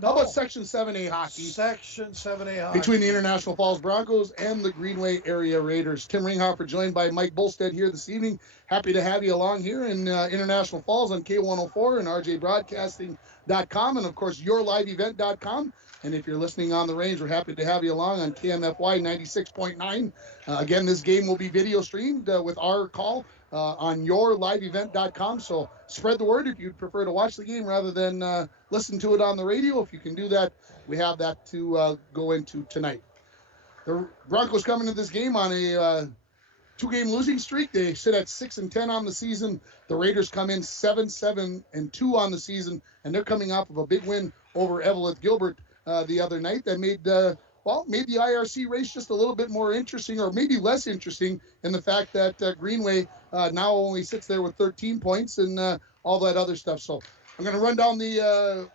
How about Section 7A hockey? Section 7A hockey. Between the International Falls Broncos and the Greenway Area Raiders. Tim Ringhofer joined by Mike Bolstead here this evening. Happy to have you along here in International Falls on K104 and rjbroadcasting.com and, of course, yourliveevent.com. And if you're listening on the range, we're happy to have you along on KMFY 96.9. Again, this game will be video streamed with our call on yourliveevent.com. So spread the word if you'd prefer to watch the game rather than listen to it on the radio. If you can do that, we have that to go into tonight. The Broncos come into this game on a two-game losing streak. They sit at 6-10 on the season. The Raiders come in 7-7-2 on the season, and they're coming off of a big win over Evelyn Gilbert the other night that made the IRC race just a little bit more interesting, or maybe less interesting, in the fact that Greenway now only sits there with 13 points and all that other stuff. So I'm going to run down the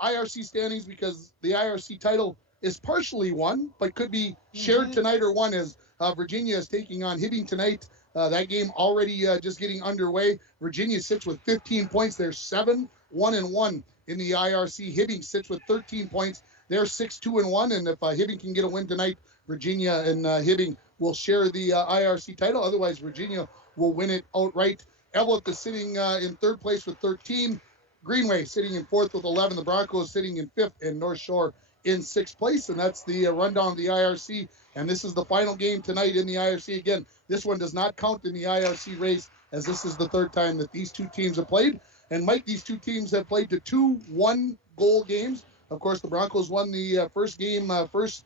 IRC standings because the IRC title is partially won, but could be shared tonight or won, as Virginia is taking on Hibbing tonight. That game already just getting underway. Virginia sits with 15 points. They're 7-1-1 in the IRC. Hibbing sits with 13 points. They're 6-2-1, and if Hibbing can get a win tonight, Virginia and Hibbing will share the IRC title. Otherwise, Virginia will win it outright. Evelyn is sitting in third place with 13. Greenway sitting in fourth with 11. The Broncos sitting in fifth, and North Shore in sixth place. And that's the rundown of the IRC. And this is the final game tonight in the IRC. Again, this one does not count in the IRC race, as this is the third time that these two teams have played. And Mike, these two teams have played to 2 one-goal games. Of course, the Broncos won the first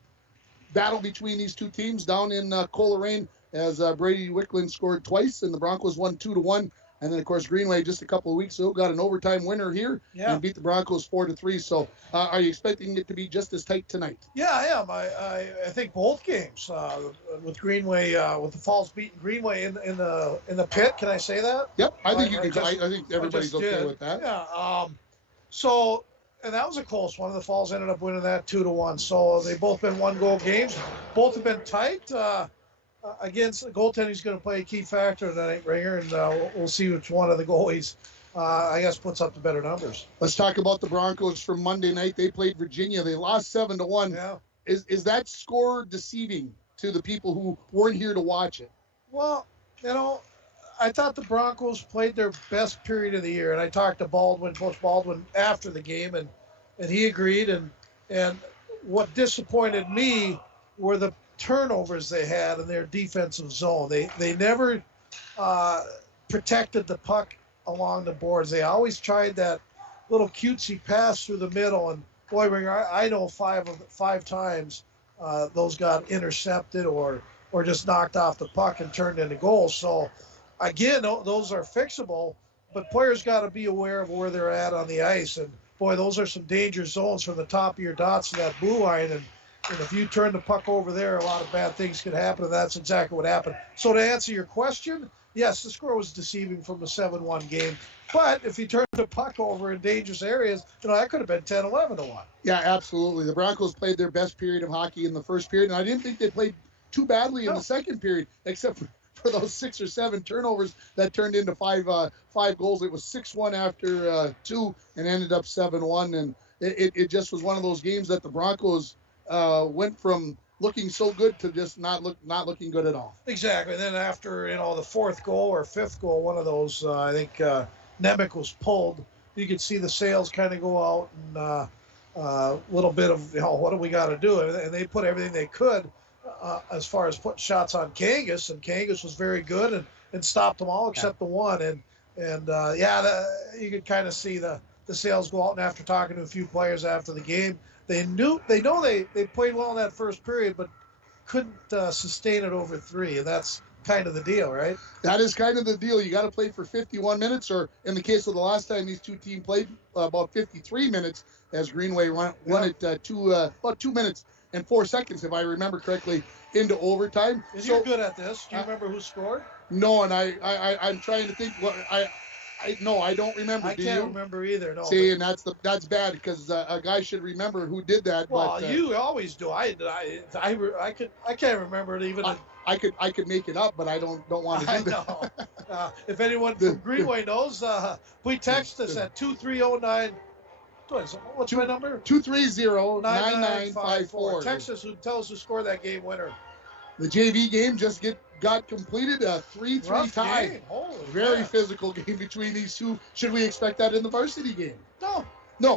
battle between these two teams down in Coleraine, as Brady Wicklund scored twice, and the Broncos won 2-1. And then, of course, Greenway just a couple of weeks ago got an overtime winner here and beat the Broncos 4-3. So are you expecting it to be just as tight tonight? Yeah, I am. I think both games with Greenway, with the Falls beating Greenway in the pit. Can I say that? Yep, I think you can. I think everybody's okay with that. Yeah. And that was a close one. The Falls ended up winning that 2-1. So they've both been one-goal games. Both have been tight. Against the goaltending is going to play a key factor tonight, Ringer, and we'll see which one of the goalies, I guess, puts up the better numbers. Let's talk about the Broncos from Monday night. They played Virginia. They lost 7-1. Yeah. Is that score deceiving to the people who weren't here to watch it? Well, I thought the Broncos played their best period of the year, and I talked to Coach Baldwin, after the game, and he agreed. And what disappointed me were the turnovers they had in their defensive zone. They never protected the puck along the boards. They always tried that little cutesy pass through the middle, and boy, I know five times those got intercepted or just knocked off the puck and turned into goals. So again, those are fixable, but players got to be aware of where they're at on the ice. And boy, those are some danger zones from the top of your dots to that blue line. And if you turn the puck over there, a lot of bad things could happen, and that's exactly what happened. So to answer your question, yes, the score was deceiving from the 7-1 game. But if you turn the puck over in dangerous areas, that could have been 10-11-1. Yeah, absolutely. The Broncos played their best period of hockey in the first period, and I didn't think they played too badly in the second period, except for those 6 or 7 turnovers that turned into five goals. It was 6-1 after 2 and ended up 7-1, and it just was one of those games that the Broncos went from looking so good to just not looking good at all. Exactly. And then after the fourth goal or fifth goal, one of those, I think Nemec was pulled. You could see the sails kind of go out, and a little bit of what do we got to do? And they put everything they could as far as putting shots on Kangas, and Kangas was very good and stopped them all except the one. And you could kind of see the sails go out. And after talking to a few players after the game, they know they played well in that first period, but couldn't sustain it over 3, and that's kind of the deal, right? That is kind of the deal. You got to play for 51 minutes, or in the case of the last time these two teams played, about 53 minutes, as Greenway won it about 2 minutes and 4 seconds, if I remember correctly, into overtime. You're good at this. Do you remember who scored? No, and I'm trying to think what I don't remember. I can't remember either. No. See, and that's bad, because a guy should remember who did that. Well, you always do. I can't remember it even. I could make it up, but I don't want to do that. Know. If anyone from Greenway knows, please text us at 2309 What's my number? 230-9954. Text us. Tell us who scored that game winner. The JV game just got completed, a 3-3 tie. Very physical game between these two. Should we expect that in the varsity game? No. I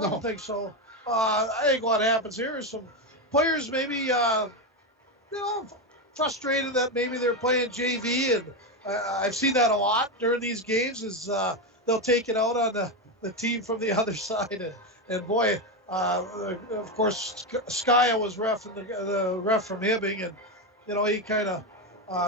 don't think so. I think what happens here is some players maybe, frustrated that maybe they're playing JV, and I've seen that a lot during these games. Is they'll take it out on the team from the other side, and boy, of course, Skya was the ref from Hibbing, and he kind of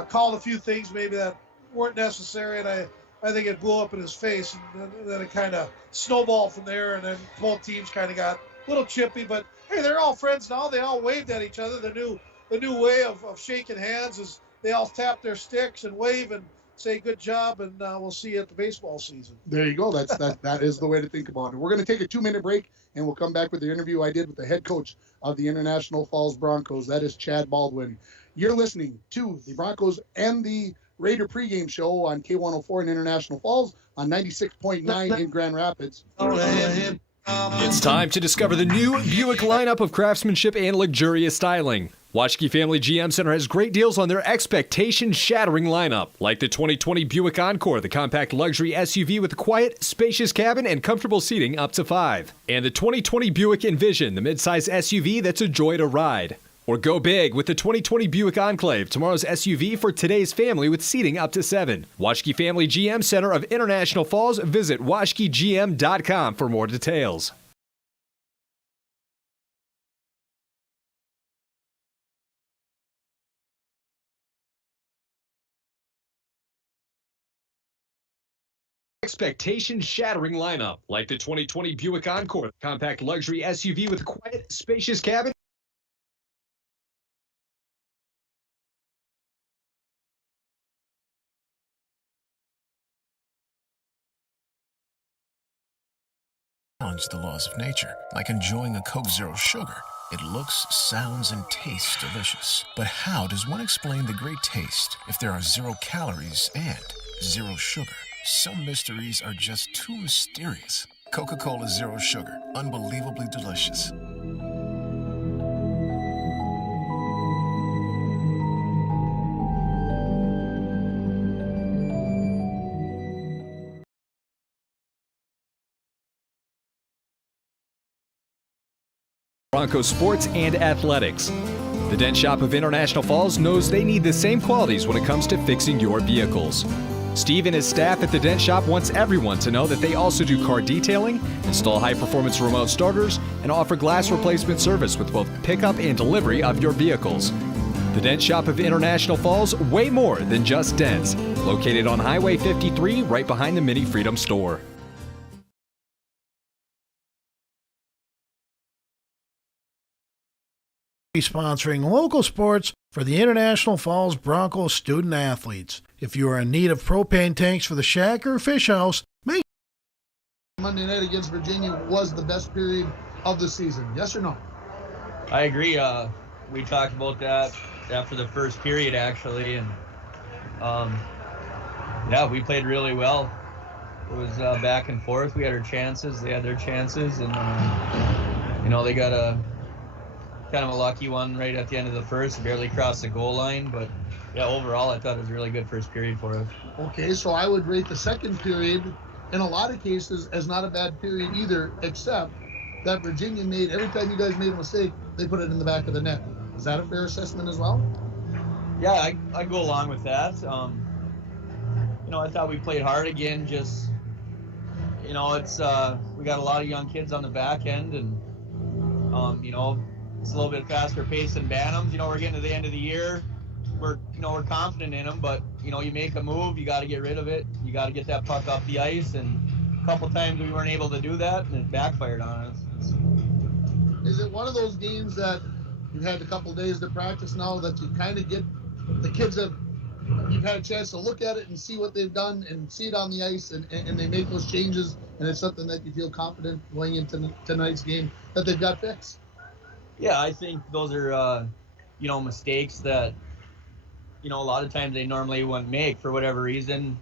called a few things maybe that weren't necessary, and I think it blew up in his face, and then it kind of snowballed from there, and then both teams kind of got a little chippy. But hey, they're all friends now. They all waved at each other. The new way of shaking hands is they all tap their sticks and wave and say good job, and we'll see you at the baseball season. There you go. That is the way to think about it. We're going to take a 2-minute break, and we'll come back with the interview I did with the head coach of the International Falls Broncos. That is Chad Baldwin. You're listening to the Broncos and the Raider pregame show on K104 in International Falls on 96.9 in Grand Rapids. It's time to discover the new Buick lineup of craftsmanship and luxurious styling. Washke Family GM Center has great deals on their expectation-shattering lineup, like the 2020 Buick Encore, the compact luxury SUV with a quiet, spacious cabin and comfortable seating up to 5. And the 2020 Buick Envision, the midsize SUV that's a joy to ride. Or go big with the 2020 Buick Enclave, tomorrow's SUV for today's family with seating up to 7. Washke Family GM Center of International Falls. Visit washkegm.com for more details. Expectation-shattering lineup, like the 2020 Buick Encore, compact luxury SUV with a quiet, spacious cabin. Challenge the laws of nature, like enjoying a Coke Zero Sugar. It looks, sounds, and tastes delicious. But how does one explain the great taste if there are 0 calories and 0 sugar? Some mysteries are just too mysterious. Coca-Cola Zero Sugar, unbelievably delicious. Broncos sports and athletics. The Dent Shop of International Falls knows they need the same qualities when it comes to fixing your vehicles. Steve and his staff at the Dent Shop wants everyone to know that they also do car detailing, install high-performance remote starters, and offer glass replacement service with both pickup and delivery of your vehicles. The Dent Shop of International Falls, way more than just dents. Located on Highway 53, right behind the Mini Freedom store. Sponsoring local sports for the International Falls Broncos student athletes. If you are in need of propane tanks for the shack or fish house, make Monday night against Virginia was the best period of the season. Yes or no? I agree. We talked about that after the first period, actually, and we played really well. It was back and forth. We had our chances. They had their chances, and they got a kind of a lucky one right at the end of the first, barely crossed the goal line, but yeah, overall I thought it was a really good first period for us. Okay, so I would rate the second period in a lot of cases as not a bad period either, except that Virginia made, every time you guys made a mistake, they put it in the back of the net. Is that a fair assessment as well? Yeah, I go along with that. I thought we played hard again, just, it's, we got a lot of young kids on the back end, and, it's a little bit faster pace than Bantams. We're getting to the end of the year. We're confident in them, but, you make a move, you got to get rid of it. You got to get that puck off the ice, and a couple times we weren't able to do that, and it backfired on us. Is it one of those games that you've had a couple days to practice now that you kind of get the kids you've had a chance to look at it and see what they've done and see it on the ice, and they make those changes, and it's something that you feel confident going into tonight's game that they've got fixed? Yeah, I think those are, mistakes that, a lot of times they normally wouldn't make for whatever reason.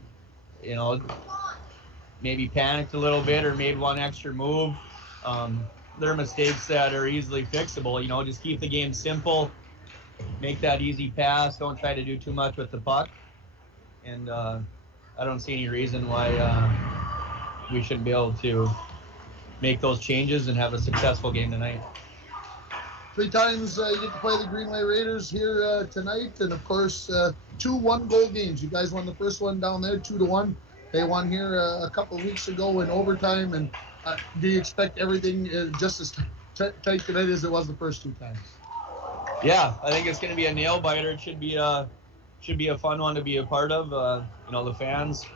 maybe panicked a little bit or made one extra move. They're mistakes that are easily fixable. Just keep the game simple, make that easy pass, don't try to do too much with the puck. And I don't see any reason why we shouldn't be able to make those changes and have a successful game tonight. 3 times you get to play the Greenway Raiders here tonight, and of course 2 1-goal games. You guys won the first one down there 2-1. They won here a couple of weeks ago in overtime. And do you expect everything just as tight tonight as it was the first 2 times? Yeah, I think it's going to be a nail biter. It should be a fun one to be a part of. The fans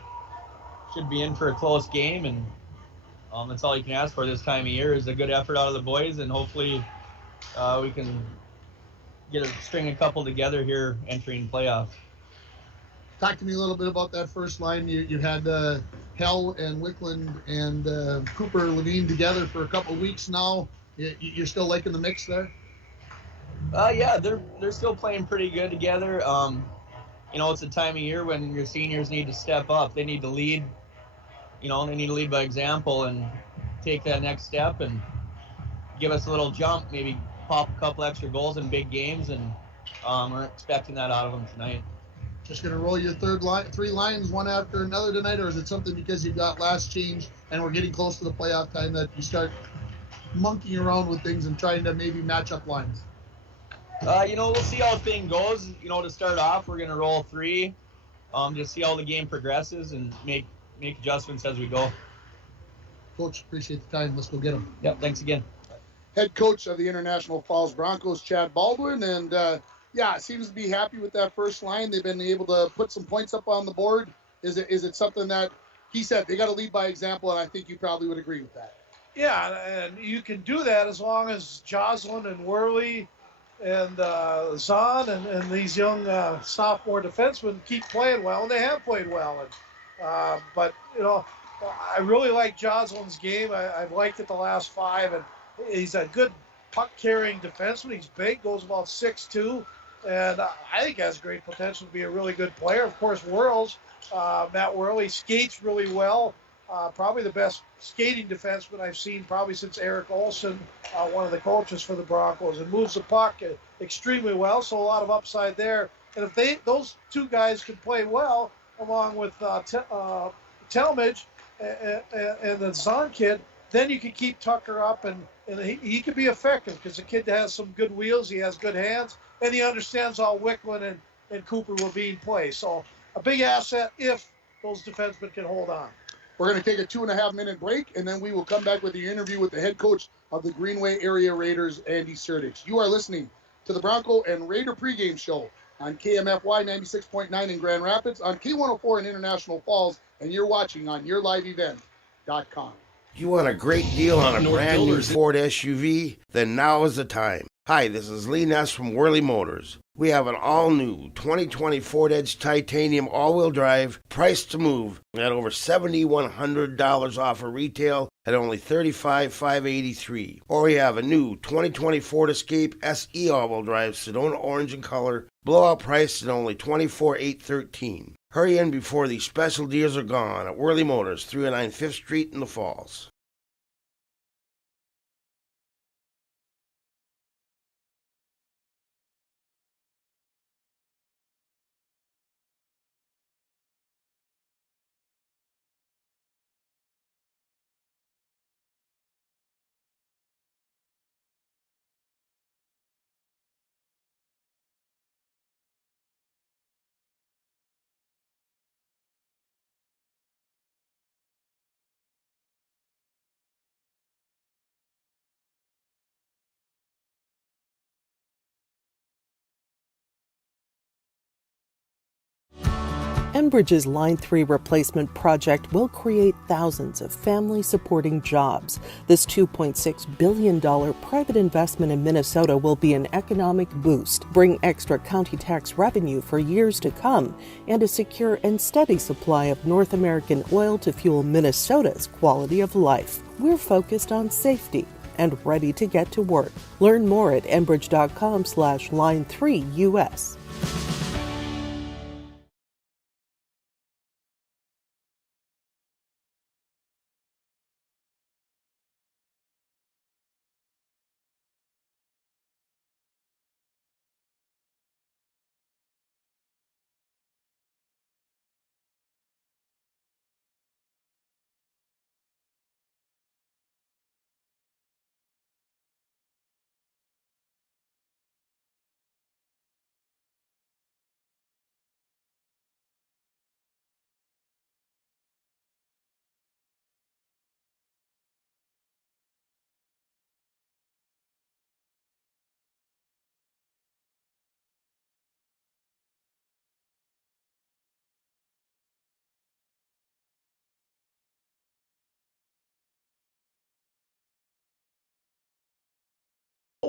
should be in for a close game, and that's all you can ask for this time of year is a good effort out of the boys, and hopefully we can string a couple together here entering playoffs. Talk to me a little bit about that first line. You had Hell and Wickland and Cooper Levine together for a couple of weeks now. You're still liking the mix there? Yeah, they're still playing pretty good together. It's a time of year when your seniors need to step up. They need to lead. They need to lead by example and take that next step and give us a little jump, maybe pop a couple extra goals in big games, and we're expecting that out of them tonight. Just going to roll your 3 lines one after another tonight, or is it something because you got last change and we're getting close to the playoff time that you start monkeying around with things and trying to maybe match up lines? We'll see how the thing goes. To start off, we're going to roll 3, just see how the game progresses and make adjustments as we go. Coach, appreciate the time. Let's go get them. Yep, thanks again. Head coach of the International Falls Broncos, Chad Baldwin, and seems to be happy with that first line. They've been able to put some points up on the board. Is it something that he said they got to lead by example, and I think you probably would agree with that. Yeah, and you can do that as long as Jocelyn and Worley and Zahn and these young sophomore defensemen keep playing well, and they have played well. And but I really like Jocelyn's game. I've liked it the last 5, and he's a good puck-carrying defenseman. He's big, goes about 6'2", and I think has great potential to be a really good player. Of course, Matt Worley skates really well. Probably the best skating defenseman I've seen probably since Eric Olson, one of the coaches for the Broncos, and moves the puck extremely well, so a lot of upside there. And if those 2 guys can play well, along with Talmadge and the Zahn kid, then you can keep Tucker up, and he could be effective because the kid has some good wheels, he has good hands, and he understands how Wickland and Cooper Levine play. So a big asset if those defensemen can hold on. We're going to take a 2.5-minute break, and then we will come back with the interview with the head coach of the Greenway Area Raiders, Andy Surdich. You are listening to the Bronco and Raider pregame show on KMFY 96.9 in Grand Rapids, on K104 in International Falls, and you're watching on YourLiveEvent.com. You want a great deal on a brand new Ford SUV? Then now is the time. Hi, this is Lee Ness from Worley Motors. We have an all-new 2020 Ford Edge Titanium all-wheel drive, priced to move at over $7,100 off of retail at only $35,583. Or we have a new 2020 Ford Escape SE all-wheel drive, Sedona orange in color, blowout priced at only $24,813. Hurry in before these special deals are gone at Worley Motors, 309 5th Street in the Falls. Enbridge's Line 3 replacement project will create thousands of family-supporting jobs. This $2.6 billion private investment in Minnesota will be an economic boost, bring extra county tax revenue for years to come, and a secure and steady supply of North American oil to fuel Minnesota's quality of life. We're focused on safety and ready to get to work. Learn more at enbridge.com/line3US.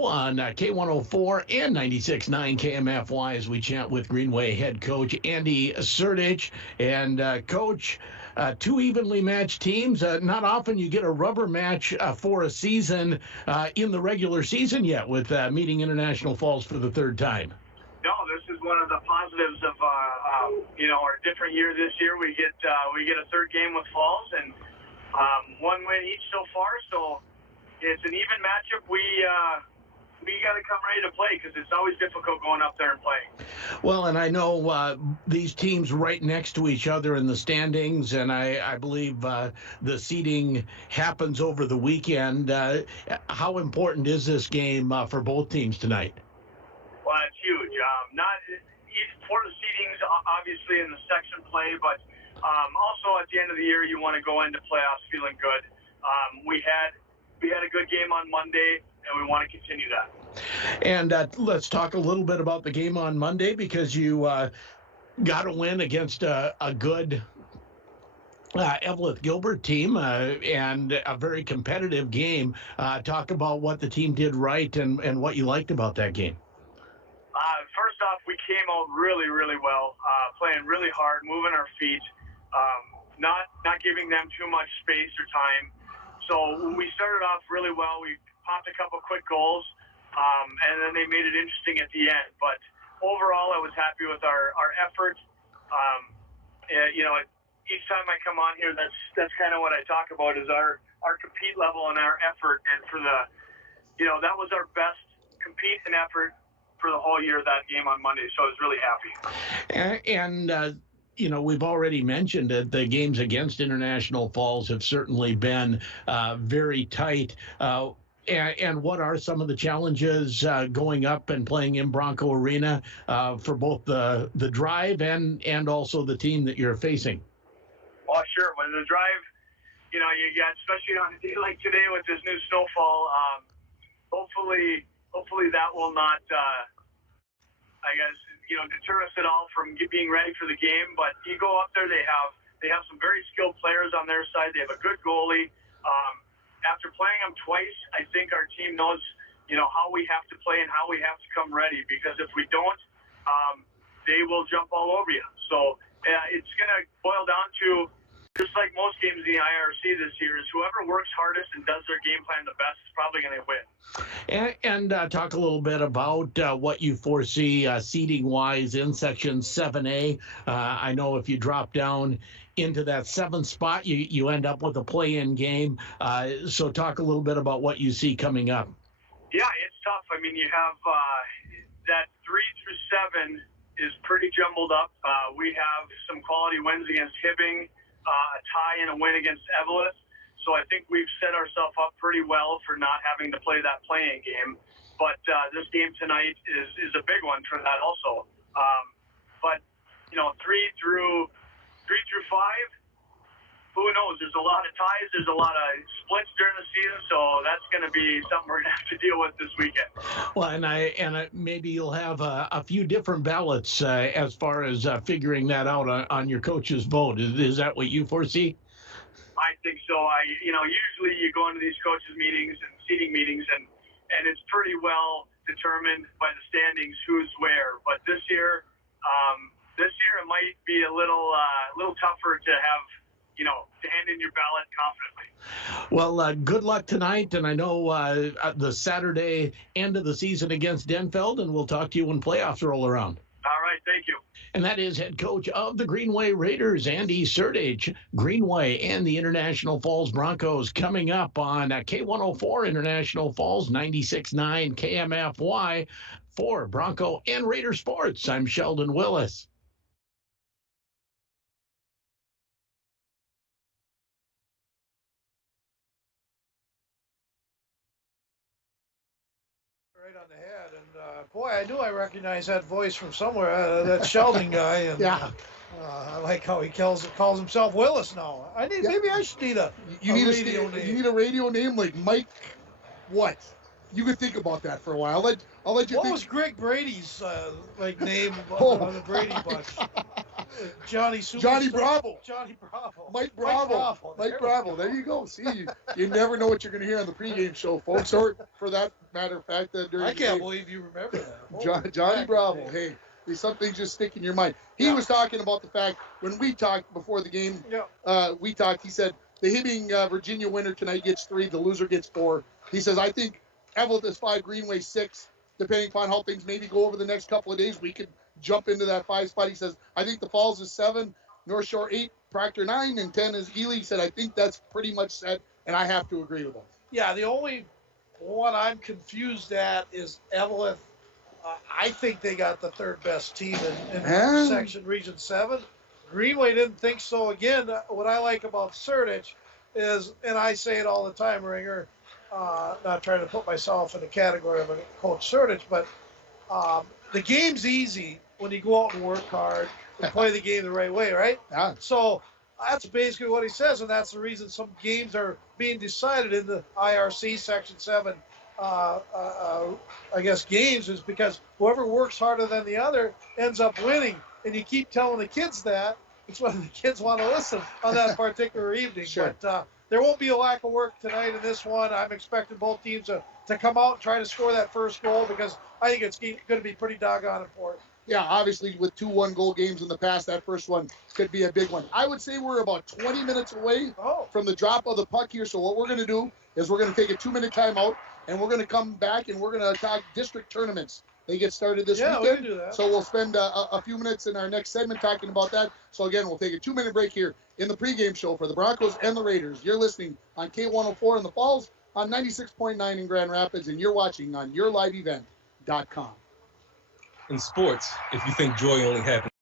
on K104 and 96.9 KMFY as we chat with Greenway head coach Andy Surdich. And Coach, two evenly matched teams. Not often you get a rubber match for a season in the regular season yet with meeting International Falls for the third time. No, this is one of the positives of our different year this year. We get a third game with Falls and one win each so far. So it's an even matchup. We got to come ready to play because it's always difficult going up there and playing. Well, and I know these teams right next to each other in the standings, and I believe the seeding happens over the weekend. How important is this game for both teams tonight? Well, it's huge. Not for the seedings, obviously, in the section play, but also at the end of the year, you want to go into playoffs feeling good. We had a good game on Monday, and we want to continue that. And let's talk a little bit about the game on Monday because you got a win against a good Evelyn Gilbert team and a very competitive game. Talk about what the team did right and what you liked about that game. First off, we came out really, really well, playing really hard, moving our feet, not giving them too much space or time. So we started off really well. We popped a couple quick goals, and then they made it interesting at the end. But overall, I was happy with our effort. Each time I come on here, that's kind of what I talk about is our compete level and our effort. And for that was our best compete and effort for the whole year, that game on Monday. So I was really happy. And we've already mentioned that the games against International Falls have certainly been very tight. And what are some of the challenges going up and playing in Bronco Arena for both the drive and also the team that you're facing? Well, sure. When the drive, you got, especially on a day like today with this new snowfall, hopefully that will not, deter us at all from being ready for the game. But you go up there, they have some very skilled players on their side. They have a good goalie. After playing them twice, I think our team knows, how we have to play and how we have to come ready. Because if we don't, they will jump all over you. So it's going to boil down to, just like most games in the IRC this year, is whoever works hardest and does their game plan the best is probably going to win. And talk a little bit about what you foresee seeding-wise in Section 7A. I know if you drop down into that seventh spot, you end up with a play-in game. So talk a little bit about what you see coming up. Yeah, it's tough. I mean, you have that 3 through 7 is pretty jumbled up. We have some quality wins against Hibbing, a tie and a win against Evelyn. So I think we've set ourselves up pretty well for not having to play that playing game. But this game tonight is a big one for that also. But 3 through 5, who knows? There's a lot of ties. There's a lot of splits during the season. So that's going to be something we're going to have to deal with this weekend. Well, and maybe you'll have a few different ballots as far as figuring that out on your coach's vote. Is that what you foresee? I think so. Usually you go into these coaches meetings and seating meetings and it's pretty well determined by the standings who's where. But this year it might be a little tougher to have, to hand in your ballot confidently. Well, good luck tonight. And I know the Saturday end of the season against Denfeld, and we'll talk to you when playoffs roll around. All right. Thank you. And that is head coach of the Greenway Raiders, Andy Surdich. Greenway and the International Falls Broncos coming up on K104 International Falls 96.9 KMFY for Bronco and Raider Sports. I'm Sheldon Willis. Right on the head, and boy, I knew I recognized that voice from somewhere. That Sheldon guy, and Yeah. I like how he calls himself Willis now. Maybe I should need a radio name. You need a radio name like Mike. What? You could think about that for a while. I'll let you What think. was Greg Brady's name on the Brady Bunch? Johnny Bravo. Johnny Bravo. Mike Bravo. Mike Bravo. There you go. See, you never know what you're going to hear on the pregame show, folks. Or for that matter of fact, during I can't believe you remember that. Johnny Bravo. Hey, something just stick in your mind. He was talking about the fact when we talked before the game. We talked. He said the Hibbing Virginia winner tonight gets 3. The loser gets 4. He says I think Evelyn is 5, Greenway 6. Depending upon how things maybe go over the next couple of days, we could jump into that 5 spot. He says, I think the Falls is 7, North Shore 8, Proctor 9, and 10 is Ely. He said, I think that's pretty much set, and I have to agree with that. Yeah, the only one I'm confused at is Evelyn. I think they got the 3rd best team in section Region 7. Greenway didn't think so. Again, what I like about Surdich is, and I say it all the time, Ringer, not trying to put myself in the category of a Coach Surdich, but the game's easy when you go out and work hard and play the game the right way, right? Yeah. So that's basically what he says, and that's the reason some games are being decided in the IRC Section 7, I guess, games, is because whoever works harder than the other ends up winning. And you keep telling the kids that, it's when the kids want to listen on that particular evening. Sure. But there won't be a lack of work tonight in this one. I'm expecting both teams to come out and try to score that first goal, because I think it's going to be pretty doggone important. Yeah, obviously with 2 1-goal games in the past, that first one could be a big one. I would say we're about 20 minutes away from the drop of the puck here. So what we're going to do is we're going to take a 2-minute timeout, and we're going to come back and we're going to talk district tournaments. They get started this weekend. We can do that. So we'll spend a few minutes in our next segment talking about that. So again, we'll take a 2-minute break here in the pregame show for the Broncos and the Raiders. You're listening on K104 in the Falls, on 96.9 in Grand Rapids, and you're watching on yourliveevent.com. In sports, if you think joy only happens.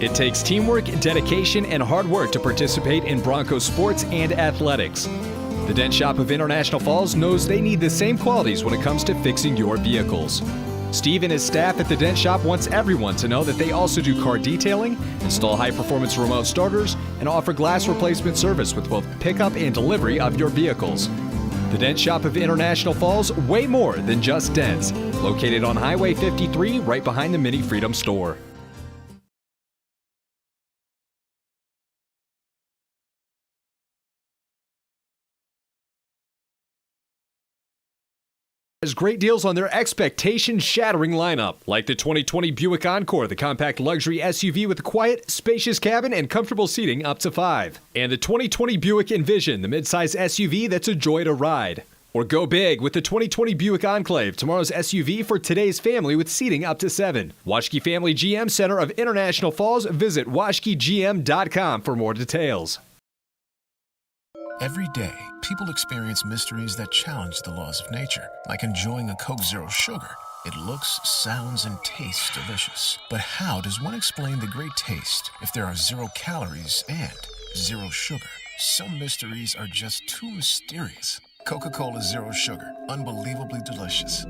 It takes teamwork, dedication, and hard work to participate in Broncos sports and athletics. The Dent Shop of International Falls knows they need the same qualities when it comes to fixing your vehicles. Steve and his staff at the Dent Shop wants everyone to know that they also do car detailing, install high-performance remote starters, and offer glass replacement service with both pickup and delivery of your vehicles. The Dent Shop of International Falls, way more than just dents. Located on Highway 53, right behind the Mini Freedom store. Has great deals on their expectation-shattering lineup, like the 2020 Buick Encore, the compact luxury SUV with a quiet, spacious cabin and comfortable seating up to 5. And the 2020 Buick Envision, the midsize SUV that's a joy to ride. Or go big with the 2020 Buick Enclave, tomorrow's SUV for today's family with seating up to 7. Washke Family GM Center of International Falls. Visit washkegm.com for more details. Every day, people experience mysteries that challenge the laws of nature, like enjoying a Coke Zero Sugar. It looks, sounds, and tastes delicious. But how does one explain the great taste if there are 0 calories and 0 sugar? Some mysteries are just too mysterious. Coca-Cola Zero Sugar, unbelievably delicious.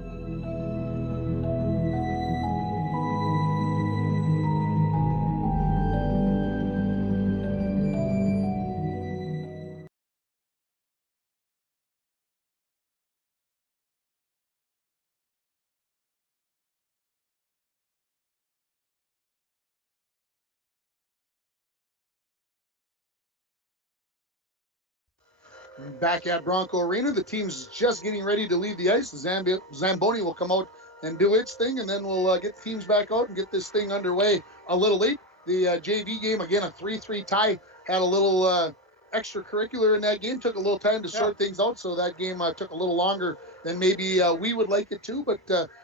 Back at Bronco Arena, the team's just getting ready to leave the ice. The Zamboni will come out and do its thing, and then we'll get the teams back out and get this thing underway a little late. The JV game, again, a 3-3 tie, had a little extracurricular in that game, took a little time to sort things out, so that game took a little longer than maybe we would like it to, but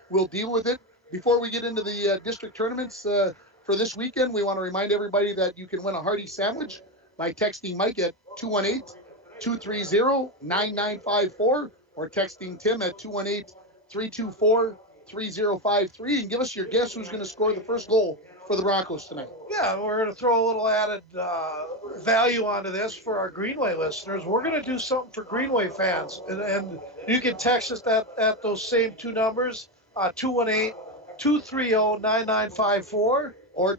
we'll deal with it. Before we get into the district tournaments for this weekend, we want to remind everybody that you can win a hearty sandwich by texting Mike at 218-230-9954 or texting Tim at 218-324-3053 and give us your guess who's going to score the first goal for the Broncos tonight. Yeah, we're going to throw a little added value onto this for our Greenway listeners. We're going to do something for Greenway fans, and you can text us at those same 2 numbers, 218-230-9954 or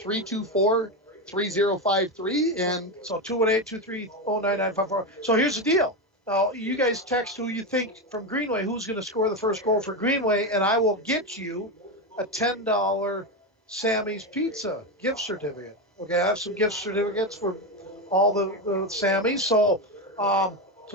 218-324-3053, and so 218-230-9954. So here's the deal. Now, you guys text who you think from Greenway, who's going to score the first goal for Greenway, and I will get you a $10 Sammy's Pizza gift certificate. Okay, I have some gift certificates for all the Sammys. So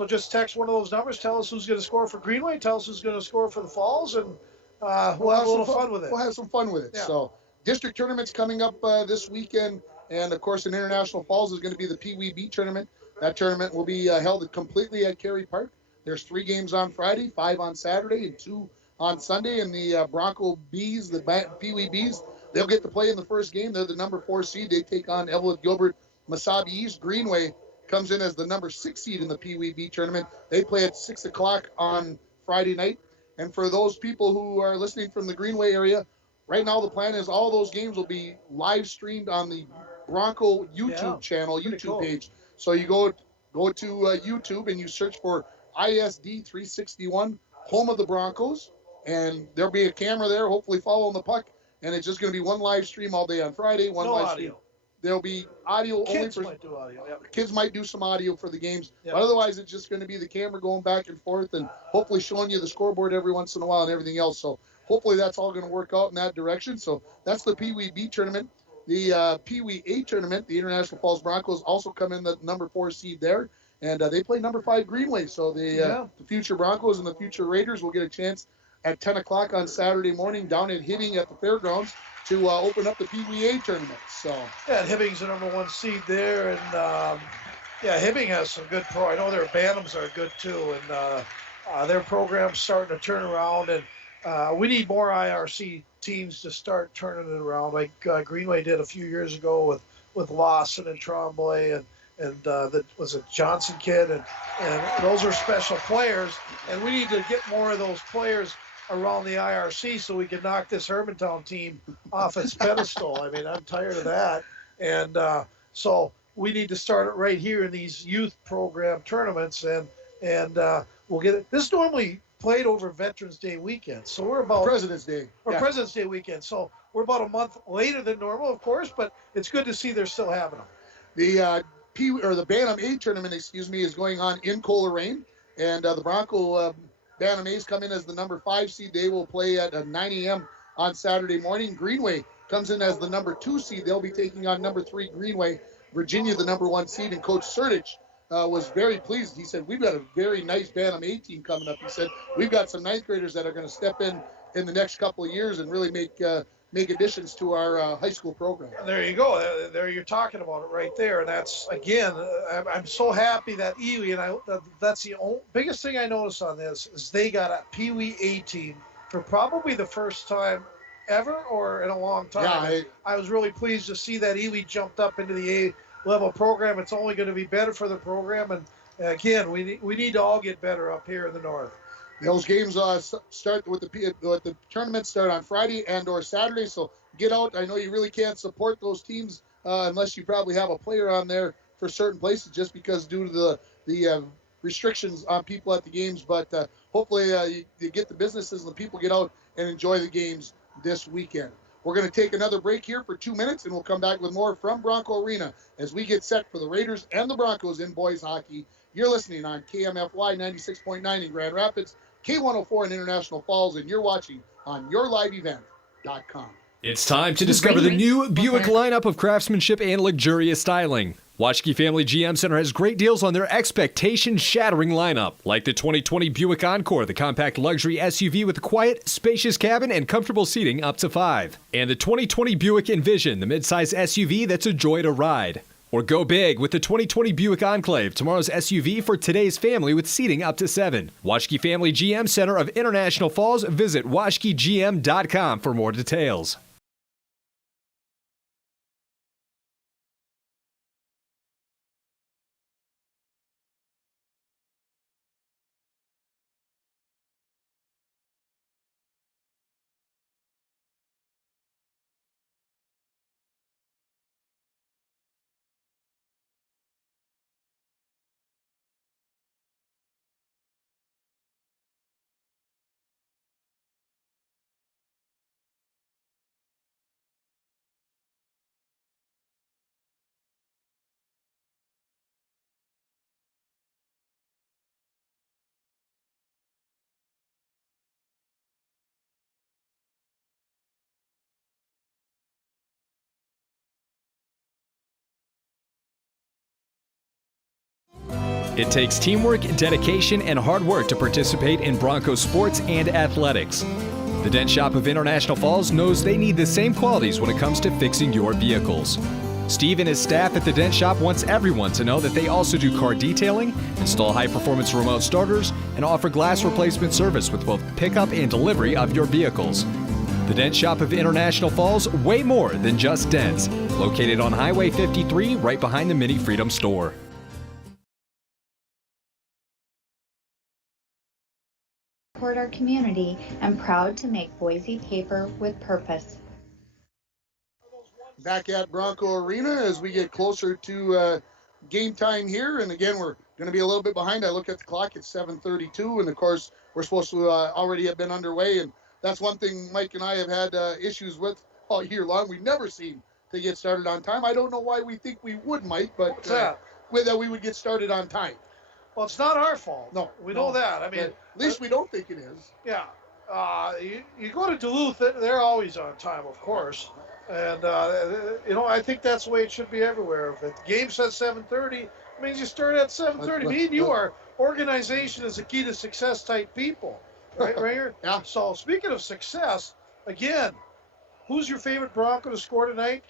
just text one of those numbers. Tell us who's going to score for Greenway. Tell us who's going to score for the Falls, and we'll have a little fun with it. We'll have some fun with it. Yeah. So district tournaments coming up this weekend, and of course in International Falls is going to be the Pee Wee B tournament. That tournament will be held completely at Cary Park. There's 3 games on Friday, 5 on Saturday, and 2 on Sunday. And the Bronco Bees, the Pee Wee Bees, they'll get to play in the first game. They're the number 4 seed. They take on Evelyn Gilbert Masabi East. Greenway comes in as the number 6 seed in the Pee Wee B tournament. They play at 6 o'clock on Friday night. And for those people who are listening from the Greenway area, right now the plan is all those games will be live streamed on the Bronco YouTube channel, YouTube page. So you go to YouTube and you search for ISD 361, home of the Broncos, and there'll be a camera there, hopefully following the puck, and it's just going to be one live stream all day on Friday, one live stream. There'll be audio Kids only for might do audio. Yep. kids might do some audio for the games, Yep. but otherwise it's just going to be the camera going back and forth and hopefully showing you the scoreboard every once in a while and everything else. So hopefully that's all going to work out in that direction. So that's the Pee Wee B tournament. The Pee Wee A tournament, the International Falls Broncos also come in the number 4 seed there, and they play number 5 Greenway. So the future Broncos and the future Raiders will get a chance at 10 o'clock on Saturday morning down at Hibbing at the fairgrounds to open up the Pee Wee A tournament. So yeah, Hibbing's the number 1 seed there, and Hibbing has some good pro. I know their Bantams are good too, and their program's starting to turn around. And we need more IRC teams to start turning it around, like Greenway did a few years ago with Lawson and Tremblay and that was a Johnson kid, and those are special players, and we need to get more of those players around the IRC so we can knock this Hermantown team off its pedestal. I mean, I'm tired of that. And so we need to start it right here in these youth program tournaments, and we'll get it. This is normally played over Veterans Day weekend, so we're about President's Day. President's Day weekend. So we're about a month later than normal, of course, but it's good to see they're still having them. The the Bantam A tournament, is going on in Coleraine, and the Bronco Bantam A's come in as the number 5 seed. They will play at 9 a.m. on Saturday morning. Greenway comes in as the number 2 seed. They'll be taking on number 3 Greenway. Virginia, the number 1 seed, and Coach Surdich was very pleased. He said, we've got a very nice Bantam A team coming up. He said, we've got some 9th graders that are going to step in the next couple of years and really make additions to our high school program. There you go. There you're talking about it right there. And that's, again, I'm so happy that Ely, and that's the biggest thing I noticed on this, is they got a Pee Wee A team for probably the first time ever or in a long time. Yeah, I was really pleased to see that Ely jumped up into the A-level program. It's only going to be better for the program. And, again, we need to all get better up here in the north. Those games start with the tournaments start on Friday and or Saturday. So get out. I know you really can't support those teams unless you probably have a player on there for certain places, just because due to the restrictions on people at the games. But hopefully you get the businesses and the people get out and enjoy the games this weekend. We're going to take another break here for 2 minutes, and we'll come back with more from Bronco Arena as we get set for the Raiders and the Broncos in boys hockey. You're listening on KMFY 96.9 in Grand Rapids, K104 in International Falls, and you're watching on yourliveevent.com. It's time to discover the new Buick lineup of craftsmanship and luxurious styling. Washke Family GM Center has great deals on their expectation-shattering lineup, like the 2020 Buick Encore, the compact luxury SUV with a quiet, spacious cabin and comfortable seating up to 5. And the 2020 Buick Envision, the midsize SUV that's a joy to ride. Or go big with the 2020 Buick Enclave, tomorrow's SUV for today's family with seating up to 7. Washke Family GM Center of International Falls. Visit washkegm.com for more details. It takes teamwork, dedication, and hard work to participate in Broncos sports and athletics. The Dent Shop of International Falls knows they need the same qualities when it comes to fixing your vehicles. Steve and his staff at the Dent Shop wants everyone to know that they also do car detailing, install high-performance remote starters, and offer glass replacement service with both pickup and delivery of your vehicles. The Dent Shop of International Falls, way more than just dents. Located on Highway 53, right behind the Mini Freedom store. Support our community and proud to make Boise paper with purpose. Back at Bronco Arena as we get closer to game time here. And again, we're going to be a little bit behind. I look at the clock, it's 7:32. And of course, we're supposed to already have been underway. And that's one thing Mike and I have had issues with all year long. We never seem to get started on time. I don't know why we think we would, Mike, but that we would get started on time. Well, it's not our fault. No. We know that. I mean, at least we don't think it is. Yeah. You go to Duluth, they're always on time, of course. And, I think that's the way it should be everywhere. If the game says 7:30, it means you start at 7:30. Me and you are organization is the key to success type people. Right, Ranger? Yeah. So, speaking of success, again, who's your favorite Bronco to score tonight?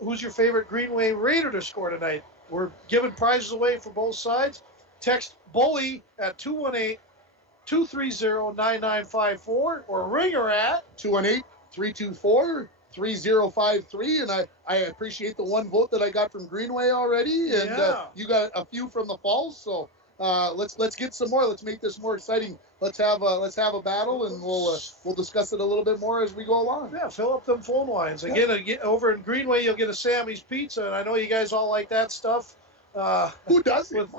Who's your favorite Greenway Raider to score tonight? We're giving prizes away for both sides. Text Bully at 218-230-9954 or Ringer at 218-324-3053. And I appreciate the one vote that I got from Greenway already, and you got a few from the Falls. So let's get some more. Let's make this more exciting. Let's have a battle, and we'll discuss it a little bit more as we go along. Yeah, fill up them phone lines. Again, over in Greenway, you'll get a Sammy's Pizza, and I know you guys all like that stuff. Who doesn't?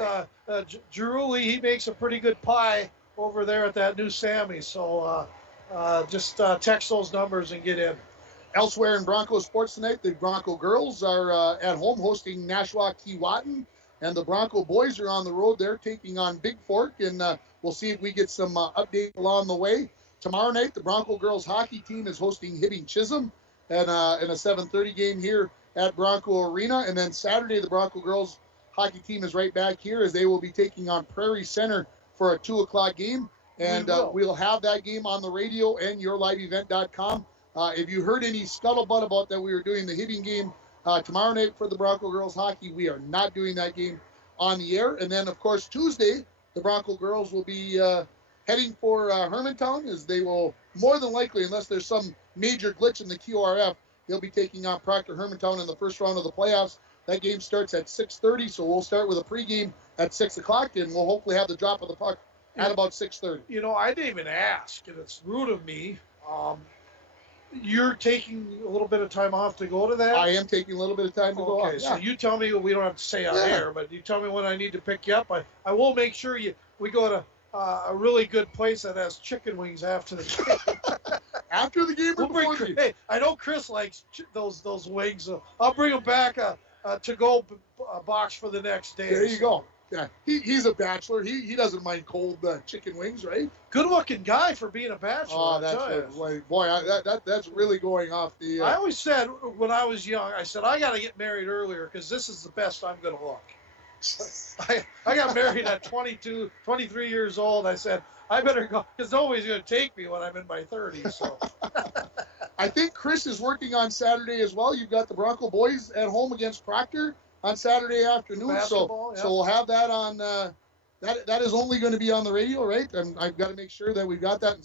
With Giruli, he makes a pretty good pie over there at that new Sammy's. So just text those numbers and get in. Elsewhere in Bronco sports tonight, the Bronco girls are at home hosting Nashua Keewatin, and the Bronco boys are on the road. They're taking on Big Fork, and we'll see if we get some update along the way. Tomorrow night, the Bronco girls hockey team is hosting Hibbing Chisholm in a 7:30 game here at Bronco Arena, and then Saturday, the Bronco girls hockey team is right back here as they will be taking on Prairie Center for a 2:00 game, and we'll have that game on the radio and yourliveevent.com. If you heard any scuttlebutt about that we were doing the Hibbing game tomorrow night for the Bronco girls hockey, we are not doing that game on the air. And then, of course, Tuesday, the Bronco girls will be heading for Hermantown, as they will more than likely, unless there's some major glitch in the QRF, they'll be taking on Proctor Hermantown in the first round of the playoffs. That game starts at 6:30, so we'll start with a pregame at 6 o'clock, and we'll hopefully have the drop of the puck at about 6:30. I didn't even ask, and it's rude of me. You're taking a little bit of time off to go to that? I am taking a little bit of time to go off. Okay, so you tell me, we don't have to say on air, but you tell me when I need to pick you up. I will make sure we go to a really good place that has chicken wings after the game. After the game or before the game? Hey, I know Chris likes those wings. So I'll bring him back a to-go box for the next day. There you go. Yeah, he's a bachelor. He doesn't mind cold chicken wings, right? Good-looking guy for being a bachelor. Oh, that's really going off the. I always said when I was young, I said I got to get married earlier because this is the best I'm going to look. I got married at 22, 23 years old. I said I better go because nobody's going to take me when I'm in my 30s. So. I think Chris is working on Saturday as well. You've got the Bronco boys at home against Proctor on Saturday afternoon, so we'll have that on. That is only going to be on the radio, right? I've got to make sure that we've got that, and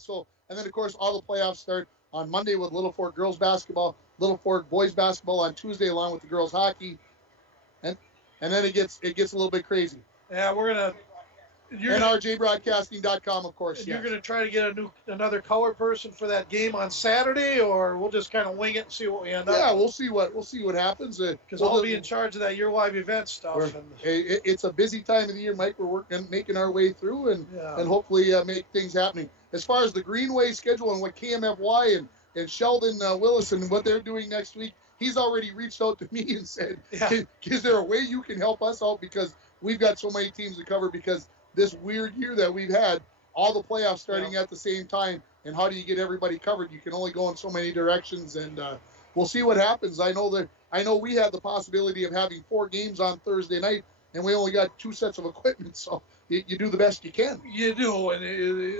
then of course all the playoffs start on Monday with Little Fork girls basketball, Little Fork boys basketball on Tuesday, along with the girls hockey, and then it gets a little bit crazy. Yeah, we're gonna. NRJBroadcasting.com, of course. You're going to try to get another color person for that game on Saturday, or we'll just kind of wing it and see what we end up. Yeah, we'll see what happens. Because I'll be in charge of that Your Live event stuff. It's a busy time of the year, Mike. We're making our way through and hopefully make things happening. As far as the Greenway schedule and what KMFY and Sheldon Willis and what they're doing next week, he's already reached out to me and said, is there a way you can help us out? Because we've got so many teams to cover because this weird year that we've had, all the playoffs starting at the same time, and how do you get everybody covered? You can only go in so many directions, and we'll see what happens. I know we had the possibility of having 4 games on Thursday night, and we only got 2 sets of equipment, so you do the best you can. You do, and it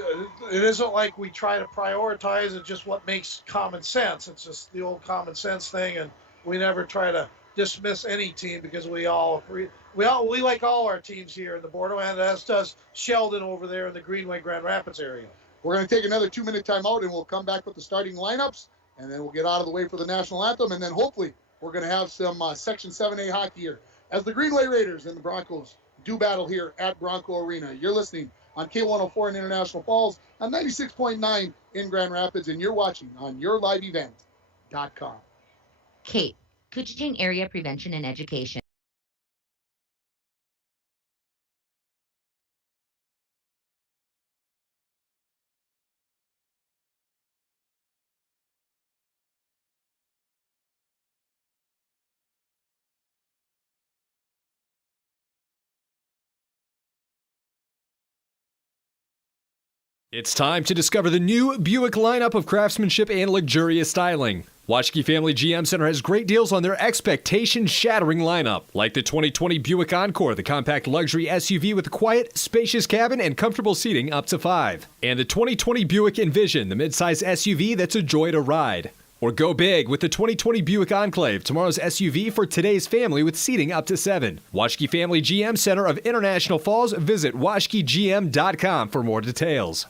isn't like we try to prioritize it, just what makes common sense. It's just the old common sense thing, and we never try to dismiss any team because we like all our teams here in the Borderlands, as does Sheldon over there in the Greenway Grand Rapids area. We're going to take another 2-minute timeout, and we'll come back with the starting lineups, and then we'll get out of the way for the national anthem, and then hopefully we're going to have some Section 7A hockey here as the Greenway Raiders and the Broncos do battle here at Bronco Arena. You're listening on K104 in International Falls, on 96.9 in Grand Rapids, and you're watching on yourliveevent.com. Kate, Kuching Area Prevention and Education. It's time to discover the new Buick lineup of craftsmanship and luxurious styling. Washke Family GM Center has great deals on their expectation-shattering lineup, like the 2020 Buick Encore, the compact luxury SUV with a quiet, spacious cabin and comfortable seating up to 5. And the 2020 Buick Envision, the midsize SUV that's a joy to ride. Or go big with the 2020 Buick Enclave, tomorrow's SUV for today's family with seating up to 7. Washke Family GM Center of International Falls. Visit washkegm.com for more details.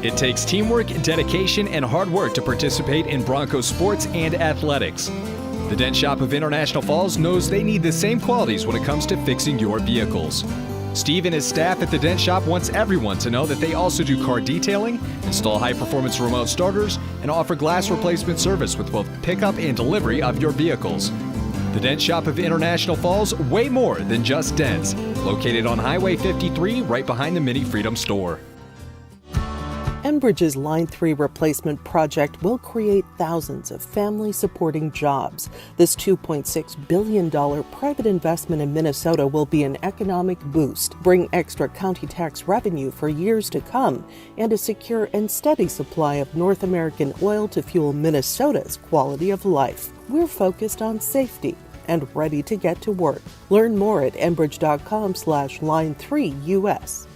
It takes teamwork, dedication, and hard work to participate in Broncos sports and athletics. The Dent Shop of International Falls knows they need the same qualities when it comes to fixing your vehicles. Steve and his staff at the Dent Shop wants everyone to know that they also do car detailing, install high-performance remote starters, and offer glass replacement service with both pickup and delivery of your vehicles. The Dent Shop of International Falls, way more than just dents. Located on Highway 53, right behind the Mini Freedom store. Enbridge's Line 3 replacement project will create thousands of family-supporting jobs. This $2.6 billion private investment in Minnesota will be an economic boost, bring extra county tax revenue for years to come, and a secure and steady supply of North American oil to fuel Minnesota's quality of life. We're focused on safety and ready to get to work. Learn more at enbridge.com/line3US.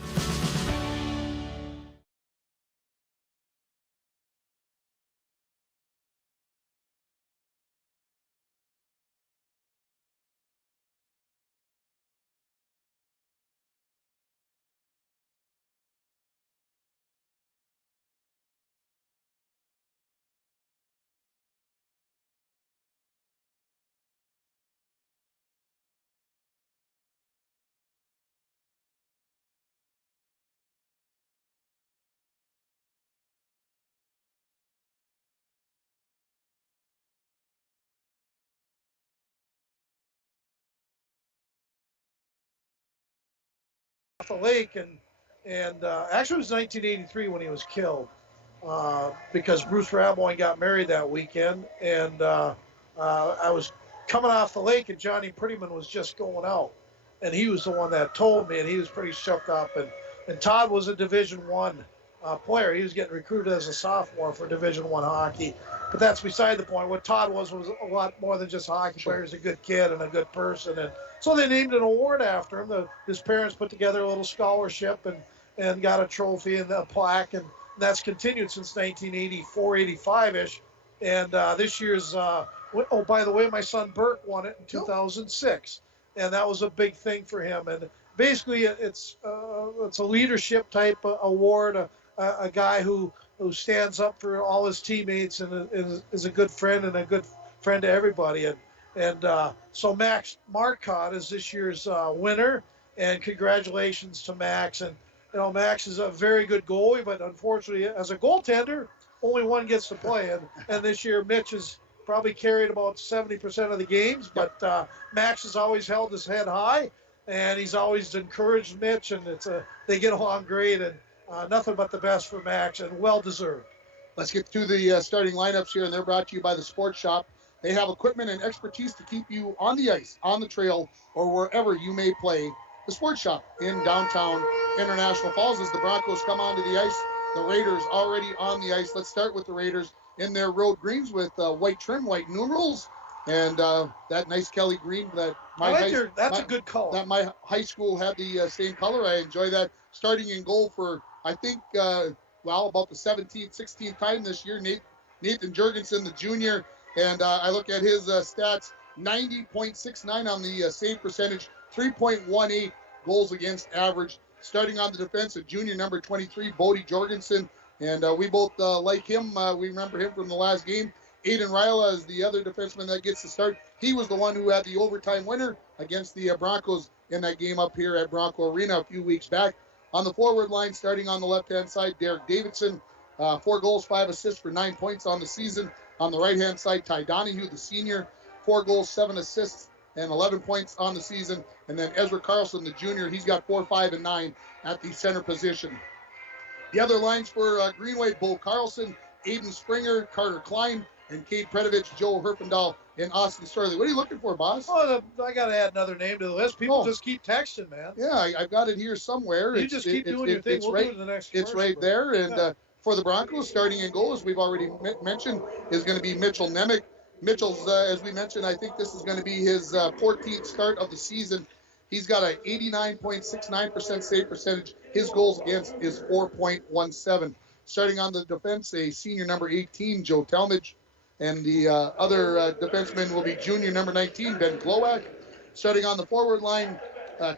The lake, and actually it was 1983 when he was killed, because Bruce Raboyne got married that weekend, and I was coming off the lake, and Johnny Prettyman was just going out, and he was the one that told me, and he was pretty shook up, and Todd was a Division I player. He was getting recruited as a sophomore for Division I hockey, but that's beside the point. What Todd was a lot more than just a hockey player. He's a good kid and a good person, and so they named an award after him. His parents put together a little scholarship and got a trophy and a plaque, and that's continued since 1984, 85-ish. And this year's, oh, by the way, my son Burke won it in 2006, and that was a big thing for him. And basically, it's a leadership type award, a guy who stands up for all his teammates and is a good friend and a good friend to everybody. And so Max Marcotte is this year's winner, and congratulations to Max. And Max is a very good goalie, but unfortunately, as a goaltender, only one gets to play. And this year, Mitch has probably carried about 70% of the games, but Max has always held his head high, and he's always encouraged Mitch, and they get along great, and nothing but the best for Max, and well deserved. Let's get to the starting lineups here, and they're brought to you by the Sports Shop. They have equipment and expertise to keep you on the ice, on the trail, or wherever you may play. The Sports Shop in downtown International Falls as the Broncos come onto the ice. The Raiders already on the ice. Let's start with the Raiders in their road greens with white trim, white numerals. And that nice Kelly green that that's a good color. That my high school had the same color. I enjoy that. Starting in goal for, I think, about the 17th, 16th time this year, Nathan Jurgensen, the junior. And I look at his stats, 90.69 on the save percentage, 3.18 goals against average. Starting on the defense, a junior number 23, Bodie Jorgensen. And we both like him. We remember him from the last game. Aiden Ryla is the other defenseman that gets the start. He was the one who had the overtime winner against the Broncos in that game up here at Bronco Arena a few weeks back. On the forward line, starting on the left-hand side, Derek Davidson, 4 goals, 5 assists for 9 points on the season. On the right-hand side, Ty Donahue, the senior, 4 goals, 7 assists, and 11 points on the season. And then Ezra Carlson, the junior, he's got 4, 5, and 9 at the center position. The other lines for Greenway, Bo Carlson, Aiden Springer, Carter Klein, and Cade Predovich, Joe Herfindahl, and Austin Starley. What are you looking for, boss? Oh, I got to add another name to the list. People just keep texting, man. Yeah, I've got it here somewhere. You just keep doing your thing. We'll do it in the next It's right there. And for the Broncos, starting in goal, as we've already mentioned, is going to be Mitchell Nemec. Mitchell's, as we mentioned, I think this is going to be his 14th start of the season. He's got an 89.69% save percentage. His goals against is 4.17. Starting on the defense, a senior number 18, Joe Talmadge. And the other defenseman will be junior number 19, Ben Glowak. Starting on the forward line,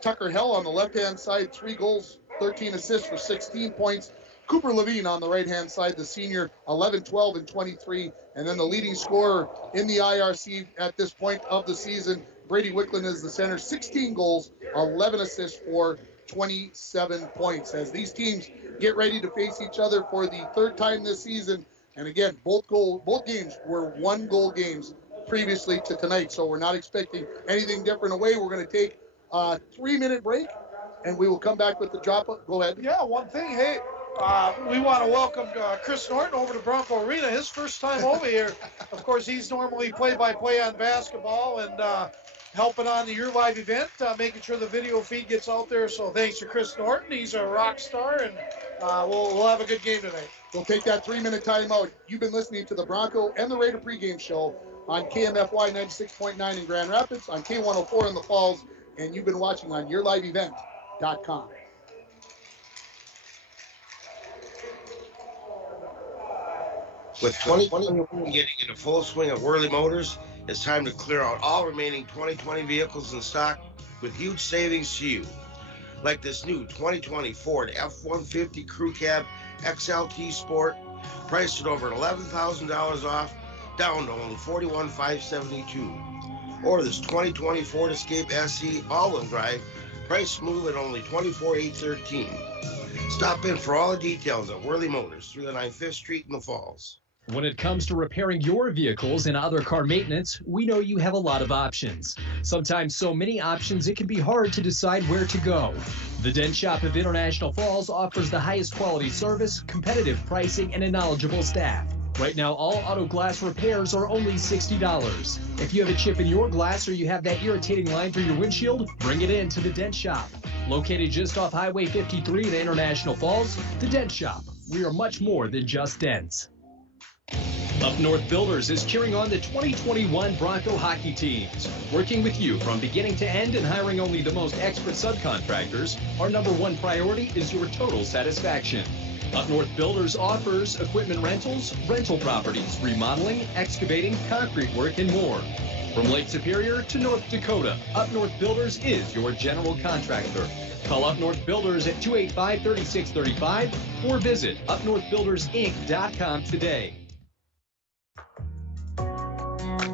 Tucker Hell on the left-hand side, 3 goals, 13 assists for 16 points. Cooper Levine on the right-hand side, the senior, 11, 12, and 23. And then the leading scorer in the IRC at this point of the season, Brady Wicklund is the center, 16 goals, 11 assists for 27 points. As these teams get ready to face each other for the 3rd time this season. And again, both games were 1-goal games previously to tonight, so we're not expecting anything different away. We're going to take a 3-minute break, and we will come back with the drop-up. Go ahead. Yeah, one thing, hey, we want to welcome Chris Norton over to Bronco Arena. His first time over here. Of course, he's normally play-by-play on basketball and helping on the Your Live event, making sure the video feed gets out there. So thanks to Chris Norton. He's a rock star, and we'll have a good game tonight. We'll take that 3-minute timeout. You've been listening to the Bronco and the Raider pregame show on KMFY 96.9 in Grand Rapids, on K104 in the Falls, and you've been watching on YourLiveEvent.com. With 2021 getting into full swing at Worley Motors, it's time to clear out all remaining 2020 vehicles in stock with huge savings to you. Like this new 2020 Ford F-150 Crew Cab XLT Sport, priced at over $11,000 off, down to only $41,572. Or this 2020 Ford Escape SE all-wheel drive, priced smooth at only $24,813. Stop in for all the details at Worley Motors, 309 5th Street in the Falls. When it comes to repairing your vehicles and other car maintenance, we know you have a lot of options. Sometimes so many options, it can be hard to decide where to go. The Dent Shop of International Falls offers the highest quality service, competitive pricing, and a knowledgeable staff. Right now, all auto glass repairs are only $60. If you have a chip in your glass or you have that irritating line through your windshield, bring it in to the Dent Shop. Located just off Highway 53 in International Falls, the Dent Shop. We are much more than just dents. Up North Builders is cheering on the 2021 Bronco hockey teams. Working with you from beginning to end and hiring only the most expert subcontractors, our #1 priority is your total satisfaction. Up North Builders offers equipment rentals, rental properties, remodeling, excavating, concrete work, and more. From Lake Superior to North Dakota, Up North Builders is your general contractor. Call Up North Builders at 285-3635 or visit upnorthbuildersinc.com today.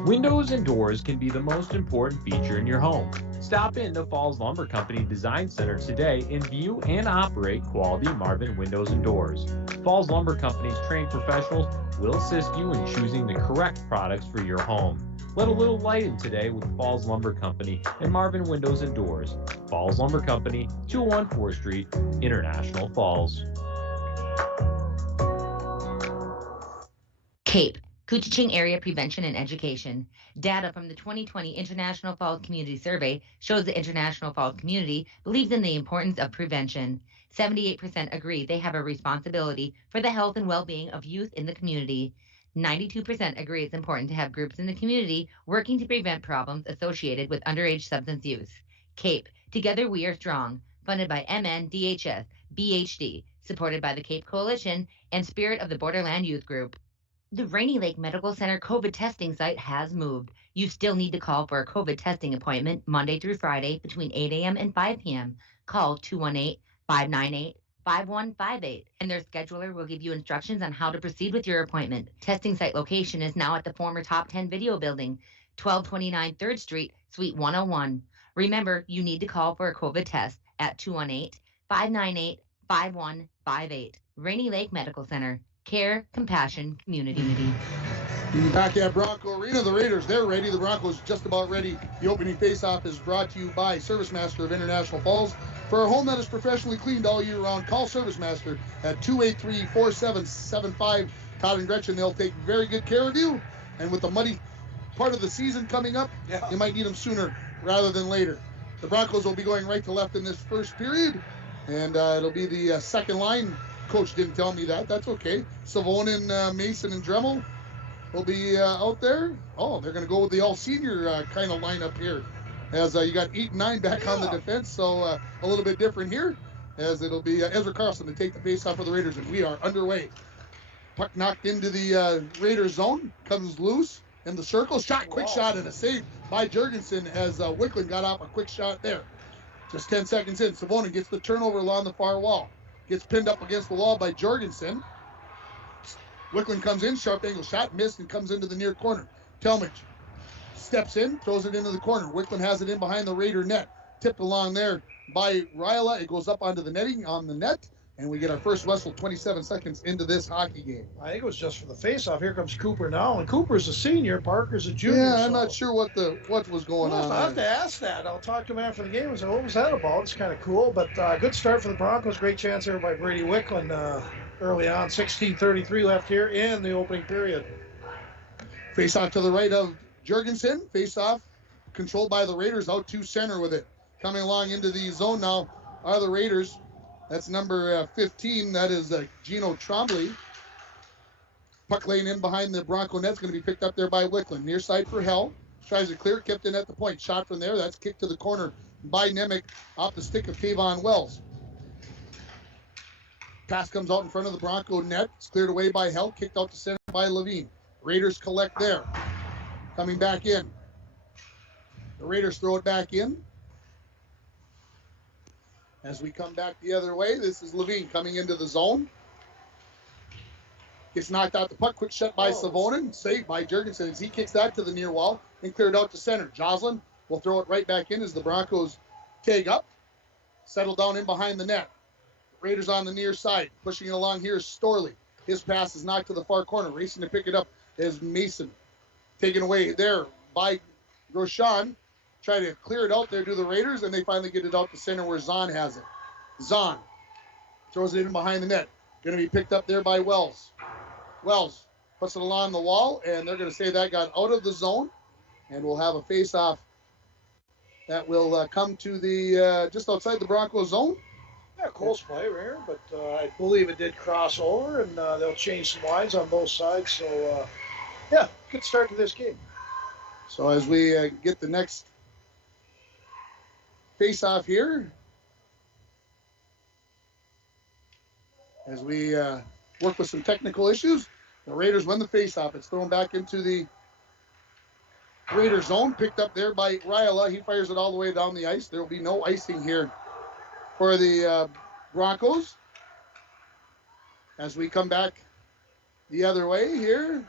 Windows and doors can be the most important feature in your home. Stop in the Falls Lumber Company Design Center today and view and operate quality Marvin windows and doors. Falls Lumber Company's trained professionals will assist you in choosing the correct products for your home. Let a little light in today with Falls Lumber Company and Marvin Windows and Doors. Falls Lumber Company, 201 4th Street, International Falls. CAPE, Couchiching Area Prevention and Education. Data from the 2020 International Falls Community Survey shows the International Falls community believes in the importance of prevention. 78% agree they have a responsibility for the health and well-being of youth in the community. 92% agree it's important to have groups in the community working to prevent problems associated with underage substance use. CAPE, Together We Are Strong, funded by MNDHS, BHD, supported by the CAPE Coalition and Spirit of the Borderland Youth Group. The Rainy Lake Medical Center COVID testing site has moved. You still need to call for a COVID testing appointment Monday through Friday between 8 a.m. and 5 p.m. Call 218-598-5158, and their scheduler will give you instructions on how to proceed with your appointment. Testing site location is now at the former Top 10 Video Building, 1229 3rd Street, Suite 101. Remember, you need to call for a COVID test at 218-598-5158. Rainy Lake Medical Center. Care, compassion, community. Back at Bronco Arena, the Raiders, they're ready. The Broncos just about ready. The opening faceoff is brought to you by Service Master of International Falls. For a home that is professionally cleaned all year round, call Service Master at 283-4775. Todd and Gretchen, they'll take very good care of you. And with the muddy part of the season coming up, you might need them sooner rather than later. The Broncos will be going right to left in this first period, and it'll be the second line. Coach didn't tell me that. That's okay. Savonin, Mason, and Dremel will be out there. Oh, they're going to go with the all-senior kind of lineup here, as you got 8 and 9 back on the defense, so a little bit different here, as it'll be Ezra Carlson to take the face-off for the Raiders, and we are underway. Puck knocked into the Raiders zone, comes loose in the circle. Quick shot, and a save by Jurgensen as Wickland got off a quick shot there. Just 10 seconds in, Savonin gets the turnover along the far wall. Gets pinned up against the wall by Jorgensen. Wickland comes in, sharp angle shot, missed, and comes into the near corner. Talmadge steps in, throws it into the corner. Wickland has it in behind the Raider net. Tipped along there by Ryla. It goes up onto the netting on the net, and we get our first whistle 27 seconds into this hockey game. I think it was just for the faceoff. Here comes Cooper now, and Cooper's a senior, Parker's a junior. Yeah, I'm not sure what was going on. I'll have to ask that. I'll talk to him after the game and say, what was that about? It's kind of cool, but good start for the Broncos. Great chance there by Brady Wickland early on. 16:33 left here in the opening period. Face off to the right of Jurgensen. Face off controlled by the Raiders, out to center with it. Coming along into the zone now are the Raiders. That's number 15. That is Gino Trombley. Puck lane in behind the Bronco net's going to be picked up there by Wickland. Near side for Hell. Tries to clear, kept in at the point. Shot from there. That's kicked to the corner by Nemec off the stick of Tavon Wells. Pass comes out in front of the Bronco net. It's cleared away by Hell. Kicked out to center by Levine. Raiders collect there. Coming back in. The Raiders throw it back in. As we come back the other way, this is Levine coming into the zone. Gets knocked out the puck. Quick shot by Savonin. Saved by Jurgensen as he kicks that to the near wall and cleared out to center. Joslin will throw it right back in as the Broncos tag up. Settle down in behind the net. Raiders on the near side. Pushing it along here is Storley. His pass is knocked to the far corner. Racing to pick it up is Mason. Taken away there by Grosjean. Try to clear it out there to the Raiders, and they finally get it out to center where Zahn has it. Zahn throws it in behind the net. Going to be picked up there by Wells. Wells puts it along the wall, and they're going to say that got out of the zone, and we'll have a face-off that will come to the just outside the Broncos zone. Yeah, close play right here, but I believe it did cross over, and they'll change some lines on both sides. So, yeah, good start to this game. So as we get the next face-off here, as we work with some technical issues, the Raiders win the face-off. It's thrown back into the Raiders zone, picked up there by Ryla. He fires it all the way down the ice. There will be no icing here for the Broncos. As we come back the other way here,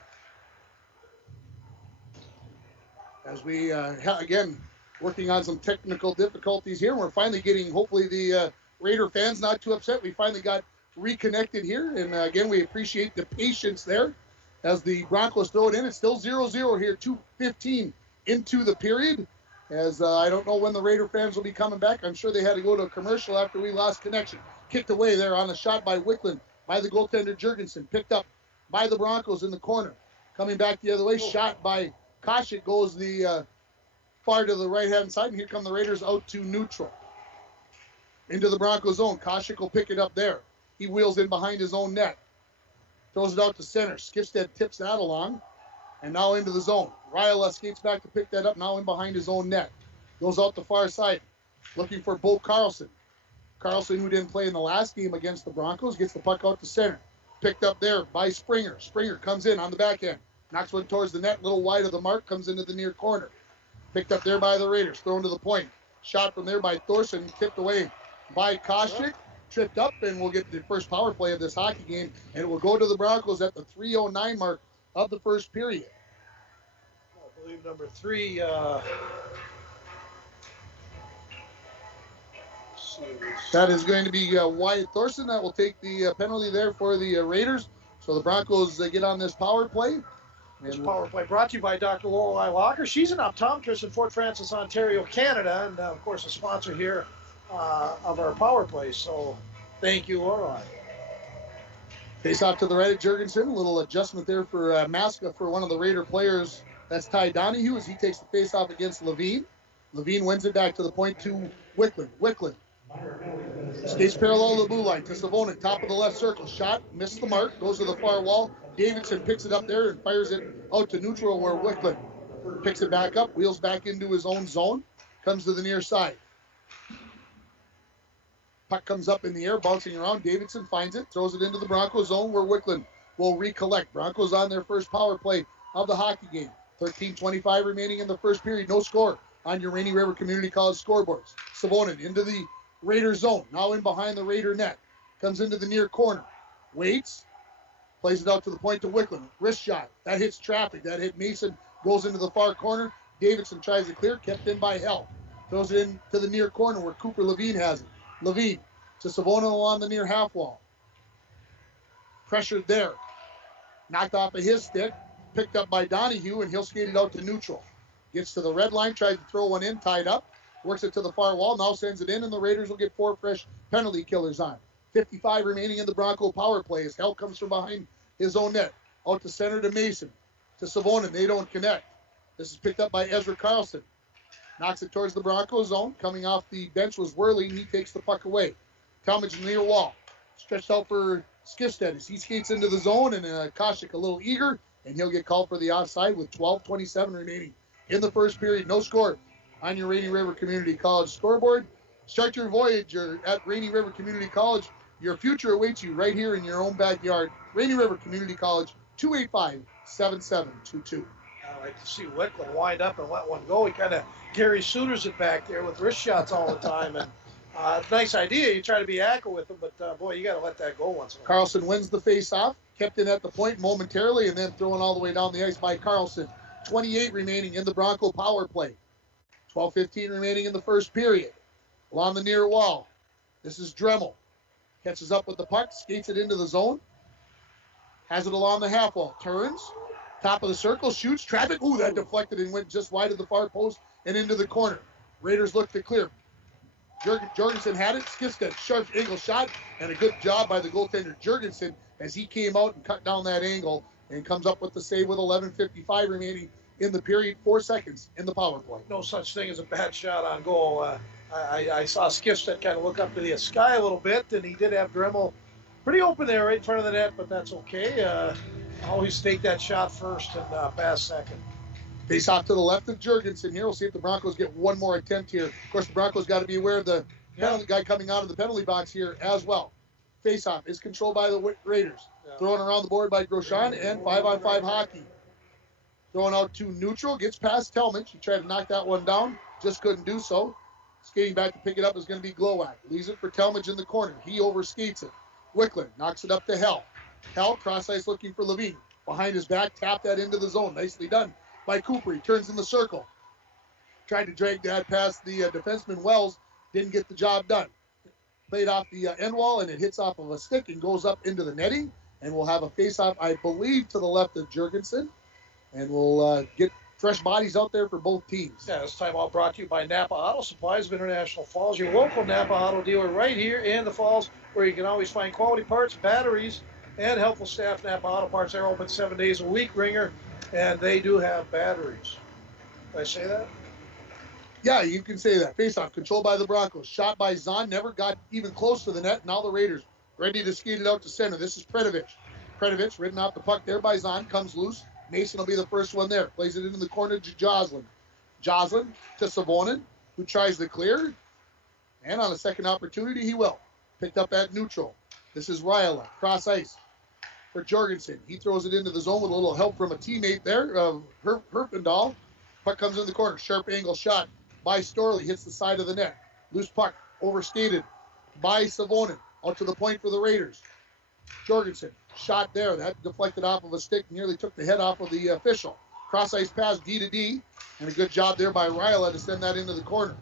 as we again working on some technical difficulties here. We're finally getting, hopefully the Raider fans not too upset. We finally got reconnected here, and again we appreciate the patience there as the Broncos throw it in. It's still 0-0 here, 2:15 into the period, as I don't know when the Raider fans will be coming back. I'm sure they had to go to a commercial after we lost connection. Kicked away there on a shot by Wickland, by the goaltender Jurgensen, picked up by the Broncos in the corner. Coming back the other way, shot by Koshik, goes the far to the right-hand side, and here come the Raiders out to neutral. Into the Broncos zone. Koshik will pick it up there. He wheels in behind his own net. Throws it out to center. Skipstead tips that along. And now into the zone. Ryle skates back to pick that up. Now in behind his own net. Goes out the far side. Looking for Bo Carlson. Carlson, who didn't play in the last game against the Broncos, gets the puck out to center. Picked up there by Springer. Springer comes in on the back end. Knocks one towards the net, little wide of the mark, comes into the near corner. Picked up there by the Raiders, thrown to the point. Shot from there by Thorson, tipped away by Koscheck. Tripped up, and we'll get the first power play of this hockey game, and it will go to the Broncos at the 3:09 mark of the first period. I believe number 3. That is going to be Wyatt Thorson. That will take the penalty there for the Raiders. So the Broncos get on this power play. This power play brought to you by Dr. Lorelei Locker. She's an optometrist in Fort Francis, Ontario, Canada, and of course a sponsor here of our power play. So thank you, Lorelei. Face off to the right of Jurgensen. A little adjustment there for Maska for one of the Raider players. That's Ty Donahue as he takes the face off against Levine. Levine wins it back to the point to Wicklund. Wicklund skates parallel to the blue line to Savonin, top of the left circle. Shot, misses the mark, goes to the far wall. Davidson picks it up there and fires it out to neutral where Wicklund picks it back up, wheels back into his own zone, comes to the near side. Puck comes up in the air, bouncing around. Davidson finds it, throws it into the Broncos zone where Wicklund will recollect. Broncos on their first power play of the hockey game. 13:25 remaining in the first period. No score on your Rainy River Community College scoreboards. Savonin into the Raider zone. Now in behind the Raider net. Comes into the near corner. Waits. Plays it out to the point to Wicklund. Wrist shot. That hits traffic. That hit Mason. Goes into the far corner. Davidson tries to clear. Kept in by Hell. Throws it in to the near corner where Cooper Levine has it. Levine to Savonin along the near half wall. Pressured there. Knocked off of his stick. Picked up by Donahue, and he'll skate it out to neutral. Gets to the red line. Tries to throw one in. Tied up. Works it to the far wall, now sends it in, and the Raiders will get 4 fresh penalty killers on. 55 remaining in the Bronco power play as Hell comes from behind his own net. Out to center to Mason. To Savonin, they don't connect. This is picked up by Ezra Carlson. Knocks it towards the Bronco zone. Coming off the bench was Worley, and he takes the puck away. Talmadge near wall. Stretched out for Skifstead as he skates into the zone, and Koscheck a little eager, and he'll get called for the offside with 12:27 remaining in the first period. No score on your Rainy River Community College scoreboard. Start your voyage at Rainy River Community College. Your future awaits you right here in your own backyard. Rainy River Community College, 285-7722. I like to see Wicklund wind up and let one go. He kind of Gary Souters it back there with wrist shots all the time. And nice idea. You try to be accurate with them, but boy, you got to let that go once in a while. Carlson wins the face-off. Kept in at the point momentarily and then thrown all the way down the ice by Carlson. 28 remaining in the Bronco power play. 12:15 remaining in the first period. Along the near wall. This is Dremel. Catches up with the puck, skates it into the zone. Has it along the half wall. Turns. Top of the circle, shoots. Traffic. Ooh, that deflected and went just wide of the far post and into the corner. Raiders look to clear. Jorgensen had it. Skifstead, sharp angle shot, and a good job by the goaltender Jorgensen as he came out and cut down that angle and comes up with the save with 11:55 remaining in the period, 4 seconds in the power play. No such thing as a bad shot on goal. I saw Skifstead kind of look up to the sky a little bit, and he did have Dremel pretty open there right in front of the net, but that's okay. Always take that shot first and pass second. Face off to the left of Jurgensen here. We'll see if the Broncos get one more attempt here. Of course, the Broncos got to be aware of the penalty guy coming out of the penalty box here as well. Face off is controlled by the Raiders. Yeah. Thrown around the board by Grosjean, and 5-on-5 hockey. Thrown out to neutral, gets past Talmadge. He tried to knock that one down, just couldn't do so. Skating back to pick it up is going to be Glowak. Leaves it for Talmadge in the corner. He overskates it. Wicklund knocks it up to Hell. Hell, cross ice looking for Levine. Behind his back, tap that into the zone. Nicely done by Cooper. He turns in the circle. Tried to drag that past the defenseman Wells. Didn't get the job done. Played off the end wall, and it hits off of a stick and goes up into the netting. And we'll have a face-off, I believe, to the left of Jurgensen. And we'll get fresh bodies out there for both teams. Yeah, this time all brought to you by Napa Auto Supplies of International Falls, your local Napa Auto dealer right here in the Falls, where you can always find quality parts, batteries, and helpful staff. Napa Auto Parts, they're open 7 days a week, Ringer, and they do have batteries. Did I say that? Yeah, you can say that. Face-off, controlled by the Broncos. Shot by Zahn, never got even close to the net. Now the Raiders ready to skate it out to center. This is Predovich. Predovich ridden off the puck there by Zahn. Comes loose. Mason will be the first one there. Plays it into the corner to Joslin. Joslin to Savonin, who tries to clear. And on a second opportunity, he will. Picked up at neutral. This is Ryla. Cross ice for Jorgensen. He throws it into the zone with a little help from a teammate there, Herpendahl. Puck comes in the corner. Sharp angle shot by Storley. Hits the side of the net. Loose puck overskated by Savonin. Out to the point for the Raiders. Jorgensen. Shot there. That deflected off of a stick. Nearly took the head off of the official. Cross ice pass D to D. And a good job there by Ryla to send that into the corner.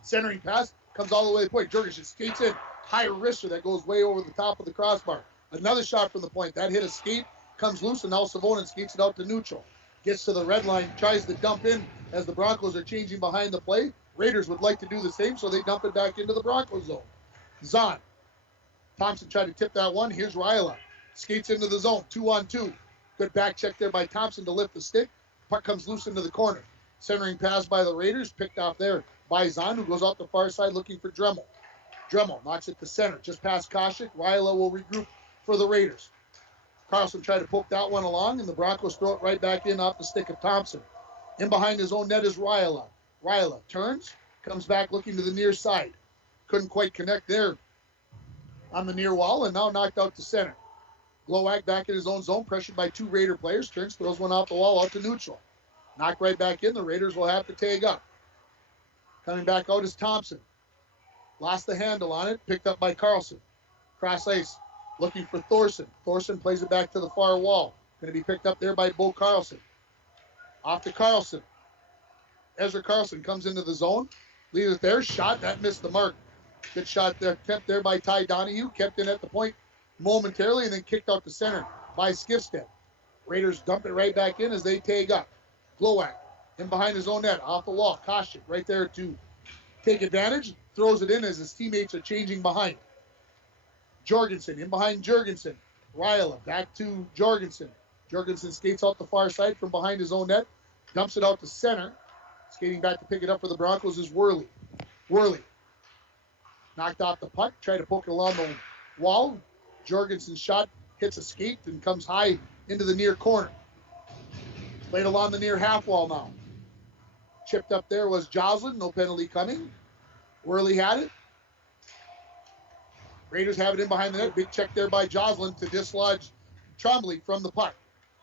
Centering pass comes all the way to the point. Jorgensen skates in. High wrister that goes way over the top of the crossbar. Another shot from the point. That hit a skate. Comes loose, and now Savonin skates it out to neutral. Gets to the red line. Tries to dump in as the Broncos are changing behind the play. Raiders would like to do the same, so they dump it back into the Broncos zone. Zahn. Thompson tried to tip that one. Here's Ryla. Skates into the zone. 2-on-2. Good back check there by Thompson to lift the stick. Puck comes loose into the corner. Centering pass by the Raiders. Picked off there by Zahn, who goes out the far side looking for Dremel. Dremel knocks it to center. Just past Koshik. Ryla will regroup for the Raiders. Carlson tried to poke that one along, and the Broncos throw it right back in off the stick of Thompson. In behind his own net is Ryla. Ryla turns, comes back looking to the near side. Couldn't quite connect there on the near wall, and now knocked out to center. Glowak back in his own zone, pressured by two Raider players. Turns, throws one off the wall out to neutral. Knocked right back in. The Raiders will have to tag up. Coming back out is Thompson. Lost the handle on it. Picked up by Carlson. Cross ice. Looking for Thorson. Thorson plays it back to the far wall. Going to be picked up there by Bo Carlson. Off to Carlson. Ezra Carlson comes into the zone. Leaves it there. Shot. That missed the mark. Good shot there. Kept there by Ty Donahue. Kept in at the point momentarily and then kicked out to center by Skifstead. Raiders dump it right back in as they tag up. Glowak in behind his own net. Off the wall. Koshik right there to take advantage. Throws it in as his teammates are changing behind. Jorgensen in behind Jorgensen. Ryla back to Jorgensen. Jorgensen skates out the far side from behind his own net. Dumps it out to center. Skating back to pick it up for the Broncos is Worley. Worley knocked off the puck. Tried to poke it along the wall. Jorgensen's shot hits a skate and comes high into the near corner. Played along the near half wall now. Chipped up there was Joslin. No penalty coming. Worley had it. Raiders have it in behind the net. Big check there by Joslin to dislodge Trombley from the puck.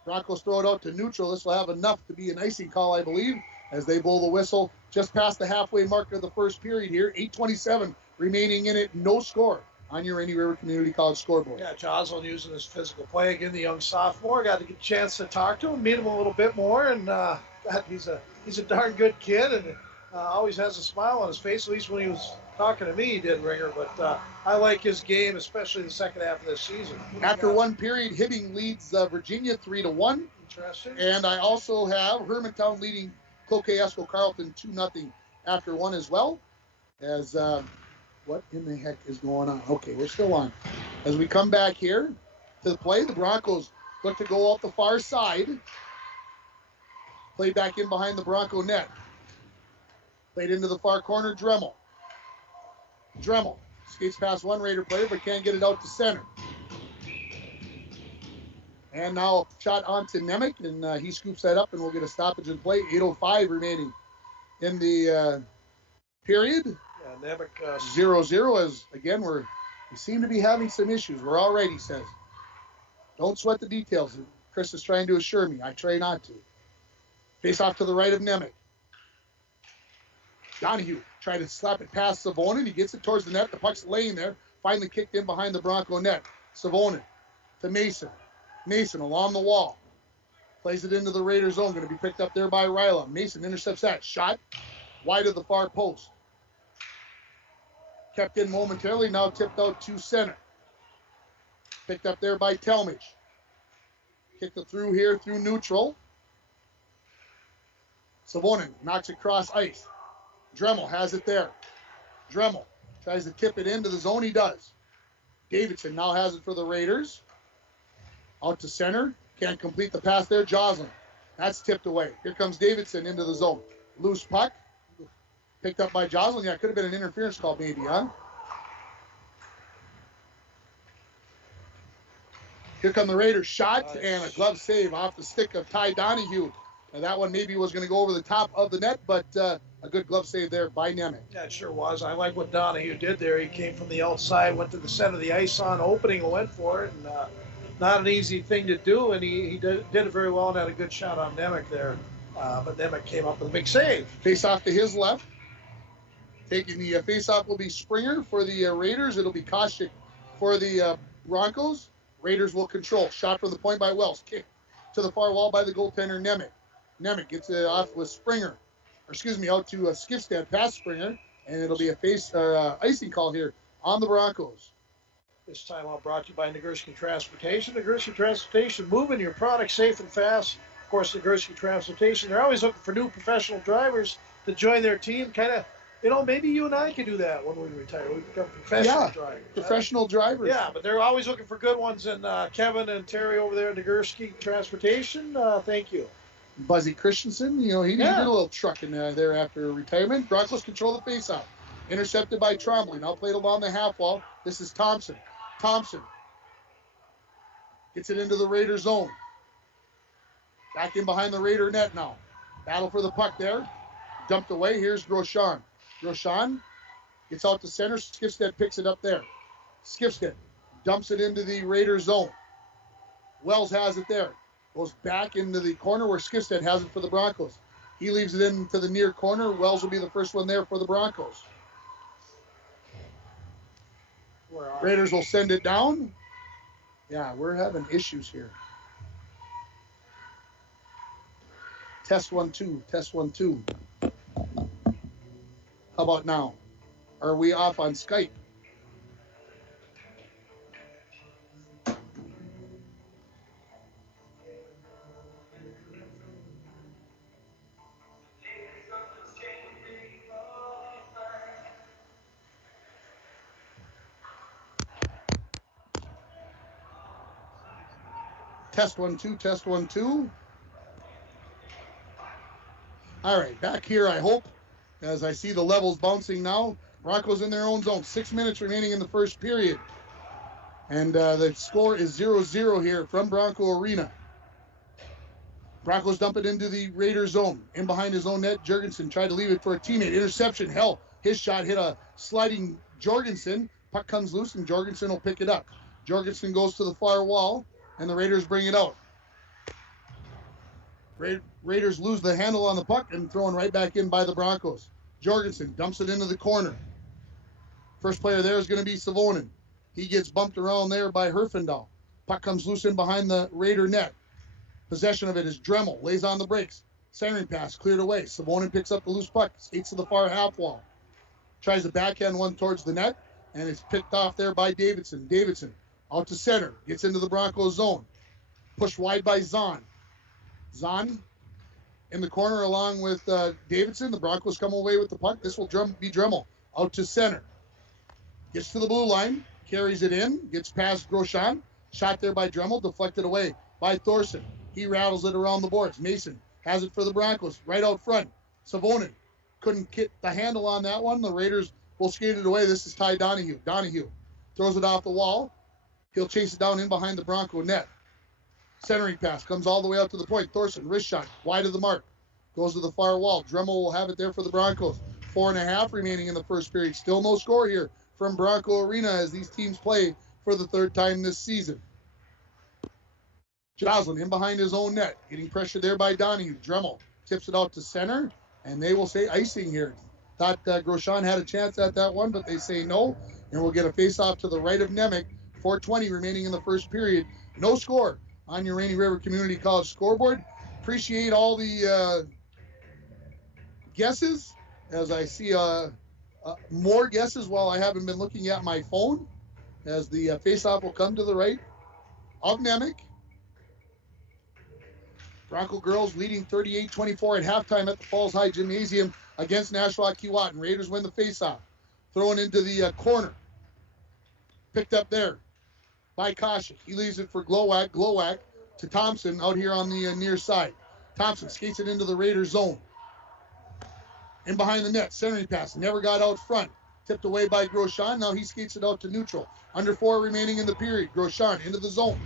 Broncos throw it out to neutral. This will have enough to be an icing call, I believe, as they blow the whistle just past the halfway mark of the first period here. 8:27 remaining in it. No score on your Rainy River Community College scoreboard. Yeah, Joslin using his physical play again. The young sophomore got to get a chance to talk to him, meet him a little bit more, and God, he's a darn good kid, and always has a smile on his face. At least when he was talking to me, he did, Ringer. But I like his game, especially the second half of this season. After one period, Hibbing leads Virginia 3-1. Interesting. And I also have Hermantown leading Cloquet Esco Carleton 2-0 after one as well. As what in the heck is going on? Okay, we're still on. As we come back here to the play, the Broncos look to go out the far side. Play back in behind the Bronco net. Played into the far corner, Dremel. Dremel skates past one Raider player, but can't get it out to center. And now a shot onto Nemec, and he scoops that up, and we'll get a stoppage in play. 8:05 remaining in the period. Yeah, Nemec 0-0 as, again, we seem to be having some issues. We're all right, he says. Don't sweat the details. Chris is trying to assure me. I try not to. Face off to the right of Nemec. Donahue tried to slap it past Savonin. He gets it towards the net. The puck's laying there. Finally kicked in behind the Bronco net. Savonin to Mason. Mason along the wall. Plays it into the Raider zone. Going to be picked up there by Ryla. Mason intercepts that. Shot wide of the far post. Kept in momentarily. Now tipped out to center. Picked up there by Talmadge. Kicked it through here through neutral. Savonin knocks it across ice. Dremel has it there. Dremel tries to tip it into the zone. He does. Davidson now has it for the Raiders. Out to center. Can't complete the pass there. Joslin. That's tipped away. Here comes Davidson into the zone. Loose puck. Picked up by Joslin. Yeah, it could have been an interference call maybe, huh? Here come the Raiders. Shot and a glove save off the stick of Ty Donahue. And that one maybe was going to go over the top of the net, but a good glove save there by Nemec. Yeah, it sure was. I like what Donahue did there. He came from the outside, went to the center of the ice on opening and went for it. And not an easy thing to do, and he did it very well and had a good shot on Nemec there. But Nemec came up with a big save. Face off to his left. Taking the face-off will be Springer for the Raiders. It'll be Koshik for the Broncos. Raiders will control. Shot from the point by Wells. Kick to the far wall by the goaltender, Nemec. Nemec gets it off with Springer. Out to Skifstad past Springer. And it'll be a icing call here on the Broncos. This time out brought to you by Nagurski Transportation. Nagurski Transportation, moving your product safe and fast. Of course, Nagurski Transportation, they're always looking for new professional drivers to join their team. Kind of, maybe you and I can do that when we retire. We become professional drivers. Professional drivers. Yeah, but they're always looking for good ones. And Kevin and Terry over there at Nagurski Transportation, thank you. Buzzy Christensen, he did a little trucking there after retirement. Broncos control the faceoff. Intercepted by Trombley. Now played along the half wall. This is Thompson. Thompson gets it into the Raider zone. Back in behind the Raider net now. Battle for the puck there. Dumped away. Here's Grosjean. Grosjean gets out to center. Skifstad picks it up there. Skifstad dumps it into the Raider zone. Wells has it there. Goes back into the corner where Skifstad has it for the Broncos. He leaves it into the near corner. Wells will be the first one there for the Broncos. Raiders will send it down. Yeah, we're having issues here. Test 1 2. Test 1 2. How about now? Are we off on Skype? Test 1 2. Test 1 2. All right, back here, I hope, as I see the levels bouncing now. Broncos in their own zone. 6 minutes remaining in the first period. And the score is 0-0 here from Bronco Arena. Broncos dump it into the Raider zone. In behind his own net, Jorgensen tried to leave it for a teammate. Interception, his shot hit a sliding Jorgensen. Puck comes loose, and Jorgensen will pick it up. Jorgensen goes to the far wall, and the Raiders bring it out. Raiders lose the handle on the puck and thrown right back in by the Broncos. Jorgensen dumps it into the corner. First player there is going to be Savonen. He gets bumped around there by Herfindahl. Puck comes loose in behind the Raider net. Possession of it is Dremel. Lays on the brakes. Centering pass cleared away. Savonen picks up the loose puck. Skates to the far half wall. Tries the backhand one towards the net. And it's picked off there by Davidson. Davidson out to center. Gets into the Broncos zone. Pushed wide by Zahn. Zahn in the corner along with Davidson. The Broncos come away with the puck. This will be Dremel out to center. Gets to the blue line. Carries it in. Gets past Grosjean. Shot there by Dremel. Deflected away by Thorson. He rattles it around the boards. Mason has it for the Broncos right out front. Savonen couldn't get the handle on that one. The Raiders will skate it away. This is Ty Donahue. Donahue throws it off the wall. He'll chase it down in behind the Bronco net. Centering pass comes all the way out to the point. Thorson, wrist shot, wide of the mark. Goes to the far wall. Dremel will have it there for the Broncos. 4.5 remaining in the first period. Still no score here from Bronco Arena as these teams play for the third time this season. Joslin in behind his own net. Getting pressure there by Donahue. Dremel tips it out to center, and they will say icing here. Thought Grosjean had a chance at that one, but they say no, and we'll get a face-off to the right of Nemec. 4:20 remaining in the first period. No score on your Rainy River Community College scoreboard. Appreciate all the guesses, as I see more guesses while I haven't been looking at my phone, as the face-off will come to the right of Nemec. Bronco girls leading 38-24 at halftime at the Falls High Gymnasium against Nashwauk Keewatin. Raiders win the face-off. Thrown into the corner. Picked up there by Koshik. He leaves it for Glowak. Glowak to Thompson out here on the near side. Thompson skates it into the Raiders zone. In behind the net, centering pass. Never got out front. Tipped away by Grosjean. Now he skates it out to neutral. Under 4 remaining in the period. Grosjean into the zone.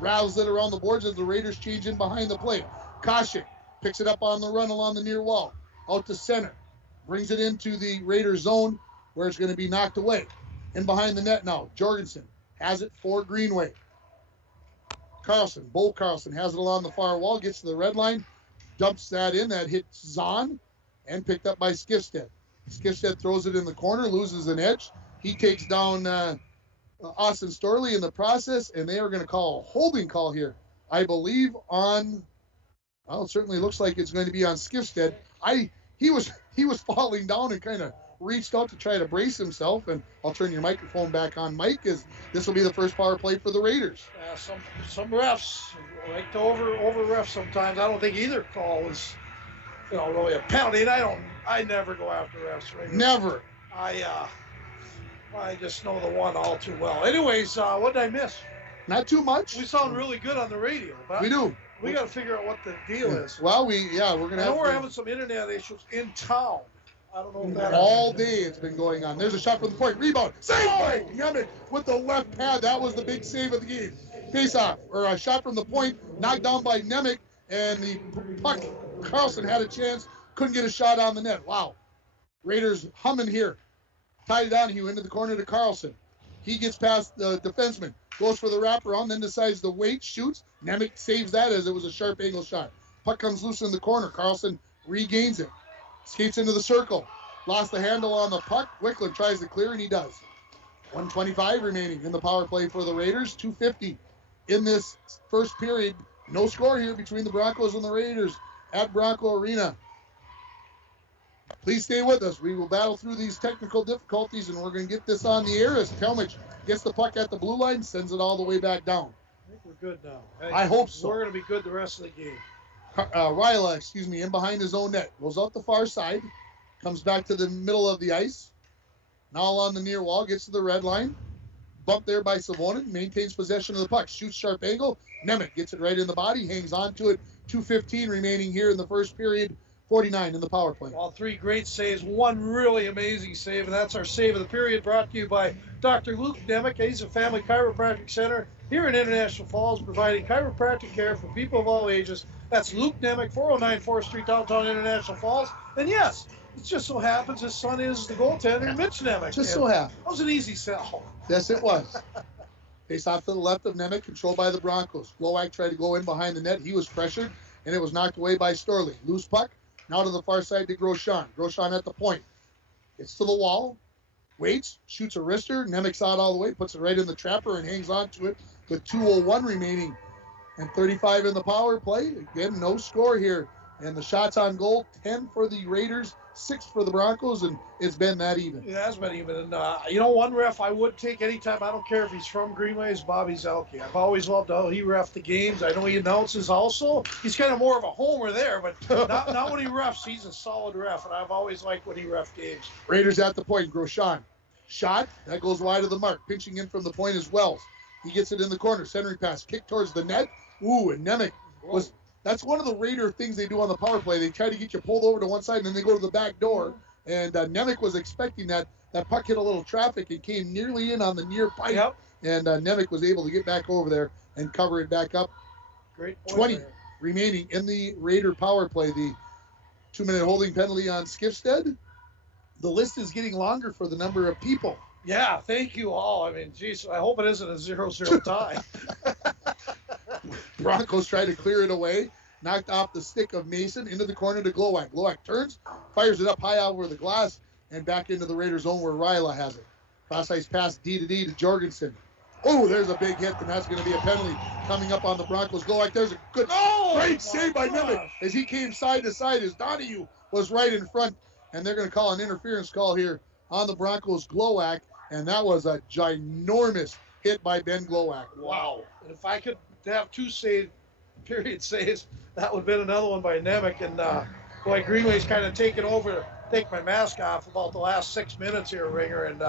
rattles it around the boards as the Raiders change in behind the plate. Koshik picks it up on the run along the near wall. Out to center. Brings it into the Raiders zone where it's going to be knocked away. In behind the net now. Jorgensen has it for Greenway. Bo Carlson has it along the far wall, gets to the red line, dumps that in. That hits Zahn and picked up by Skifstead. Skifstead throws it in the corner, loses an edge. He takes down Austin Storley in the process, and they are going to call a holding call here, I believe, on, well, it certainly looks like it's going to be on Skifstead. He was falling down and kind of reached out to try to brace himself, and I'll turn your microphone back on, Mike, as this will be the first power play for the Raiders. Some refs like to over ref sometimes. I don't think either call was, really a penalty. And I never go after refs. Right? Never. I just know the one all too well. Anyways, what did I miss? Not too much. We sound really good on the radio, but we do. We got to figure out what the deal is. Well, we're gonna. We're having some internet issues in town. I don't know if that all day it's been going on. There's a shot from the point. Rebound. Save by Nemec with the left pad. That was the big save of the game. Face off, or a shot from the point, knocked down by Nemec, and the puck. Carlson had a chance, couldn't get a shot on the net. Wow. Raiders humming here. Ty Donahue into the corner to Carlson. He gets past the defenseman, goes for the wraparound, then decides to wait, shoots. Nemec saves that as it was a sharp angle shot. Puck comes loose in the corner. Carlson regains it. Skates into the circle. Lost the handle on the puck. Wickland tries to clear, and he does. 1:25 remaining in the power play for the Raiders. 2:50 in this first period. No score here between the Broncos and the Raiders at Bronco Arena. Please stay with us. We will battle through these technical difficulties, and we're going to get this on the air as Telmich gets the puck at the blue line, sends it all the way back down. I think we're good now. I hope so. We're going to be good the rest of the game. Ryla, in behind his own net. Goes out the far side. Comes back to the middle of the ice. Now on the near wall. Gets to the red line. Bumped there by Savonin. Maintains possession of the puck. Shoots sharp angle. Nemec gets it right in the body. Hangs on to it. 2:15 remaining here in the first period. 49 in the power play. All three great saves. One really amazing save, and that's our save of the period, brought to you by Dr. Luke Nemec. He's a family chiropractic center here in International Falls, providing chiropractic care for people of all ages. That's Luke Nemec, 409 4th Street, downtown International Falls. And yes, it just so happens his son is the goaltender, Mitch Nemec. Just so happens. That was an easy sell. Yes, it was. Face off to the left of Nemec, controlled by the Broncos. Glowacz tried to go in behind the net. He was pressured, and it was knocked away by Storley. Loose puck. Now to the far side to Grosjean. Grosjean at the point. Gets to the wall. Waits. Shoots a wrister. Nemec's out all the way. Puts it right in the trapper and hangs on to it with 2:01 remaining. And 35 in the power play. Again, no score here. And the shots on goal, 10 for the Raiders, 6 for the Broncos, and it's been that even. It has been even. And, one ref I would take anytime. I don't care if he's from Greenway, is Bobby Zelke. I've always loved how he reffed the games. I know he announces also. He's kind of more of a homer there, but not when he refs. He's a solid ref, and I've always liked when he ref games. Raiders at the point. Grosjean. Shot. That goes wide of the mark. Pinching in from the point is Wells. He gets it in the corner. Centering pass. Kick towards the net. Ooh, and Nemec was... That's one of the Raider things they do on the power play. They try to get you pulled over to one side, and then they go to the back door. And Nemec was expecting that. That puck hit a little traffic and came nearly in on the near pipe. Yep. And Nemec was able to get back over there and cover it back up. Great point 20 there. Remaining in the Raider power play. The 2-minute holding penalty on Skifstead. The list is getting longer for the number of people. Yeah, thank you all. I mean, geez, I hope it isn't a 0-0 tie. Broncos try to clear it away. Knocked off the stick of Mason into the corner to Glowacz. Glowacz turns, fires it up high over the glass, and back into the Raiders' zone where Ryla has it. Cross-ice pass D to Jorgensen. Oh, there's a big hit, and that's going to be a penalty coming up on the Broncos. Glowacz, there's a good, great save by Nemec as he came side to side as Donahue was right in front, and they're going to call an interference call here on the Broncos' Glowacz, and that was a ginormous hit by Ben Glowacz. Wow. And if I could have two period saves, that would have been another one by Nemec. And boy, Greenway's kind of taken over. Take my mask off about the last 6 minutes here, Ringer, and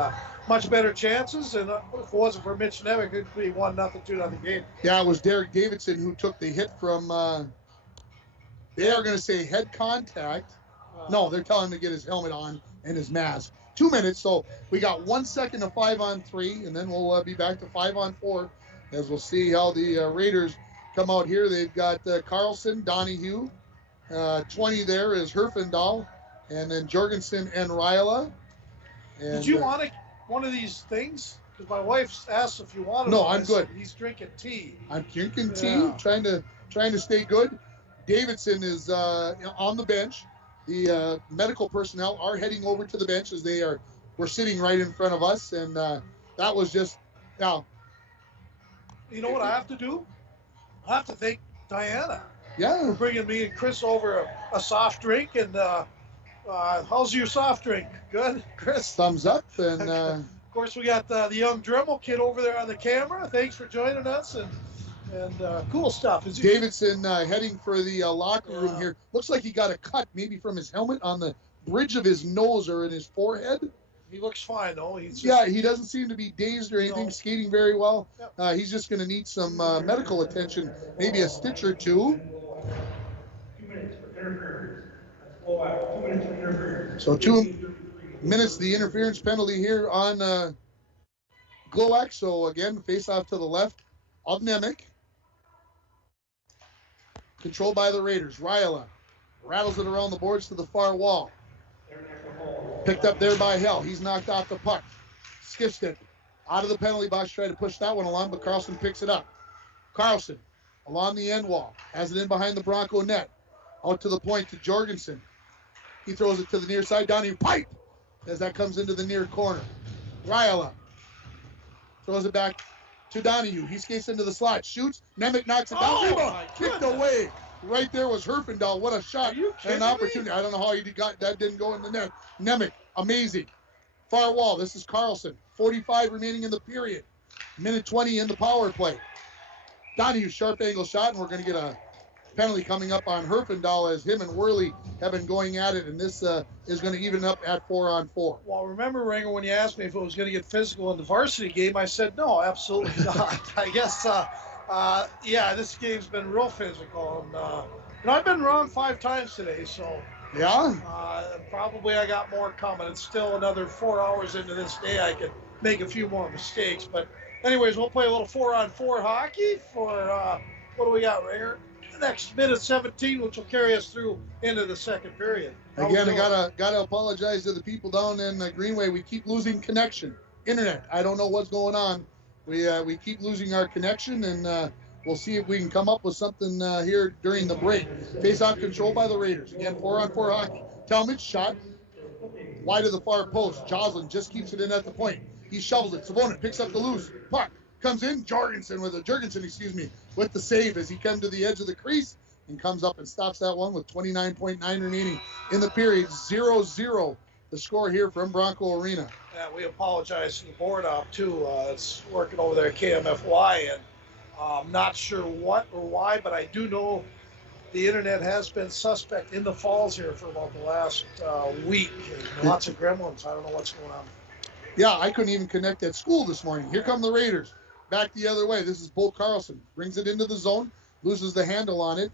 much better chances. And if it wasn't for Mitch Nemec, it'd be 1-0, 2-0 game. Yeah, it was Derek Davidson who took the hit from. They are going to say head contact. No, they're telling him to get his helmet on and his mask. 2 minutes, so we got 1 second of 5-on-3, and then we'll be back to 5-on-4 as we'll see how the Raiders come out here. They've got Carlson, Donahue. 20 there is Herfindahl, and then Jorgensen and Ryla. And, did you want one of these things? Because my wife asked if you wanted no, one. I'm good. He's drinking tea. I'm drinking tea, trying to stay good. Davidson is on the bench. The medical personnel are heading over to the bench as we're sitting right in front of us, and that was just now. You know what I have to do? I have to thank Diana. Yeah. For bringing me and Chris over a soft drink. And how's your soft drink? Good, Chris? Thumbs up. And of course, we got the young Dremel kid over there on the camera. Thanks for joining us. And cool stuff. Davidson heading for the locker room here. Looks like he got a cut maybe from his helmet on the bridge of his nose or in his forehead. He looks fine, though. He doesn't seem to be dazed or anything, skating very well. Yep. He's just going to need some medical attention, maybe a stitch or two. 2 minutes for interference. That's blow out. 2 minutes for interference. So 2 minutes, the interference penalty here on Glowak. So again, face off to the left of Nemec. Controlled by the Raiders. Ryla rattles it around the boards to the far wall. Picked up there by Hell. He's knocked off the puck. Skips it out of the penalty box, tried to push that one along, but Carlson picks it up. Carlson along the end wall, has it in behind the Bronco net. Out to the point to Jorgensen. He throws it to the near side. Donahue pipe as that comes into the near corner. Ryla throws it back to Donahue. He skates into the slot, shoots. Nemec knocks it down. Kicked away. Right there was Herfindahl. What a shot and an opportunity. I don't know how he got that. Didn't go in the net. Nemec, amazing. Far wall. This is Carlson. 45 remaining in the period. Minute 20 in the power play. Donahue, sharp angle shot, and we're going to get a penalty coming up on Herfindahl as him and Worley have been going at it, and this is going to even up at 4-on-4. Well, remember, Ringer, when you asked me if it was going to get physical in the varsity game, I said no, absolutely not. I guess, this game's been real physical, and I've been wrong 5 times today, so. Yeah? Probably I got more coming. It's still another 4 hours into this day. I could make a few more mistakes, but anyways, we'll play a little 4-on-4 hockey for, what do we got, Ringer? Next minute 17, which will carry us through into the second period. Again, I gotta apologize to the people down in Greenway. We keep losing connection, internet. I don't know what's going on. We keep losing our connection, and we'll see if we can come up with something here during the break. Face-off control by the Raiders. Again, 4-on-4 hockey. Talmadge shot wide of the far post. Joslin just keeps it in at the point. He shovels it. Savonin picks up the loose puck. Comes in, Jorgensen with the save as he comes to the edge of the crease and comes up and stops that one with 29.9 remaining in the period. 0-0 the score here from Bronco Arena. Yeah, we apologize to the board op too. It's working over there at KMFY, and I'm not sure what or why, but I do know the internet has been suspect in the falls here for about the last week. And lots of gremlins. I don't know what's going on. Yeah, I couldn't even connect at school this morning. Here come the Raiders. Back the other way. This is Bo Carlson. Brings it into the zone. Loses the handle on it.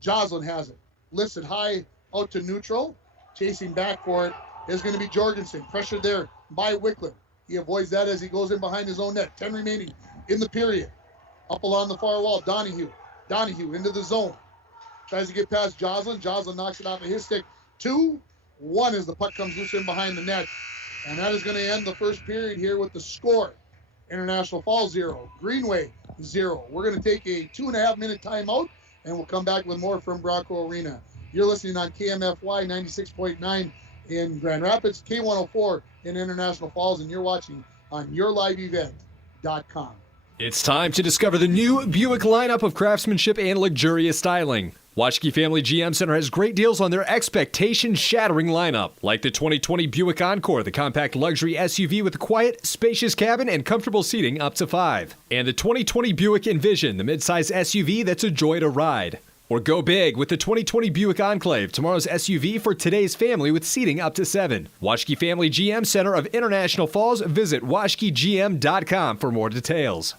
Joslin has it. Lifts it high out to neutral. Chasing back for it is going to be Jorgensen. Pressured there by Wicklund. He avoids that as he goes in behind his own net. 10 remaining in the period. Up along the far wall. Donahue into the zone. Tries to get past Joslin. Joslin knocks it off of his stick. 2-1 as the puck comes loose in behind the net. And that is going to end the first period here with the score. International Falls 0, Greenway 0. We're going to take a 2.5-minute timeout, and we'll come back with more from Bronco Arena. You're listening on KMFY 96.9 in Grand Rapids, K104 in International Falls, and you're watching on yourliveevent.com. It's time to discover the new Buick lineup of craftsmanship and luxurious styling. Washke Family GM Center has great deals on their expectation-shattering lineup, like the 2020 Buick Encore, the compact luxury SUV with a quiet, spacious cabin and comfortable seating up to 5. And the 2020 Buick Envision, the midsize SUV that's a joy to ride. Or go big with the 2020 Buick Enclave, tomorrow's SUV for today's family with seating up to 7. Washke Family GM Center of International Falls. Visit washkegm.com for more details.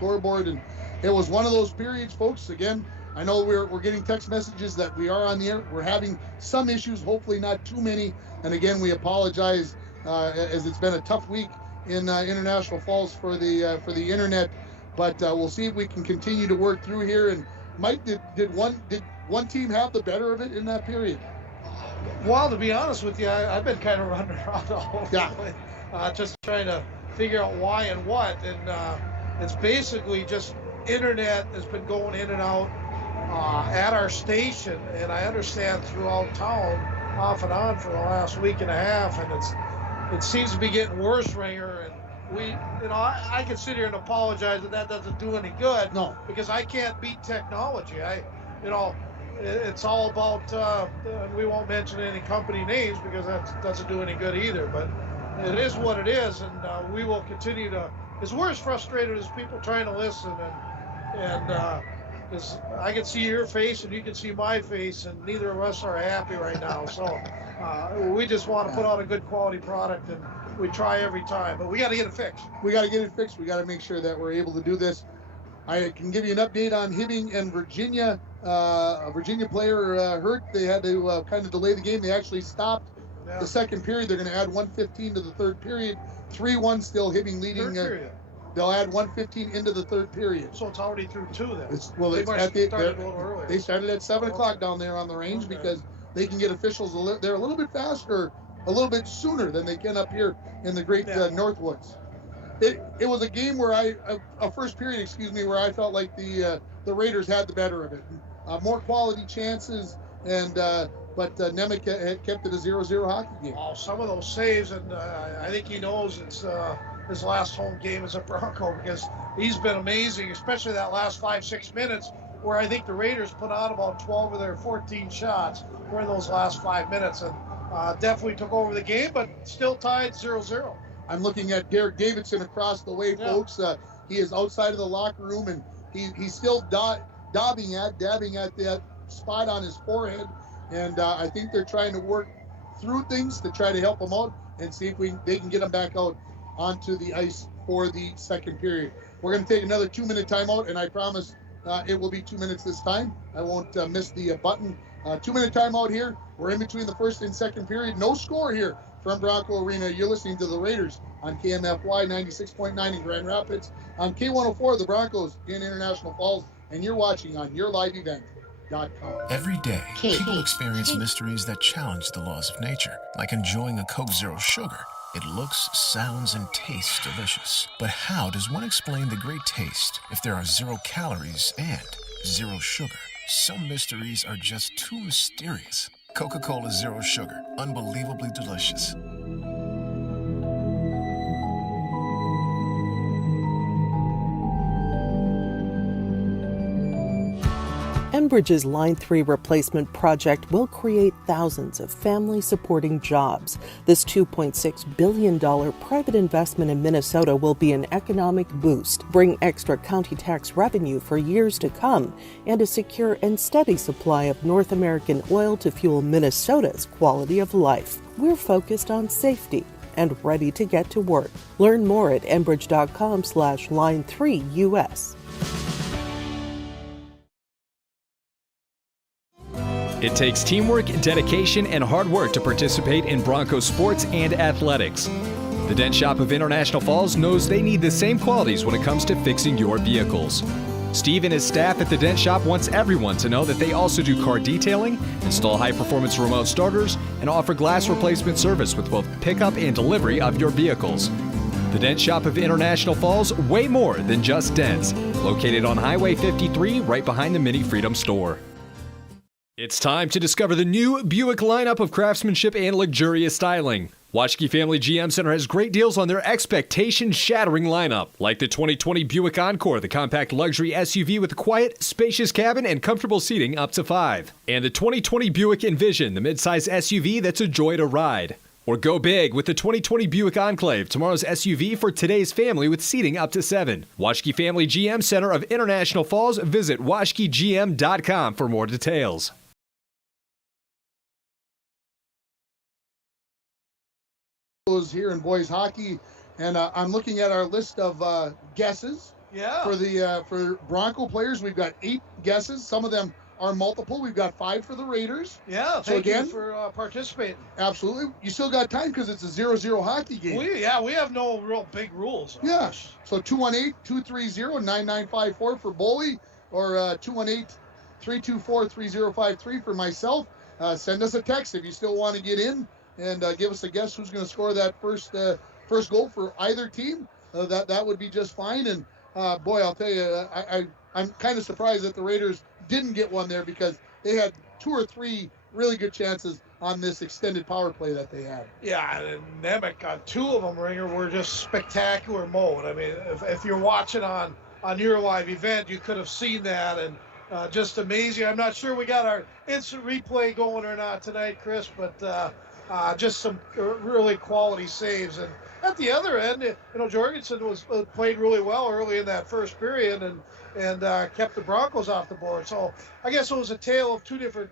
scoreboard. And it was one of those periods, folks. Again, I know we're getting text messages that we are on the air. We're having some issues, hopefully not too many. And again, we apologize as it's been a tough week in International Falls for the internet. But we'll see if we can continue to work through here. And Mike, did one team have the better of it in that period? Well, to be honest with you, I've been kind of running around all over the place, just trying to figure out why and what. And it's basically just internet has been going in and out at our station, and I understand throughout town, off and on for the last week and a half, and it seems to be getting worse, Ringer. And I can sit here and apologize that doesn't do any good. No, because I can't beat technology. It's all about, we won't mention any company names because that doesn't do any good either, but it is what it is, and we will continue to, as we're as frustrated as people trying to listen, and I can see your face and you can see my face, and neither of us are happy right now, so we just want to put out a good quality product, and we try every time, but we got to get it fixed. We got to get it fixed. We got to make sure that we're able to do this. I can give you an update on Hibbing and Virginia. A Virginia player hurt. They had to kind of delay the game. They actually stopped the second period. They're going to add 1:15 to the third period. 3-1 still, Hibbing leading. They'll add 1:15 into the third period. So it's already through 2 then. They started at 7 o'clock down there on the range because they can get officials they're a little bit faster, a little bit sooner than they can up here in the great Northwoods. It was a game where a first period, where I felt like the Raiders had the better of it. More quality chances, and but Nemec had kept it a 0-0 hockey game. Oh, some of those saves, and I think he knows it's his last home game as a Bronco, because he's been amazing, especially that last 5-6 minutes, where I think the Raiders put on about 12 of their 14 shots during those last 5 minutes, and definitely took over the game, but still tied 0-0. I'm looking at Derek Davidson across the way, folks. He is outside of the locker room, and he's still dabbing at that spot on his forehead. And I think they're trying to work through things to try to help him out and see if they can get him back out onto the ice for the second period. We're going to take another 2-minute timeout, and I promise it will be 2 minutes this time. I won't miss the button. 2-minute timeout here. We're in between the first and second period. No score here from Bronco Arena. You're listening to the Raiders on KMFY 96.9 in Grand Rapids, on K104 the Broncos in International Falls, and you're watching on yourliveevent.com. Every day, people experience mysteries that challenge the laws of nature, like enjoying a Coke Zero Sugar. It looks, sounds, and tastes delicious. But how does one explain the great taste if there are 0 calories and 0 sugar? Some mysteries are just too mysterious. Coca-Cola Zero Sugar, unbelievably delicious. Enbridge's Line 3 replacement project will create thousands of family-supporting jobs. This $2.6 billion private investment in Minnesota will be an economic boost, bring extra county tax revenue for years to come, and a secure and steady supply of North American oil to fuel Minnesota's quality of life. We're focused on safety and ready to get to work. Learn more at enbridge.com/line3US. It takes teamwork, dedication, and hard work to participate in Broncos sports and athletics. The Dent Shop of International Falls knows they need the same qualities when it comes to fixing your vehicles. Steve and his staff at the Dent Shop wants everyone to know that they also do car detailing, install high-performance remote starters, and offer glass replacement service with both pickup and delivery of your vehicles. The Dent Shop of International Falls, way more than just dents. Located on Highway 53, right behind the Mini Freedom store. It's time to discover the new Buick lineup of craftsmanship and luxurious styling. Washke Family GM Center has great deals on their expectation-shattering lineup, like the 2020 Buick Encore, the compact luxury SUV with a quiet, spacious cabin and comfortable seating up to 5. And the 2020 Buick Envision, the midsize SUV that's a joy to ride. Or go big with the 2020 Buick Enclave, tomorrow's SUV for today's family with seating up to 7. Washke Family GM Center of International Falls. Visit washkegm.com for more details. Here in boys hockey, and I'm looking at our list of guesses Yeah. For Bronco players, we've got 8 guesses. Some of them are multiple. We've got 5 for the Raiders. Yeah, thank you for participating. Absolutely. You still got time because it's a 0-0 hockey game. We have no real big rules. Yeah. So 218-230-9954 for Boley, or 218-324-3053 for myself. Send us a text if you still want to get in and give us a guess who's going to score that first goal for either team. That would be just fine. And boy, I'll tell you, I'm kind of surprised that the Raiders didn't get one there, because they had 2 or 3 really good chances on this extended power play that they had. Yeah, and Nemec on 2 of them, Ringer, were just spectacular mode. I mean, if you're watching on your live event, you could have seen that, and just amazing. I'm not sure we got our instant replay going or not tonight, Chris, but just some really quality saves. And at the other end, Jorgensen played really well early in that first period and kept the Broncos off the board. So I guess it was a tale of 2 different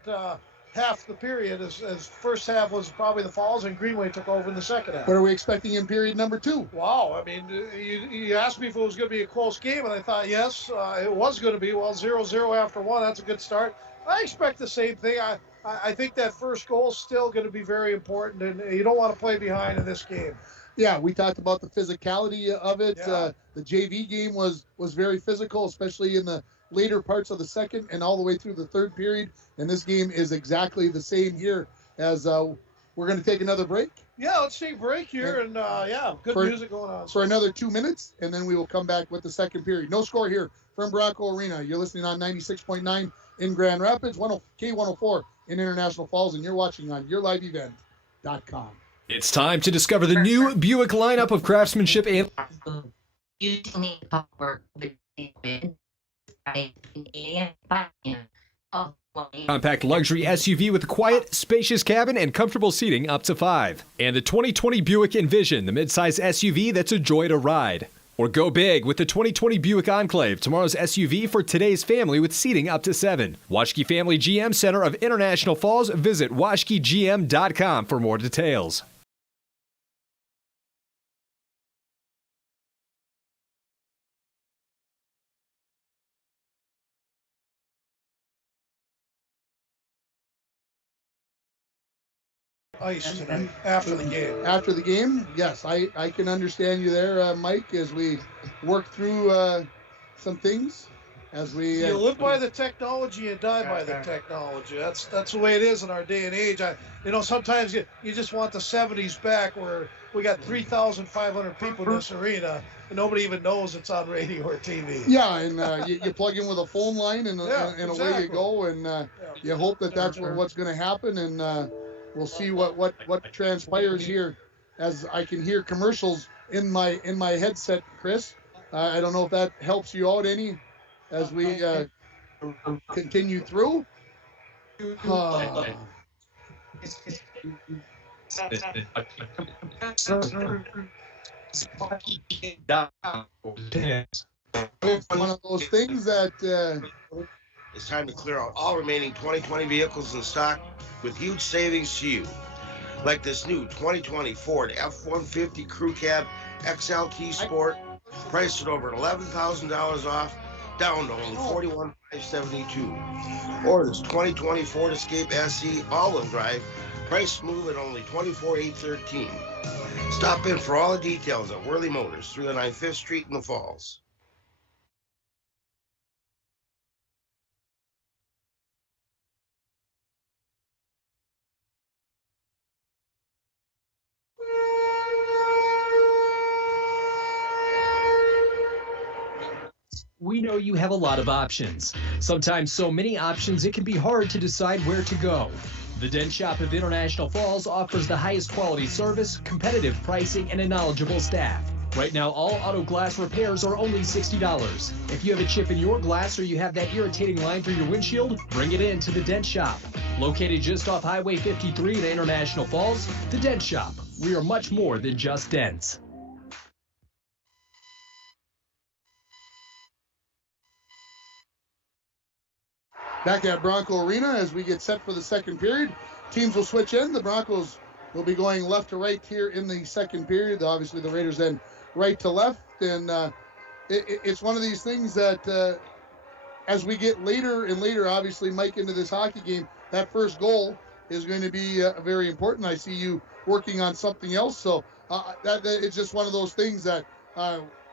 half the period. As first half was probably the Falls, and Greenway took over in the second half. What are we expecting in period number 2? Wow, I mean, you asked me if it was going to be a close game, and I thought yes, it was going to be. Well, 0-0 after 1, that's a good start. I expect the same thing. I think that first goal is still going to be very important, and you don't want to play behind in this game. Yeah, we talked about the physicality of it. Yeah. The JV game was very physical, especially in the later parts of the second and all the way through the third period. And this game is exactly the same here. As we're going to take another break. Yeah, let's take a break here, and good music going on. For another 2 minutes, and then we will come back with the second period. No score here from Bronco Arena. You're listening on 96.9 in Grand Rapids, K104 in International Falls, and you're watching on yourliveevent.com. It's time to discover the new Buick lineup of craftsmanship and compact luxury SUV with a quiet, spacious cabin and comfortable seating up to 5. And the 2020 Buick Envision, the midsize SUV that's a joy to ride. Or go big with the 2020 Buick Enclave, tomorrow's SUV for today's family with seating up to 7. Washke Family GM Center of International Falls. Visit washkegm.com for more details. Ice tonight after the game. After the game, yes, I can understand you there, Mike, as we work through some things. As we you live by the technology and die by the technology. That's the way it is in our day and age. Sometimes you just want the 70s back, where we got 3,500 people in this arena and nobody even knows it's on radio or TV. Yeah, and you plug in with a phone line and away you go, and you hope that's what's going to happen, and we'll see what transpires here, as I can hear commercials in my headset, Chris. I don't know if that helps you out any as we continue through. One of those things that it's time to clear out all remaining 2020 vehicles in stock with huge savings to you. Like this new 2020 Ford F-150 Crew Cab XLT Sport, priced at over $11,000 off, down to only $41,572. Or this 2020 Ford Escape SE all-wheel drive, priced smooth at only $24,813. Stop in for all the details at Worley Motors, 309 5th Street in the Falls. We know you have a lot of options. Sometimes so many options it can be hard to decide where to go. The Dent Shop of International Falls offers the highest quality service, competitive pricing, and a knowledgeable staff. Right now, all auto glass repairs are only $60. If you have a chip in your glass or you have that irritating line through your windshield, bring it in to the Dent Shop. Located just off Highway 53 in International Falls, the Dent Shop. We are much more than just dents. Back at Bronco Arena as we get set for the second period. Teams will switch in. The Broncos will be going left to right here in the second period. Obviously, the Raiders then right to left. And it's one of these things that as we get later and later, obviously, Mike, into this hockey game, that first goal is going to be very important. I see you working on something else. So that it's just one of those things that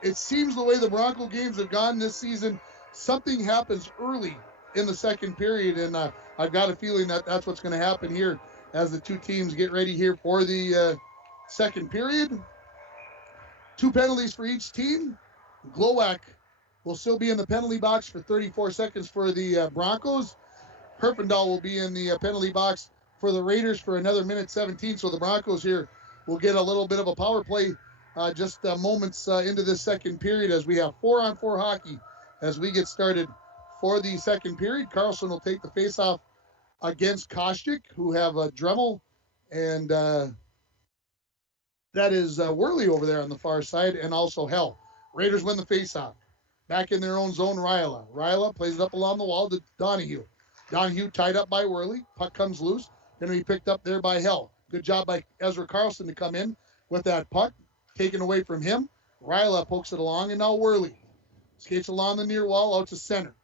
it seems the way the Bronco games have gone this season, something happens early in the second period. And I've got a feeling that that's what's going to happen here as the two teams get ready here for the second period. 2 penalties for each team. Glowak will still be in the penalty box for 34 seconds for the Broncos. Herfindahl will be in the penalty box for the Raiders for another minute 17. So the Broncos here will get a little bit of a power play just moments into this second period as we have 4-on-4 hockey as we get started for the second period. Carlson will take the faceoff against Kostick, who have Dremel, and that is Worley over there on the far side, and also Hell. Raiders win the faceoff. Back in their own zone, Ryla plays it up along the wall to Donahue. Donahue tied up by Worley. Puck comes loose. Going to be picked up there by Hell. Good job by Ezra Carlson to come in with that puck. Taken away from him. Ryla pokes it along, and now Worley skates along the near wall out to center.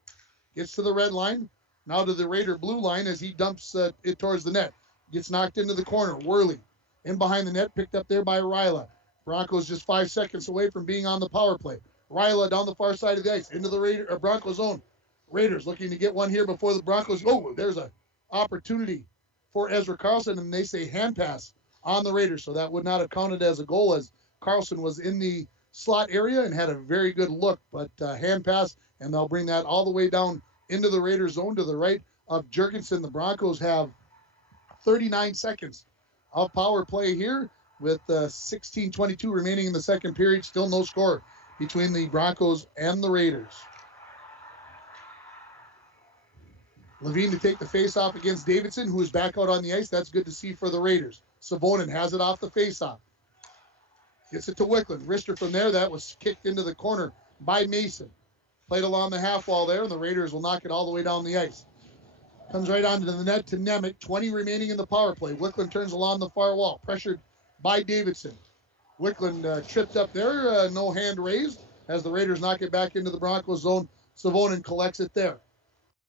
Gets to the red line. Now to the Raider blue line as he dumps it towards the net. Gets knocked into the corner. Worley in behind the net, picked up there by Ryla. Broncos just 5 seconds away from being on the power play. Ryla down the far side of the ice into the Broncos zone. Raiders looking to get one here before the Broncos. Oh, there's an opportunity for Ezra Carlson, and they say hand pass on the Raiders. So that would not have counted as a goal as Carlson was in the slot area and had a very good look, but hand pass, and they'll bring that all the way down into the Raiders zone to the right of Jurgensen. The Broncos have 39 seconds of power play here with 16:22 remaining in the second period. Still no score between the Broncos and the Raiders. Levine to take the faceoff against Davidson, who is back out on the ice. That's good to see for the Raiders. Savonin has it off the faceoff. Gets it to Wicklund. Rister from there. That was kicked into the corner by Mason. Played along the half wall there, and the Raiders will knock it all the way down the ice. Comes right onto the net to Nemec. 20 remaining in the power play. Wicklund turns along the far wall. Pressured by Davidson. Wicklund tripped up there. No hand raised as the Raiders knock it back into the Broncos zone. Savonin collects it there.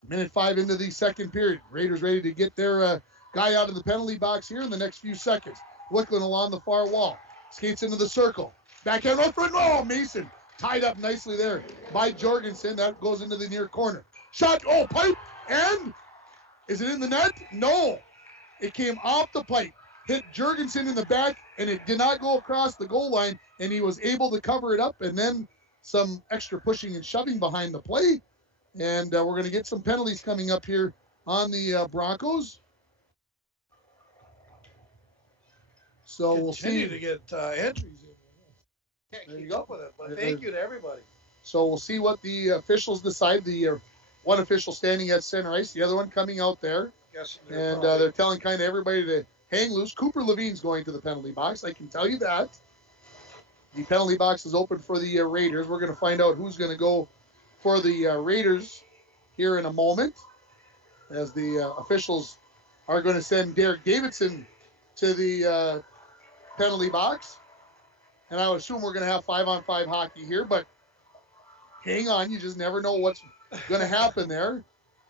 Minute 5 into the second period. Raiders ready to get their guy out of the penalty box here in the next few seconds. Wicklund along the far wall. Skates into the circle. Backhand right front. Oh, Mason tied up nicely there by Jorgensen. That goes into the near corner. Shot. Oh, pipe. And is it in the net? No. It came off the pipe. Hit Jurgensen in the back, and it did not go across the goal line, and he was able to cover it up, and then some extra pushing and shoving behind the play. And we're going to get some penalties coming up here on the Broncos. So we'll see. Continue to get entries in. Can't keep up with it, but thank you to everybody. So we'll see what the officials decide. The one official standing at center ice, the other one coming out there. And they're telling kind of everybody to hang loose. Cooper Levine's going to the penalty box. I can tell you that. The penalty box is open for the Raiders. We're going to find out who's going to go for the Raiders here in a moment, as the officials are going to send Derek Davidson to the penalty box. And I would assume we're going to have 5-on-5 hockey here, but hang on, you just never know what's going to happen there,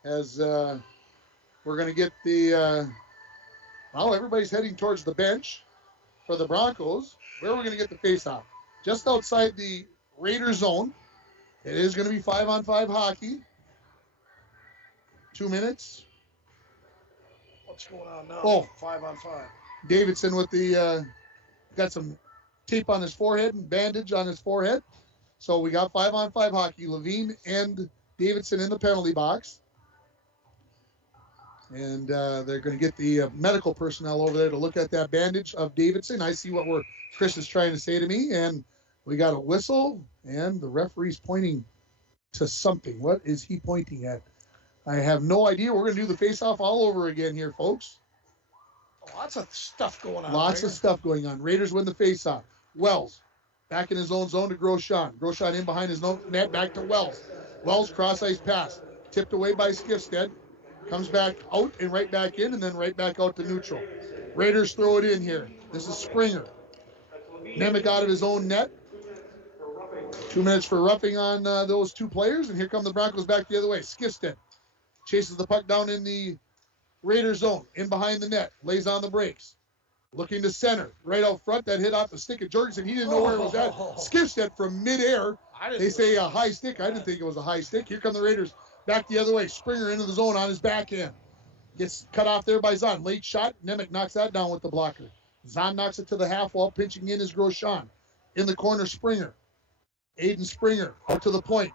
as we're going to get the well, everybody's heading towards the bench for the Broncos. Where are we going to get the face-off? Just outside the Raiders zone. It is going to be 5-on-5 hockey. 2 minutes. What's going on now? Oh. 5-on-5. Davidson with the, got some tape on his forehead and bandage on his forehead. So we got 5-on-5 hockey. Levine and Davidson in the penalty box. And they're going to get the medical personnel over there to look at that bandage of Davidson. I see what Chris is trying to say to me. And we got a whistle, and the referee's pointing to something. What is he pointing at? I have no idea. We're going to do the face-off all over again here, folks. Lots of stuff going on. Lots of stuff going on. Raiders win the face-off. Wells back in his own zone to Groshon. Groshon in behind his net, back to Wells. Wells cross-ice pass. Tipped away by Skifstead. Comes back out and right back in, and then right back out to neutral. Raiders throw it in here. This is Springer. Nemec out of his own net. 2 minutes for roughing on those two players, and here come the Broncos back the other way. Skifstead chases the puck down in the Raider zone, in behind the net, lays on the brakes. Looking to center, right out front, that hit off the stick of Jorgensen. He didn't know where it was at. Skifstead from midair. They say a high stick. I didn't think it was a high stick. Here come the Raiders back the other way. Springer into the zone on his backhand. Gets cut off there by Zahn. Late shot. Nemec knocks that down with the blocker. Zahn knocks it to the half wall. Pinching in is Grosjean. In the corner, Springer. Aiden Springer out to the point.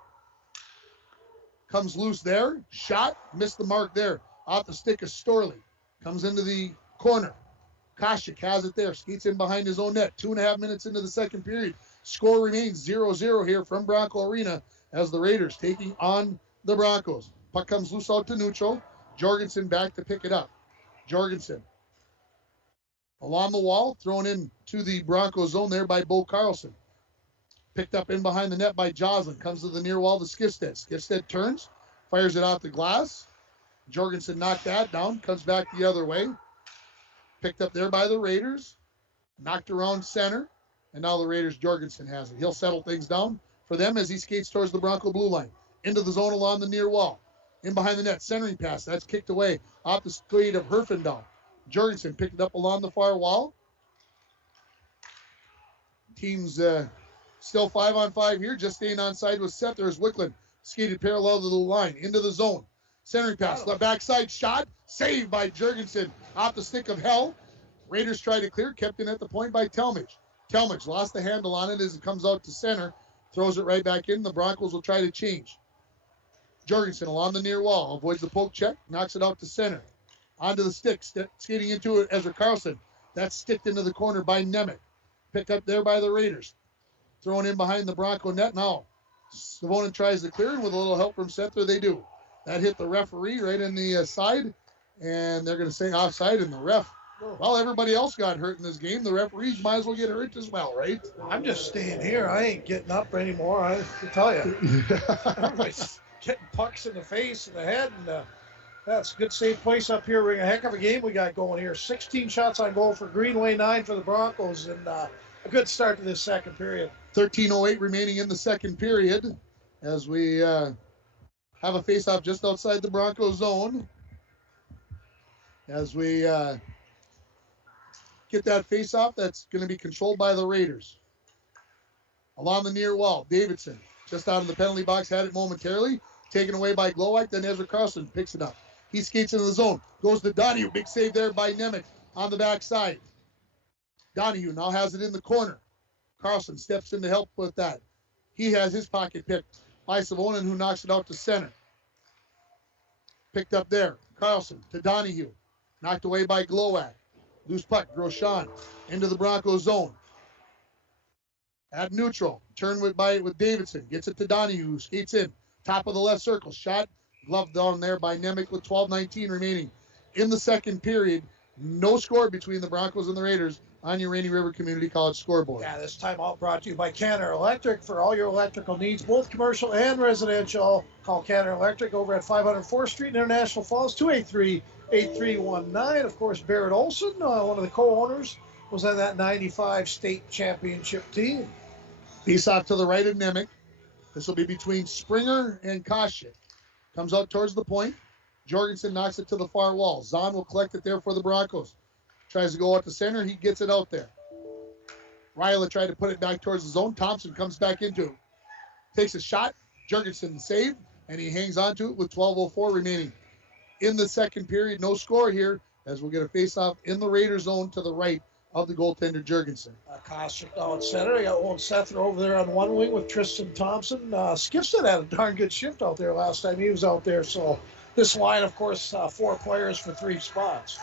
Comes loose there. Shot. Missed the mark there. Off the stick of Storley. Comes into the corner. Koshik has it there. Skates in behind his own net. 2.5 minutes into the second period. Score remains 0-0 here from Bronco Arena as the Raiders taking on the Broncos. Puck comes loose out to neutral. Jorgensen back to pick it up. Jorgensen along the wall, thrown in to the Broncos zone there by Bo Carlson. Picked up in behind the net by Joslin. Comes to the near wall to Skifstead. Skifstead turns, fires it off the glass. Jorgensen knocked that down, comes back the other way. Picked up there by the Raiders. Knocked around center. And now the Raiders, Jorgensen has it. He'll settle things down for them as he skates towards the Bronco blue line. Into the zone along the near wall. In behind the net, centering pass. That's kicked away off the skate of Herfindahl. Jorgensen picked it up along the far wall. Teams still 5-on-5 here. Just staying onside with Seth. There's Wickland. Skated parallel to the line. Into the zone. Centering pass. Left backside shot. Saved by Jorgensen off the stick of Hell. Raiders try to clear. Kept in at the point by Talmadge. Talmadge lost the handle on it as it comes out to center. Throws it right back in. The Broncos will try to change. Jorgensen along the near wall. Avoids the poke check. Knocks it out to center. Onto the stick. Skating into it, Ezra Carlson. That's sticked into the corner by Nemec. Picked up there by the Raiders. Thrown in behind the Bronco net. Now, Savonin tries to clear, and with a little help from Sether, they do. That hit the referee right in the side, and they're going to say offside, and the ref. Well, everybody else got hurt in this game. The referees might as well get hurt as well, right? I'm just staying here. I ain't getting up anymore, I can tell you. Everybody's getting pucks in the face and the head, and that's a good safe place up here. A heck of a game we got going here. 16 shots on goal for Greenway, 9 for the Broncos, and a good start to this second period. 13:08 remaining in the second period as we have a face-off just outside the Broncos zone. As we get that face-off, that's going to be controlled by the Raiders. Along the near wall, Davidson just out of the penalty box, had it momentarily. Taken away by Glowacz, then Ezra Carlson picks it up. He skates into the zone, goes to Donahue. Big save there by Nemec on the backside. Donahue now has it in the corner. Carlson steps in to help with that. He has his pocket picked by Savonin, who knocks it out to center. Picked up there. Carlson to Donahue. Knocked away by Glowacz. Loose puck, Grosjean into the Broncos zone. At neutral, turn with Davidson. Gets it to Donahue, who skates in. Top of the left circle. Shot, glove down there by Nemec with 12:19 remaining in the second period. No score between the Broncos and the Raiders on your Rainy River Community College scoreboard. Yeah, this timeout brought to you by Canner Electric. For all your electrical needs, both commercial and residential, call Canner Electric over at 500 4th Street in International Falls, 283-8319. Of course, Barrett Olson, one of the co-owners, was on that 95 state championship team. Face off to the right of Nemec. This will be between Springer and Koshik. Comes out towards the point. Jorgensen knocks it to the far wall. Zahn will collect it there for the Broncos. Tries to go out to center. He gets it out there. Ryla tried to put it back towards the zone. Thompson comes back into it. Takes a shot. Jorgensen saved, and he hangs on to it with 12:04 remaining. In the second period, no score here, as we'll get a face-off in the Raider zone to the right of the goaltender, Jorgensen. Koshik down at center. They got old Sether over there on one wing with Tristan Thompson. Skifstead had a darn good shift out there last time he was out there. So this line, of course, 4 players for 3 spots.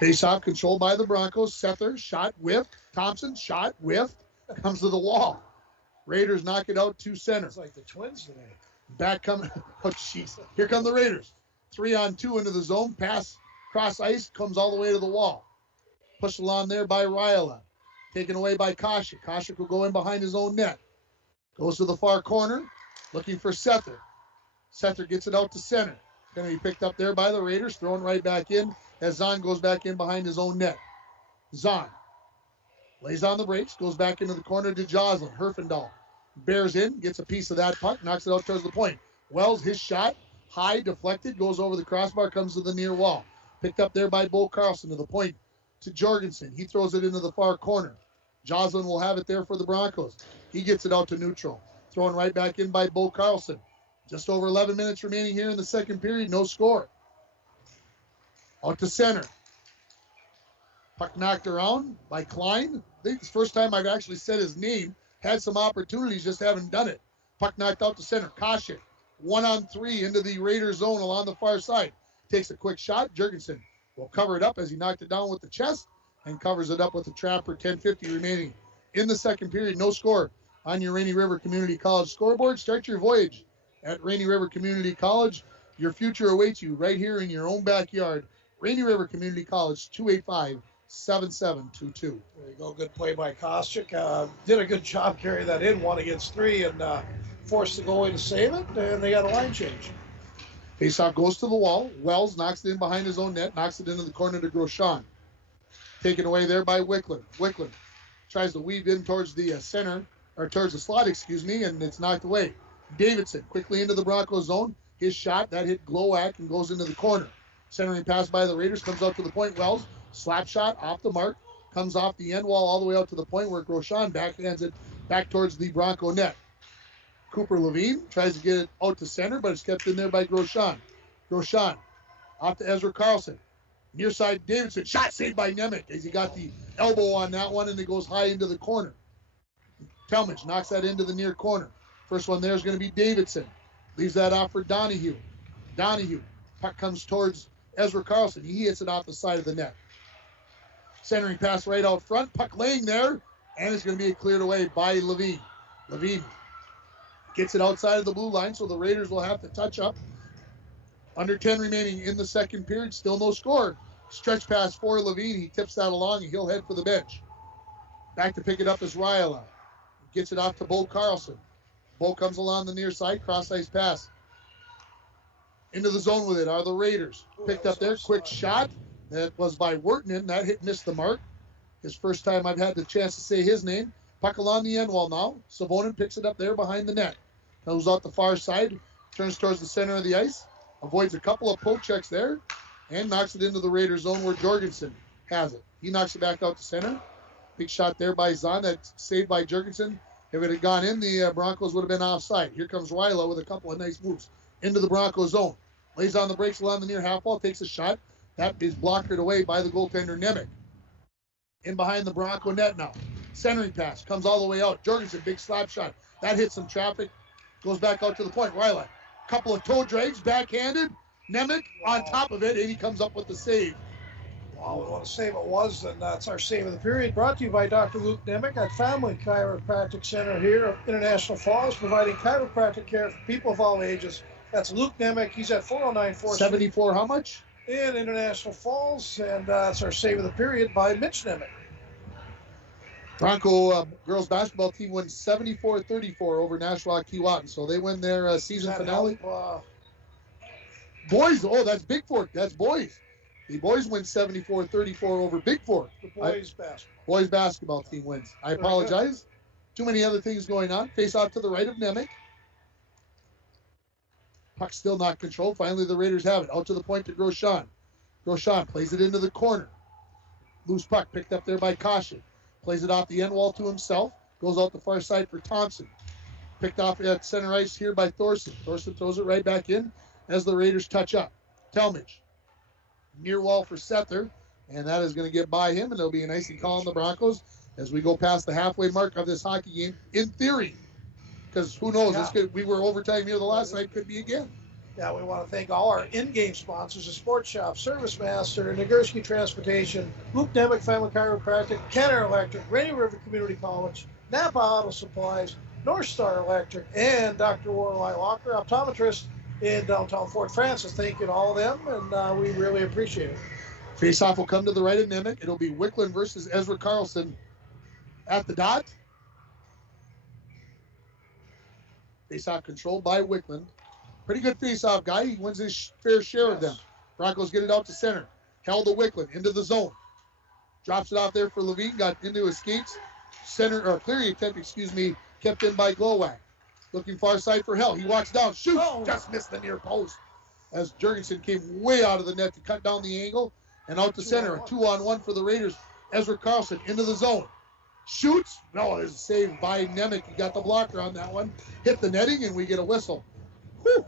Face-off controlled by the Broncos. Sether, shot, whiffed. Thompson, shot, whiffed. Comes to the wall. Raiders knock it out to center. It's like the Twins today. Back coming. Oh, jeez. Here come the Raiders. 3-on-2 into the zone. Pass, cross ice, comes all the way to the wall. Pushed along there by Ryla. Taken away by Koshik. Koshik will go in behind his own net. Goes to the far corner. Looking for Sether. Sether gets it out to center. Going to be picked up there by the Raiders. Thrown right back in as Zahn goes back in behind his own net. Zahn lays on the brakes. Goes back into the corner to Joslin. Herfindahl bears in, gets a piece of that puck, knocks it out towards the point. Wells, his shot, high, deflected, goes over the crossbar, comes to the near wall. Picked up there by Bo Carlson to the point to Jorgensen. He throws it into the far corner. Joslin will have it there for the Broncos. He gets it out to neutral. Thrown right back in by Bo Carlson. Just over 11 minutes remaining here in the second period. No score. Out to center. Puck knocked around by Klein. I think it's the first time I've actually said his name. Had some opportunities, just haven't done it. Puck knocked out to center. Koshik, 1-on-3 into the Raiders zone along the far side. Takes a quick shot. Jurgensen will cover it up as he knocked it down with the chest and covers it up with the trapper. 10:50 remaining in the second period. No score on your Rainy River Community College scoreboard. Start your voyage at Rainy River Community College. Your future awaits you right here in your own backyard. Rainy River Community College, 285-7722. There you go. Good play by Koshik. Did a good job carrying that in, 1-against-3, and forced the goalie to save it, and they got a line change. Faceoff goes to the wall. Wells knocks it in behind his own net, knocks it into the corner to Groshon. Taken away there by Wickler. Wickler tries to weave in towards the center, or towards the slot, and it's knocked away. Davidson quickly into the Broncos zone. His shot, that hit Glowak and goes into the corner. Centering pass by the Raiders, comes out to the point. Wells, slap shot off the mark, comes off the end wall all the way out to the point where Groshon backhands it back towards the Bronco net. Cooper Levine tries to get it out to center, but it's kept in there by Groshon. Groshon off to Ezra Carlson. Near side, Davidson. Shot saved by Nemec as he got the elbow on that one, and it goes high into the corner. Talmadge knocks that into the near corner. First one there is going to be Davidson. Leaves that off for Donahue. Donahue. Puck comes towards Ezra Carlson. He hits it off the side of the net. Centering pass right out front. Puck laying there, and it's going to be cleared away by Levine. Levine gets it outside of the blue line, so the Raiders will have to touch up. Under 10 remaining in the second period. Still no score. Stretch pass for Levine. He tips that along, and he'll head for the bench. Back to pick it up is Ryala. Gets it off to Bo Carlson. Bo comes along the near side. Cross-ice pass. Into the zone with it are the Raiders. Picked up there. Quick shot. That was by Wertinen. That hit missed the mark. His first time I've had the chance to say his name. Puck along the end wall now. Savonin picks it up there behind the net. Goes out the far side. Turns towards the center of the ice. Avoids a couple of poke checks there. And knocks it into the Raiders zone where Jorgensen has it. He knocks it back out to center. Big shot there by Zahn. That's saved by Jorgensen. If it had gone in, the Broncos would have been offside. Here comes Ryla with a couple of nice moves into the Broncos zone. Lays on the brakes along the near half wall. Takes a shot. That is blockered away by the goaltender Nemec. In behind the Bronco net now. Centering pass. Comes all the way out. Jorgensen, big slap shot. That hits some traffic. Goes back out to the point. Ryla. Couple of toe drags. Backhanded. Nemec on top of it. And he comes up with the save. Well, what a save it was, and that's our save of the period. Brought to you by Dr. Luke Nemec at Family Chiropractic Center here at International Falls, providing chiropractic care for people of all ages. That's Luke Nemec. He's at 409 4th 74 how much? In International Falls, and that's our save of the period by Mitch Nemec. Bronco girls basketball team wins 74-34 over Nashua Keewatin, so they win their season finale. Boys, oh, that's Big Fork. That's boys. The boys win 74-34 over Big Fork. The boys basketball. Boys basketball team wins. I apologize. Too many other things going on. Face off to the right of Nemec. Puck still not controlled. Finally, the Raiders have it. Out to the point to Groshon. Groshon plays it into the corner. Loose puck picked up there by Caution. Plays it off the end wall to himself. Goes out the far side for Thompson. Picked off at center ice here by Thorson. Thorson throws it right back in as the Raiders touch up. Talmadge. Near wall for Sether. And that is going to get by him. And it'll be a nicely call on the Broncos as we go past the halfway mark of this hockey game. In theory. Because who knows? We were overtime here the last night. Could be again. Yeah, we want to thank all our in-game sponsors, the Sports Shop, Service Master, Nagurski Transportation, Luke Nemec Family Chiropractic, Kenner Electric, Rainy River Community College, Napa Auto Supplies, North Star Electric, and Dr. Warley Walker, optometrist in downtown Fort Francis. Thank you to all of them, and we really appreciate it. Face-off will come to the right of Nemec. It'll be Wickland versus Ezra Carlson at the dot. Face-off controlled by Wickland. Pretty good face-off guy. He wins his fair share of them. Broncos get it out to center. Held to Wickland into the zone. Drops it out there for Levine. Got into his skates. Center or clearing attempt, kept in by Glowak. Looking far side for Hell. He walks down, shoots, just missed the near post. As Jurgensen came way out of the net to cut down the angle and out to center. A 2-on-1 for the Raiders. Ezra Carlson into the zone. Shoots. No, there's a save by Nemec. He got the blocker on that one. Hit the netting, and we get a whistle. Whew.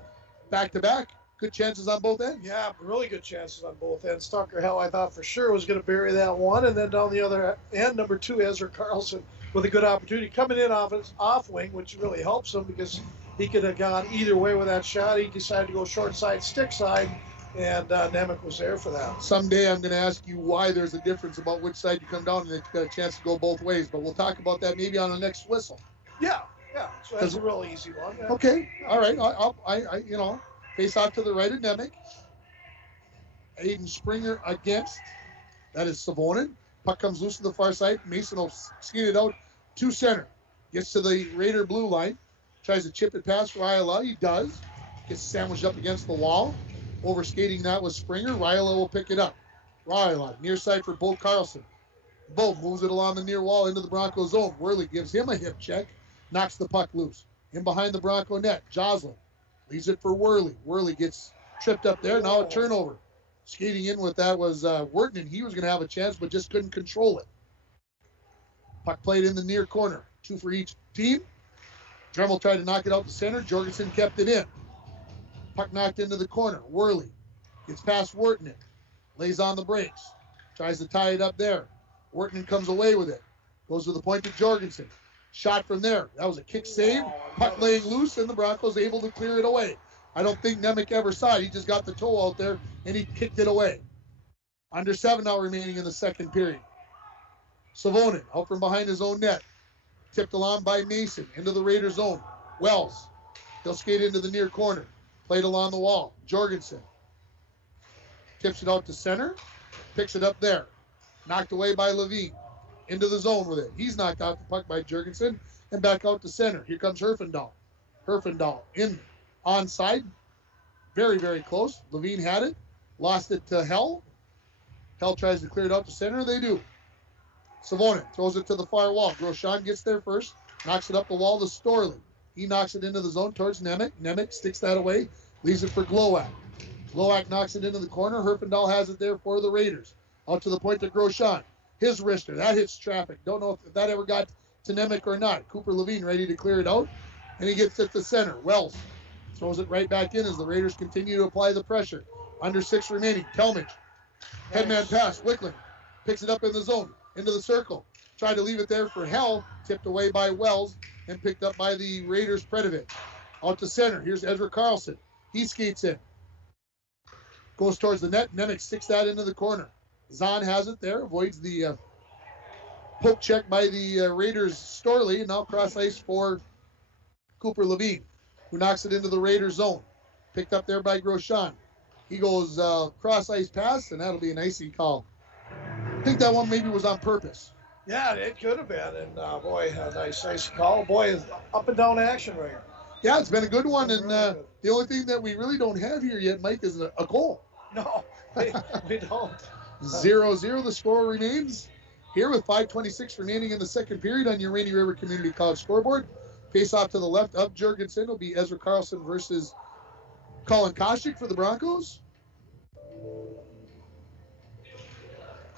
Back to back. Good chances on both ends. Yeah, really good chances on both ends. Tucker Hell, I thought for sure was going to bury that one. And then down the other end, number 2, Ezra Carlson with a good opportunity. Coming in off his off wing, which really helps him because he could have gone either way with that shot. He decided to go short side, stick side, and Nemec was there for that. Someday I'm going to ask you why there's a difference about which side you come down, and it's got a chance to go both ways. But we'll talk about that maybe on the next whistle. Yeah. So that's a real easy one. Yeah. Okay. All right. I face off to the right of Nemec. Aiden Springer against. That is Savonin. Puck comes loose to the far side. Mason will skate it out to center. Gets to the Raider blue line. Tries to chip it past Ryla. He does. Gets sandwiched up against the wall. Over skating that was Springer. Ryla will pick it up. Ryla, near side for Bo Carlson. Bo moves it along the near wall into the Bronco zone. Worley gives him a hip check. Knocks the puck loose. In behind the Bronco net. Joslin leaves it for Worley. Worley gets tripped up there. Now a turnover. Skating in with that was Wharton, and he was going to have a chance, but just couldn't control it. Puck played in the near corner. 2 for each team. Dremel tried to knock it out to center. Jorgensen kept it in. Puck knocked into the corner. Worley gets past Wharton. Lays on the brakes. Tries to tie it up there. Wharton comes away with it. Goes to the point to Jorgensen. Shot from there. That was a kick save. Puck laying loose, and the Broncos able to clear it away. I don't think Nemec ever saw it. He just got the toe out there, and he kicked it away. Under 7 now remaining in the second period. Savonin out from behind his own net. Tipped along by Mason into the Raider zone. Wells. He'll skate into the near corner. Played along the wall. Jorgensen. Tips it out to center. Picks it up there. Knocked away by Levine. Into the zone with it. He's knocked out the puck by Jorgensen. And back out to center. Here comes Herfindahl. Herfindahl in onside. Very, very close. Levine had it. Lost it to Hell. Hell tries to clear it out to center. They do. Savonin throws it to the far wall. Groshon gets there first. Knocks it up the wall to Storley. He knocks it into the zone towards Nemec. Nemec sticks that away. Leaves it for Glowak. Glowak knocks it into the corner. Herfindahl has it there for the Raiders. Out to the point to Groshon. His wrister. That hits traffic. Don't know if that ever got to Nemec or not. Cooper Levine ready to clear it out. And he gets it to center. Wells throws it right back in as the Raiders continue to apply the pressure. Under 6 remaining. Talmadge. Headman pass. Wickling picks it up in the zone. Into the circle. Tried to leave it there for Hell. Tipped away by Wells and picked up by the Raiders' Predovic. Out to center. Here's Ezra Carlson. He skates in. Goes towards the net. Nemec sticks that into the corner. Zahn has it there. Avoids the poke check by the Raiders' Storley. And now cross ice for Cooper Levine, who knocks it into the Raiders' zone. Picked up there by Groshon. He goes cross ice pass, and that'll be an icy call. I think that one maybe was on purpose. Yeah, it could have been. And boy, a nice call. Boy, up and down action right here. Yeah, it's been a good one. And the only thing that we really don't have here yet, Mike, is a goal. No, we don't. 0-0, the score remains here with 5:26 remaining in the second period on your Rainy River Community College scoreboard. Face off to the left of Jurgensen will be Ezra Carlson versus Colin Koshik for the Broncos.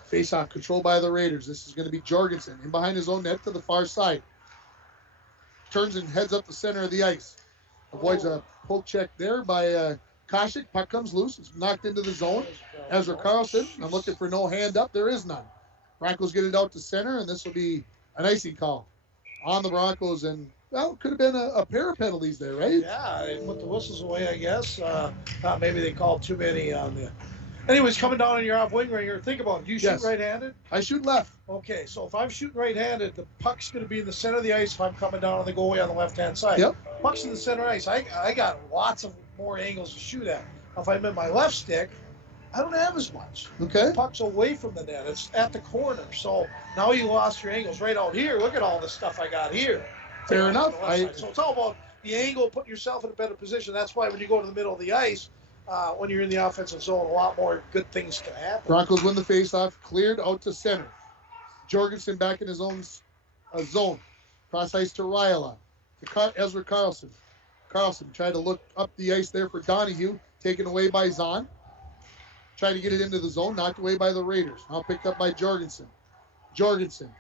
Face off controlled by the Raiders. This is going to be Jorgensen in behind his own net to the far side. Turns and heads up the center of the ice. Avoids a poke check there by Koshik. Puck comes loose. It's knocked into the zone. Ezra Carlson. I'm looking for no hand up. There is none. Broncos get it out to center, and this will be an icing call on the Broncos. And, well, could have been a pair of penalties there, right? Yeah, they put the whistles away, I guess. Thought maybe they called too many on the... Anyways, coming down on your off wing ringer, think about it. Do you shoot right-handed? I shoot left. Okay, so if I'm shooting right-handed, the puck's going to be in the center of the ice if I'm coming down on the goalie on the left-hand side. Yep. Puck's in the center ice. I got lots of more angles to shoot at. If I'm in my left stick, I don't have as much. Okay. The puck's away from the net. It's at the corner. So now you lost your angles right out here. Look at all the stuff I got here. Fair enough. So it's all about the angle, putting yourself in a better position. That's why when you go to the middle of the ice, when you're in the offensive zone, a lot more good things can happen. Broncos win the faceoff, cleared out to center. Jorgensen back in his own zone. Cross ice to Ryla. to Ezra Carlson. Carlson tried to look up the ice there for Donahue, taken away by Zahn. Tried to get it into the zone, knocked away by the Raiders. Now picked up by Jorgensen. Jorgensen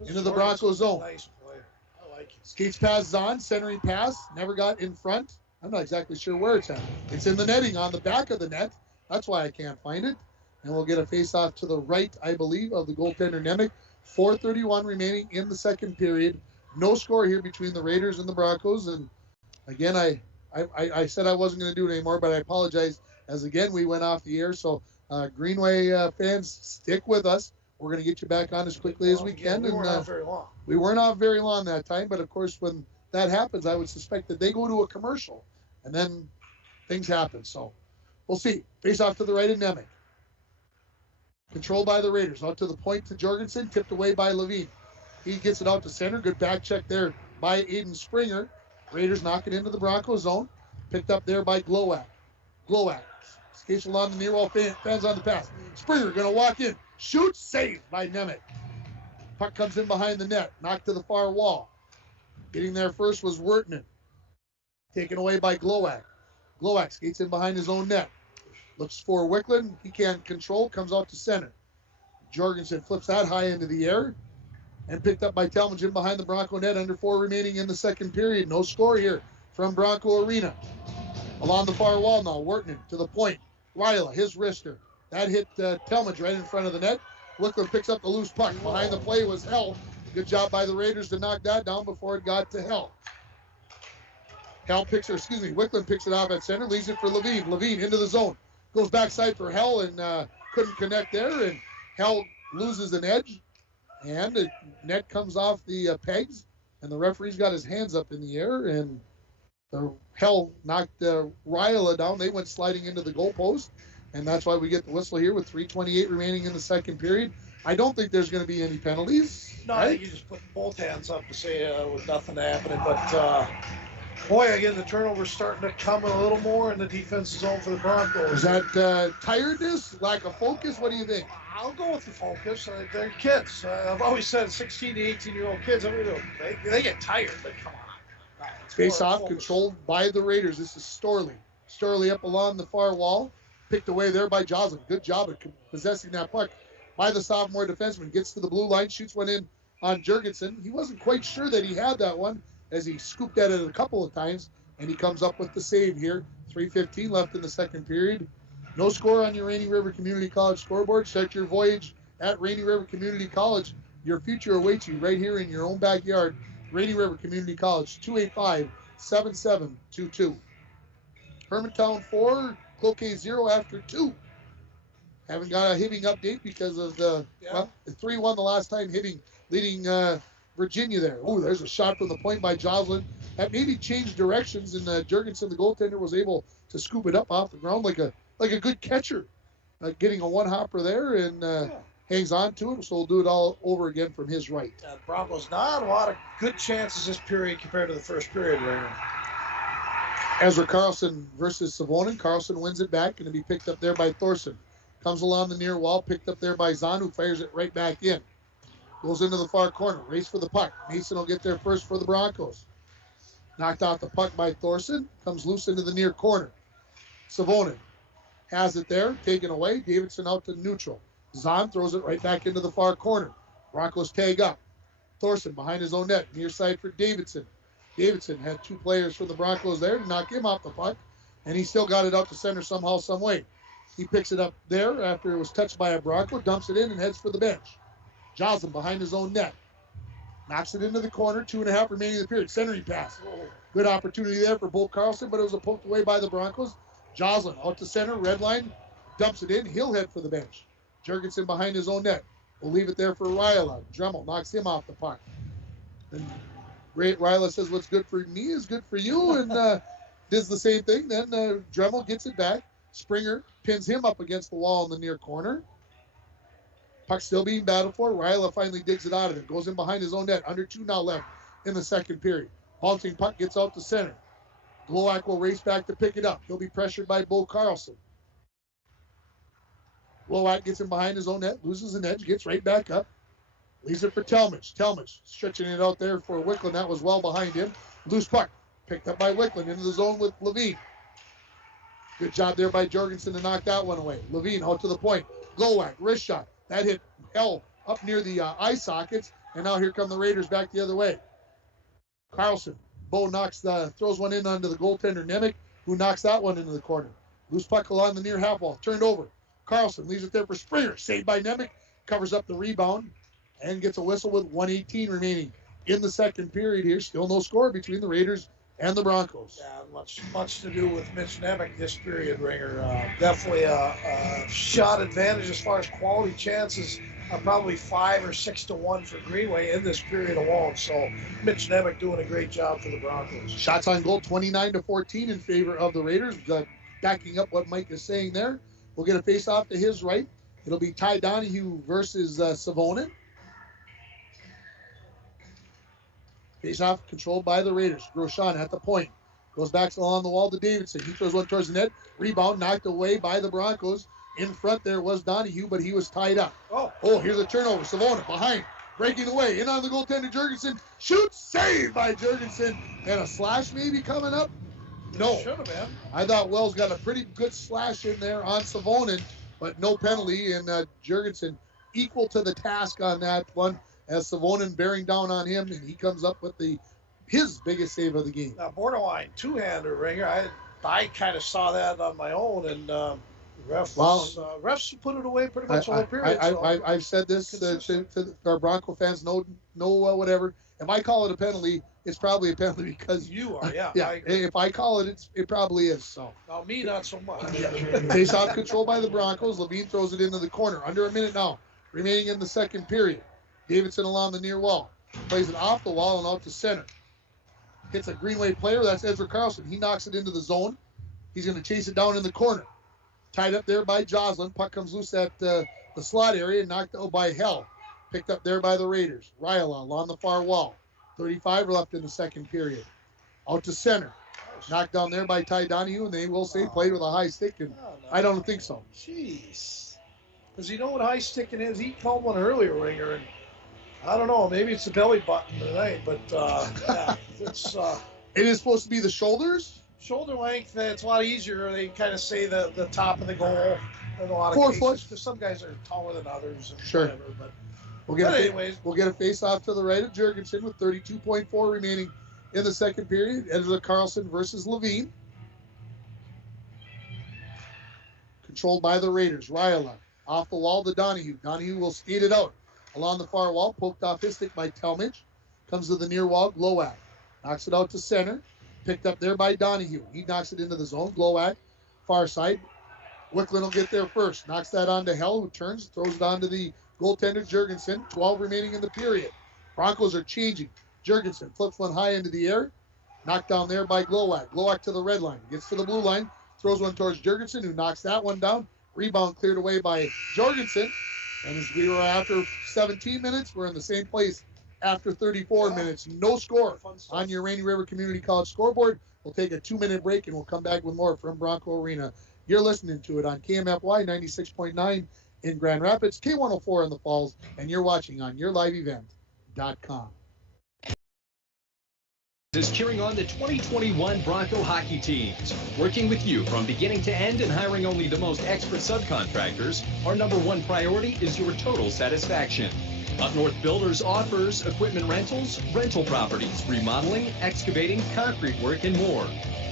into the Broncos zone. Nice player. I like him. Skates past Zahn, centering pass, never got in front. I'm not exactly sure where it's at. It's in the netting, on the back of the net. That's why I can't find it. And we'll get a face-off to the right, I believe, of the goaltender Nemec. 4:31 remaining in the second period. No score here between the Raiders and the Broncos. And again, I said I wasn't going to do it anymore, but I apologize as again we went off the air. So Greenway fans, stick with us. We're going to get you back on as quickly as we can. We weren't off very long. We weren't off very long that time, but of course when that happens, I would suspect that they go to a commercial and then things happen. So we'll see. Face off to the right of Nemec. Controlled by the Raiders. Out to the point to Jorgensen. Tipped away by Levine. He gets it out to center. Good back check there by Aiden Springer. Raiders knock it into the Broncos zone. Picked up there by Glowak. Glowak skates along the near wall. Fans on the pass. Springer going to walk in. Shoots. Saved by Nemec. Puck comes in behind the net. Knocked to the far wall. Getting there first was Wirtman. Taken away by Glowak. Glowak skates in behind his own net. Looks for Wicklund. He can't control. Comes out to center. Jorgensen flips that high into the air. And picked up by Talmadge in behind the Bronco net. Under 4 remaining in the second period. No score here from Bronco Arena. Along the far wall now. Wirtman to the point. Ryla, his wrister. That hit Talmadge right in front of the net. Wicklund picks up the loose puck. Behind the play was Hell. Good job by the Raiders to knock that down before it got to Hell. Wicklund picks it off at center. Leaves it for Levine. Levine into the zone. Goes backside for Hell and couldn't connect there. And Hell loses an edge. And the net comes off the pegs. And the referee's got his hands up in the air. And the Hell knocked Ryla down. They went sliding into the goalpost. And that's why we get the whistle here with 3:28 remaining in the second period. I don't think there's going to be any penalties. No, right? I think you just put both hands up to say with nothing happening. But, boy, again, the turnover's starting to come a little more in the defensive zone for the Broncos. Is that tiredness, lack of focus? What do you think? I'll go with the focus. They're kids. I've always said 16 to 18-year-old kids, they get tired, but come on. Face off, controlled by the Raiders. This is Storley. Storley up along the far wall. Picked away there by Joslin. Good job at possessing that puck by the sophomore defenseman. Gets to the blue line, shoots one in on Jorgensen. He wasn't quite sure that he had that one as he scooped at it a couple of times, and he comes up with the save here. 3:15 left in the second period. No score on your Rainy River Community College scoreboard. Start your voyage at Rainy River Community College. Your future awaits you right here in your own backyard. Rainy River Community College, 285-7722. Hermantown 4, Cloquet 0 after 2. Haven't got a hitting update because of the 3-1 the last time leading Virginia there. Oh, there's a shot from the point by Joslin. That maybe changed directions, and Jorgensen, the goaltender, was able to scoop it up off the ground like a good catcher, getting a one-hopper there and hangs on to it. So we'll do it all over again from his right. Broncos not a lot of good chances this period compared to the first period right now. Ezra Carlson versus Savonin. Carlson wins it back, and to be picked up there by Thorson. Comes along the near wall, picked up there by Zahn, who fires it right back in. Goes into the far corner, race for the puck. Mason will get there first for the Broncos. Knocked out the puck by Thorson, comes loose into the near corner. Savonin has it there, taken away. Davidson out to neutral. Zahn throws it right back into the far corner. Broncos tag up. Thorson behind his own net, near side for Davidson. Davidson had 2 players for the Broncos there to knock him off the puck, and he still got it out to center somehow, some way. He picks it up there after it was touched by a Bronco, dumps it in, and heads for the bench. Joslin behind his own net. Knocks it into the corner, 2.5 remaining in the period. Centering pass. Good opportunity there for Bo Carlson, but it was poked away by the Broncos. Joslin out to center, red line, dumps it in. He'll head for the bench. Jorgensen behind his own net. We'll leave it there for Ryla. Dremel knocks him off the puck. And Ryla says, what's good for me is good for you, and does the same thing. Then Dremel gets it back. Springer pins him up against the wall in the near corner. Puck still being battled for. Ryla finally digs it out of it. Goes in behind his own net. Under 2 now left in the second period. Halting puck gets out to center. Glowak will race back to pick it up. He'll be pressured by Bo Carlson. Glowak gets him behind his own net. Loses an edge. Gets right back up. Leaves it for Talmadge. Talmadge stretching it out there for Wicklund. That was well behind him. Loose puck. Picked up by Wickland into the zone with Levine. Good job there by Jorgensen to knock that one away. Levine out to the point. Glowak, wrist shot. That hit hell up near the eye sockets. And now here come the Raiders back the other way. Carlson. Bo throws one in onto the goaltender, Nemec, who knocks that one into the corner. Loose puck along the near half wall. Turned over. Carlson leaves it there for Springer. Saved by Nemec. Covers up the rebound and gets a whistle with 1:18 remaining in the second period here. Still no score between the Raiders and the Broncos. Yeah, much to do with Mitch Nemec this period, Ringer. Definitely a shot advantage as far as quality chances. Probably 5 or 6 to 1 for Greenway in this period alone. So Mitch Nemec doing a great job for the Broncos. Shots on goal 29-14 in favor of the Raiders. Backing up what Mike is saying there. We'll get a face-off to his right. It'll be Ty Donahue versus Savonin. Face-off controlled by the Raiders. Grosjean at the point. Goes back along the wall to Davidson. He throws one towards the net. Rebound knocked away by the Broncos. In front there was Donahue, but he was tied up. Oh, here's a turnover. Savonin behind. Breaking away. In on the goaltender, Jurgensen. Shoots. Saved by Jurgensen. And a slash maybe coming up? No. Should have been. I thought Wells got a pretty good slash in there on Savonin, but no penalty. And Jurgensen equal to the task on that one as Savonin bearing down on him, and he comes up with his biggest save of the game. Now, borderline two-hander, Ringer. I kind of saw that on my own, and refs put it away pretty much all period. I've said this to our Bronco fans. No, whatever. If I call it a penalty, it's probably a penalty because you are. Yeah. Yeah. If I call it, it probably is. So. Now me, not so much. Face-off control by the Broncos. Levine throws it into the corner. Under a minute now, remaining in the second period. Davidson along the near wall. Plays it off the wall and out to center. Hits a Greenway player. That's Ezra Carlson. He knocks it into the zone. He's going to chase it down in the corner. Tied up there by Joslin. Puck comes loose at the slot area and knocked out by Hell. Picked up there by the Raiders. Ryala along the far wall. 35 left in the second period. Out to center. Knocked down there by Ty Donahue, and they will say played with a high stick, and I don't think so. Jeez. Because you know what high sticking is? He called one earlier, Ringer, and I don't know. Maybe it's the belly button tonight, but yeah, it's. It is supposed to be the shoulders. Shoulder length. It's a lot easier. They kind of say the top of the goal in a lot of 4 cases. foot. Because some guys are taller than others. And Sure. Whatever, but We'll get a face-off to the right of Jurgensen with 32.4 remaining in the second period. Ezra Carlson versus Levine. Controlled by the Raiders. Ryala off the wall to Donahue. Donahue will skate it out. Along the far wall, poked off his stick by Talmadge. Comes to the near wall, Glowak. Knocks it out to center. Picked up there by Donahue. He knocks it into the zone. Glowak, far side. Wickland will get there first. Knocks that on to Hell, who turns, throws it on to the goaltender, Jurgensen. 12 remaining in the period. Broncos are changing. Jurgensen flips one high into the air. Knocked down there by Glowak. Glowak to the red line. Gets to the blue line. Throws one towards Jurgensen, who knocks that one down. Rebound cleared away by Jorgensen. And as we were after 17 minutes, we're in the same place after 34 minutes. No score on your Rainy River Community College scoreboard. We'll take a 2-minute break, and we'll come back with more from Bronco Arena. You're listening to it on KMFY 96.9 in Grand Rapids, K104 in the Falls, and you're watching on yourliveevent.com. Is cheering on the 2021 Bronco hockey teams. Working with you from beginning to end and hiring only the most expert subcontractors, our number one priority is your total satisfaction. Up North Builders offers equipment rentals, rental properties, remodeling, excavating, concrete work, and more.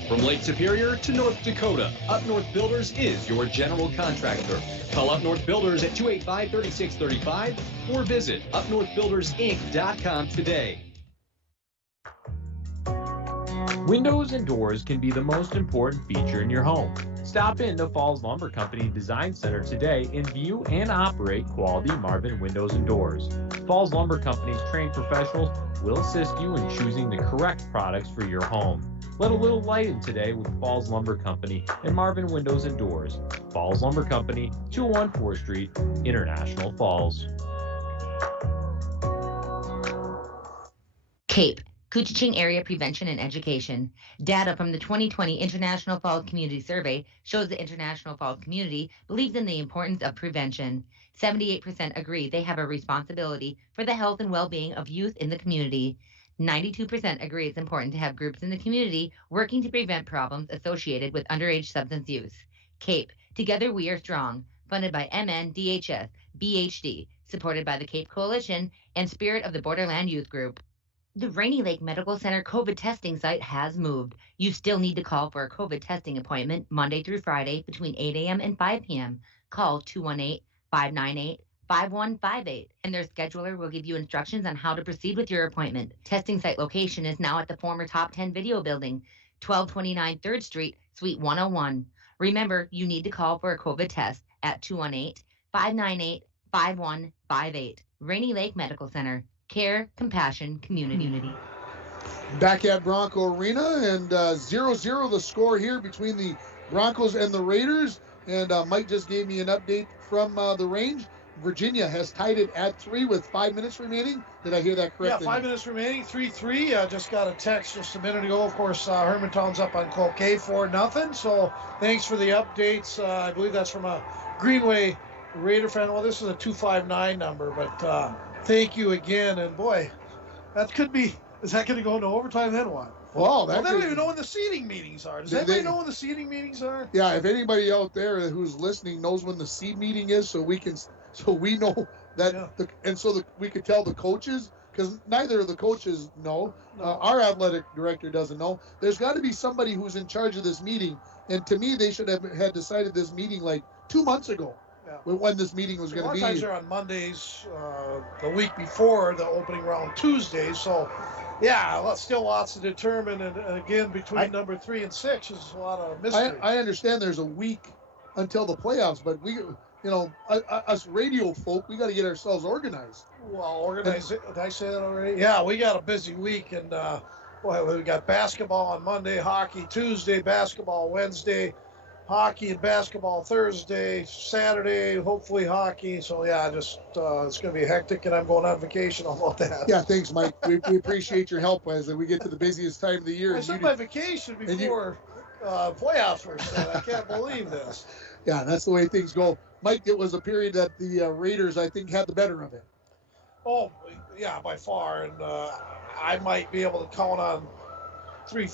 From Lake Superior to North Dakota, Up North Builders is your general contractor. Call Up North Builders at 285-3635 or visit upnorthbuildersinc.com today. Windows and doors can be the most important feature in your home. Stop in to Falls Lumber Company Design Center today and view and operate quality Marvin windows and doors. Falls Lumber Company's trained professionals will assist you in choosing the correct products for your home. Let a little light in today with Falls Lumber Company and Marvin Windows and Doors. Falls Lumber Company, 214 4th Street, International Falls. CAPE, Couchiching Area Prevention and Education. Data from the 2020 International Falls Community Survey shows the International Falls community believes in the importance of prevention. 78% agree they have a responsibility for the health and well-being of youth in the community. 92% agree it's important to have groups in the community working to prevent problems associated with underage substance use. CAPE, Together We Are Strong, funded by MNDHS, BHD, supported by the CAPE Coalition and Spirit of the Borderland Youth Group. The Rainy Lake Medical Center COVID testing site has moved. You still need to call for a COVID testing appointment Monday through Friday between 8 a.m. and 5 p.m. Call 218-598-5158, and their scheduler will give you instructions on how to proceed with your appointment. Testing site location is now at the former Top 10 Video Building, 1229 3rd Street, Suite 101. Remember, you need to call for a COVID test at 218-598-5158. Rainy Lake Medical Center. Care, compassion, community. Back at Bronco Arena, and 0-0 the score here between the Broncos and the Raiders. And Mike just gave me an update from the range. Virginia has tied it at 3 with 5 minutes remaining. Did I hear that correctly? Yeah, 5 minutes remaining, 3-3. Just got a text just a minute ago. Of course, Hermantown's up on Cloquet 4-0. So thanks for the updates. I believe that's from a Greenway Raider fan. Well, this is a 259 number, but thank you again. And boy, that could be, is that going to go into overtime then what? Well, they don't even know when the seating meetings are. Does anybody know when the seating meetings are? Yeah, if anybody out there who's listening knows when the seed meeting is, so we know that, we could tell the coaches, because neither of the coaches know. Our athletic director doesn't know. There's got to be somebody who's in charge of this meeting, and to me, they should have had decided this meeting like 2 months ago. Yeah. When this meeting was going to be. A lot of times they're on Mondays, the week before the opening round Tuesdays. So, yeah, still lots to determine. And again, between number 3 and 6 is a lot of mystery. I understand there's a week until the playoffs, but we, us radio folk, we got to get ourselves organized. Well, organized. Did I say that already? Yeah, we got a busy week, and we got basketball on Monday, hockey Tuesday, basketball Wednesday, hockey and basketball Thursday, Saturday, hopefully hockey. So, yeah, it's going to be hectic, and I'm going on vacation. How about that? Yeah, thanks, Mike. We appreciate your help as we get to the busiest time of the year. I took my vacation before playoffs were started. I can't believe this. Yeah, that's the way things go. Mike, it was a period that the Raiders, I think, had the better of it. Oh, yeah, by far. And I might be able to count on three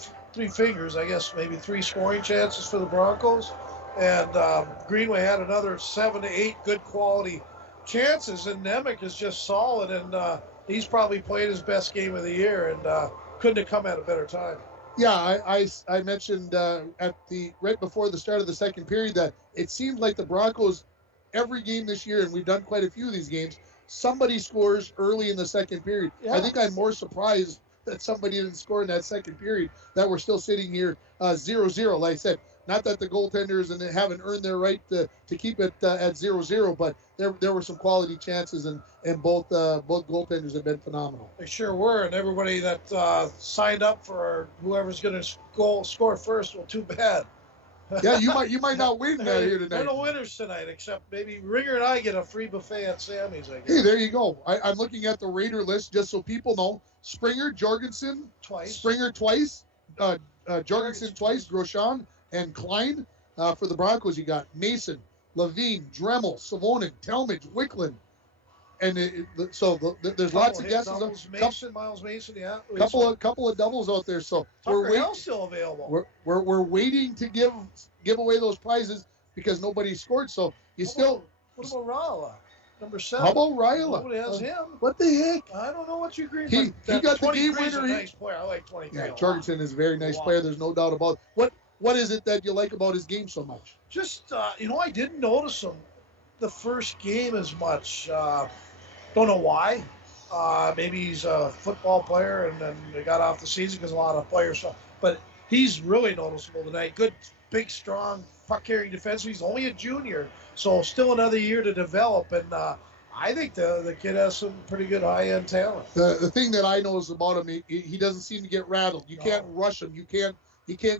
fingers, I guess, maybe 3 scoring chances for the Broncos. And Greenway had another 7 to 8 good quality chances. And Nemec is just solid. And he's probably played his best game of the year, and couldn't have come at a better time. Yeah, I mentioned right before the start of the second period that it seemed like the Broncos, every game this year, and we've done quite a few of these games, somebody scores early in the second period. Yeah. I think I'm more surprised that somebody didn't score in that second period, that we're still sitting here 0-0. Like I said, not that the goaltenders haven't earned their right to keep it at 0-0, but there were some quality chances, and both goaltenders have been phenomenal. They sure were, and everybody that signed up for whoever's going to score first, well, too bad. Yeah, you might not win here tonight. There are no winners tonight, except maybe Ringer and I get a free buffet at Sammy's, I guess. Hey, there you go. I'm looking at the Raider list just so people know. Springer, Jorgensen, Springer twice, Jorgensen twice, Groshon, and Klein. For the Broncos, you got Mason, Levine, Dremel, Savonin, Talmadge, Wicklund. And there's lots of guesses. Miles Mason, yeah. Couple of doubles out there. So Tucker still available. We're waiting to give away those prizes because nobody scored. So What about Rala? Number 7. How about Rila? Nobody has him. What the heck? I don't know what you agree. He got the game winner. A nice player. I like 23. Yeah, Jorgensen is a very nice player. There's no doubt about it. What is it that you like about his game so much? Just I didn't notice him the first game as much. Don't know why. Maybe he's a football player and then they got off the season because a lot of players. But he's really noticeable tonight. Good, big, strong, puck-carrying defenseman. He's only a junior, so still another year to develop. And I think the kid has some pretty good high-end talent. The thing that I notice about him, he doesn't seem to get rattled. You can't rush him. You can't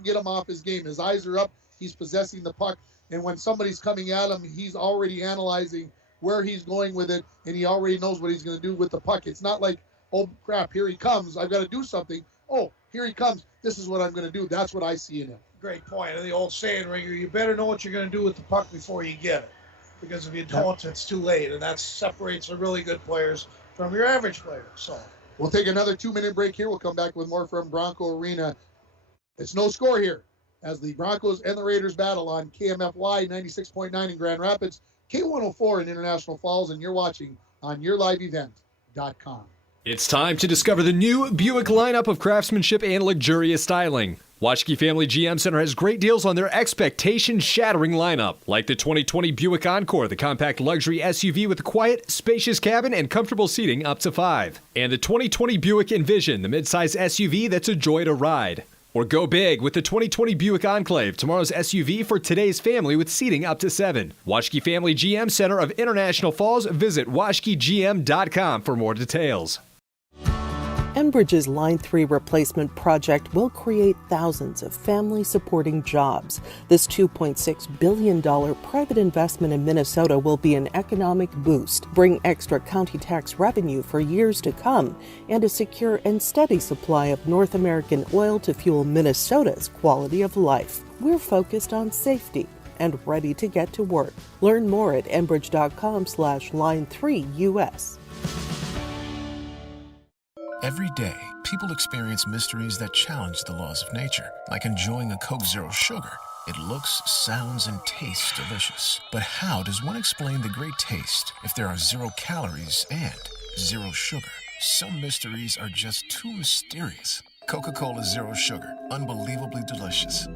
get him off his game. His eyes are up. He's possessing the puck. And when somebody's coming at him, he's already analyzing where he's going with it, and he already knows what he's going to do with the puck. It's not like, oh, crap, here he comes. I've got to do something. Oh, here he comes. This is what I'm going to do. That's what I see in him. Great point. And the old saying, Ringer, you better know what you're going to do with the puck before you get it. Because if you don't, it's too late. And that separates the really good players from your average player. So We'll take another 2-minute break here. We'll come back with more from Bronco Arena. It's no score here as the Broncos and the Raiders battle on KMFY 96.9 in Grand Rapids, K104 in International Falls, and you're watching on yourliveevent.com. It's time to discover the new Buick lineup of craftsmanship and luxurious styling. Washke Family GM Center has great deals on their expectation-shattering lineup, like the 2020 Buick Encore, the compact luxury SUV with a quiet, spacious cabin and comfortable seating up to 5. And the 2020 Buick Envision, the midsize SUV that's a joy to ride. Or go big with the 2020 Buick Enclave, tomorrow's SUV for today's family with seating up to 7. Washke Family GM Center of International Falls. Visit washkegm.com for more details. Enbridge's Line 3 replacement project will create thousands of family-supporting jobs. This $2.6 billion private investment in Minnesota will be an economic boost, bring extra county tax revenue for years to come, and a secure and steady supply of North American oil to fuel Minnesota's quality of life. We're focused on safety and ready to get to work. Learn more at enbridge.com/line3US. Every day, people experience mysteries that challenge the laws of nature, like enjoying a Coke Zero Sugar. It looks, sounds, and tastes delicious. But how does one explain the great taste if there are 0 calories and 0 sugar? Some mysteries are just too mysterious. Coca-Cola Zero Sugar, unbelievably delicious.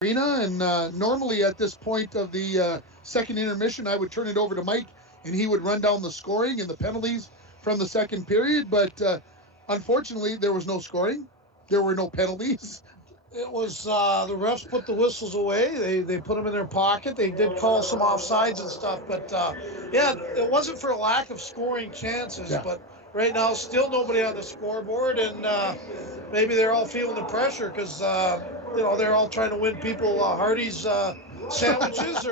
Arena, and normally at this point of the second intermission, I would turn it over to Mike, and he would run down the scoring and the penalties from the second period. But unfortunately, there was no scoring. There were no penalties. It was the refs put the whistles away. They put them in their pocket. They did call some offsides and stuff, but yeah, it wasn't for lack of scoring chances. Yeah. But right now, still nobody on the scoreboard, and maybe they're all feeling the pressure because they're all trying to win people Hardee's sandwiches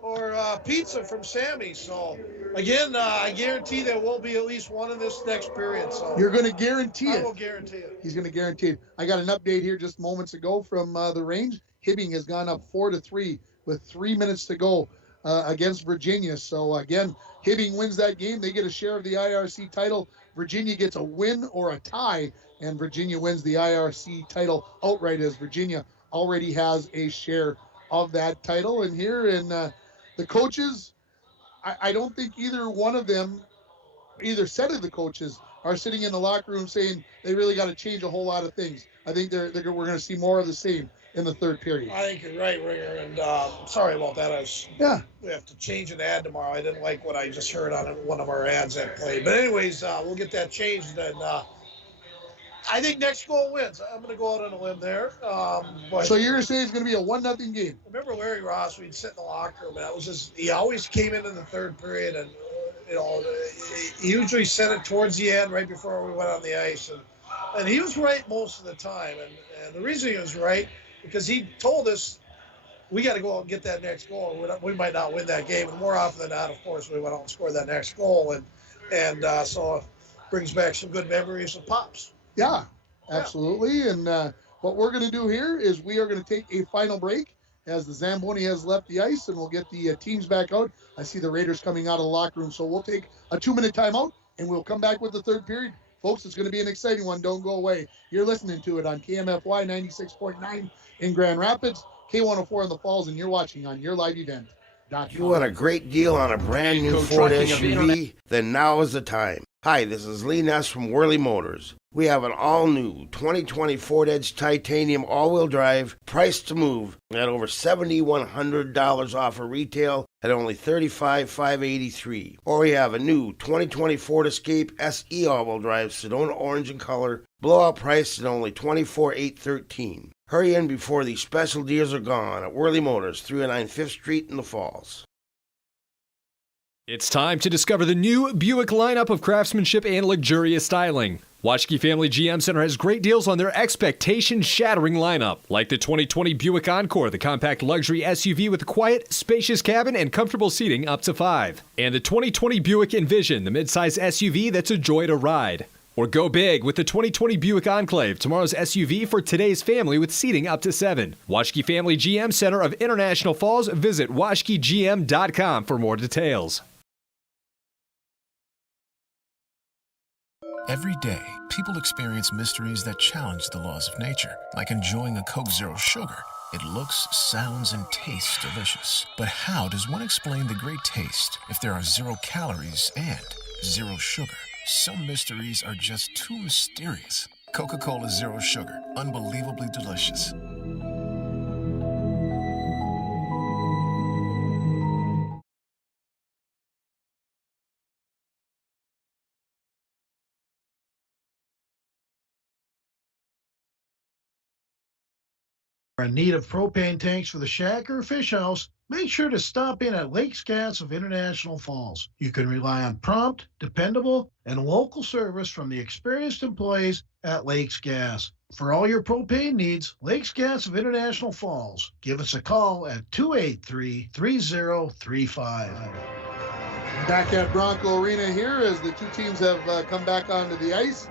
or pizza from Sammy. So again, I guarantee there will be at least one in this next period. So You're going to guarantee it. I will guarantee it. He's going to guarantee it. I got an update here just moments ago from the range. Hibbing has gone up 4-3 with 3 minutes to go against Virginia. So again, Hibbing wins that game. They get a share of the IRC title. Virginia gets a win or a tie, and Virginia wins the IRC title outright as Virginia already has a share of that title. And here in the coaches, I don't think either one of them, either set of the coaches, are sitting in the locker room saying they really got to change a whole lot of things. I think we're going to see more of the same in the third period. I think you're right, Ringer, and sorry about that. We have to change an ad tomorrow. I didn't like what I just heard on one of our ads that played. But anyways, we'll get that changed, and I think next goal wins. I'm going to go out on a limb there. But So you're going to say it's going to be a 1-0 game? remember Larry Ross, we'd sit in the locker room, and that was just, he always came in the third period, and he usually sent it towards the end right before we went on the ice, and he was right most of the time, and the reason he was right, because he told us we got to go out and get that next goal. We might not win that game, and more often than not, of course, we went out and scored that next goal, and so it brings back some good memories of Pops. Yeah, absolutely. And what we're going to do here is we are going to take a final break as the Zamboni has left the ice, and we'll get the teams back out. I see the Raiders coming out of the locker room, so we'll take a 2-minute timeout, and we'll come back with the third period. Folks, it's going to be an exciting one. Don't go away. You're listening to it on KMFY 96.9 in Grand Rapids, K104 in the Falls, and you're watching on yourliveevent.com. You want a great deal on a brand new Ford SUV? Then now is the time. Hi, this is Lee Ness from Worley Motors. We have an all-new 2020 Ford Edge Titanium all-wheel drive, priced to move at over $7,100 off of retail at only $35,583. Or we have a new 2020 Ford Escape SE all-wheel drive, Sedona orange in color, blowout priced at only $24,813. Hurry in before these special deals are gone at Worley Motors, 309 5th Street in the Falls. It's time to discover the new Buick lineup of craftsmanship and luxurious styling. Washke Family GM Center has great deals on their expectation-shattering lineup, like the 2020 Buick Encore, the compact luxury SUV with a quiet, spacious cabin and comfortable seating up to 5. And the 2020 Buick Envision, the midsize SUV that's a joy to ride. Or go big with the 2020 Buick Enclave, tomorrow's SUV for today's family with seating up to 7. Washke Family GM Center of International Falls. Visit washkegm.com for more details. Every day, people experience mysteries that challenge the laws of nature, like enjoying a Coke Zero Sugar. It looks, sounds, and tastes delicious. But how does one explain the great taste if there are 0 calories and 0 sugar? Some mysteries are just too mysterious. Coca-Cola Zero Sugar, unbelievably delicious. In need of propane tanks for the shack or fish house, make sure to stop in at Lakes Gas of International Falls. You can rely on prompt, dependable, and local service from the experienced employees at Lakes Gas. For all your propane needs, Lakes Gas of International Falls. Give us a call at 283-3035. Back at Bronco Arena here as the two teams have come back onto the ice.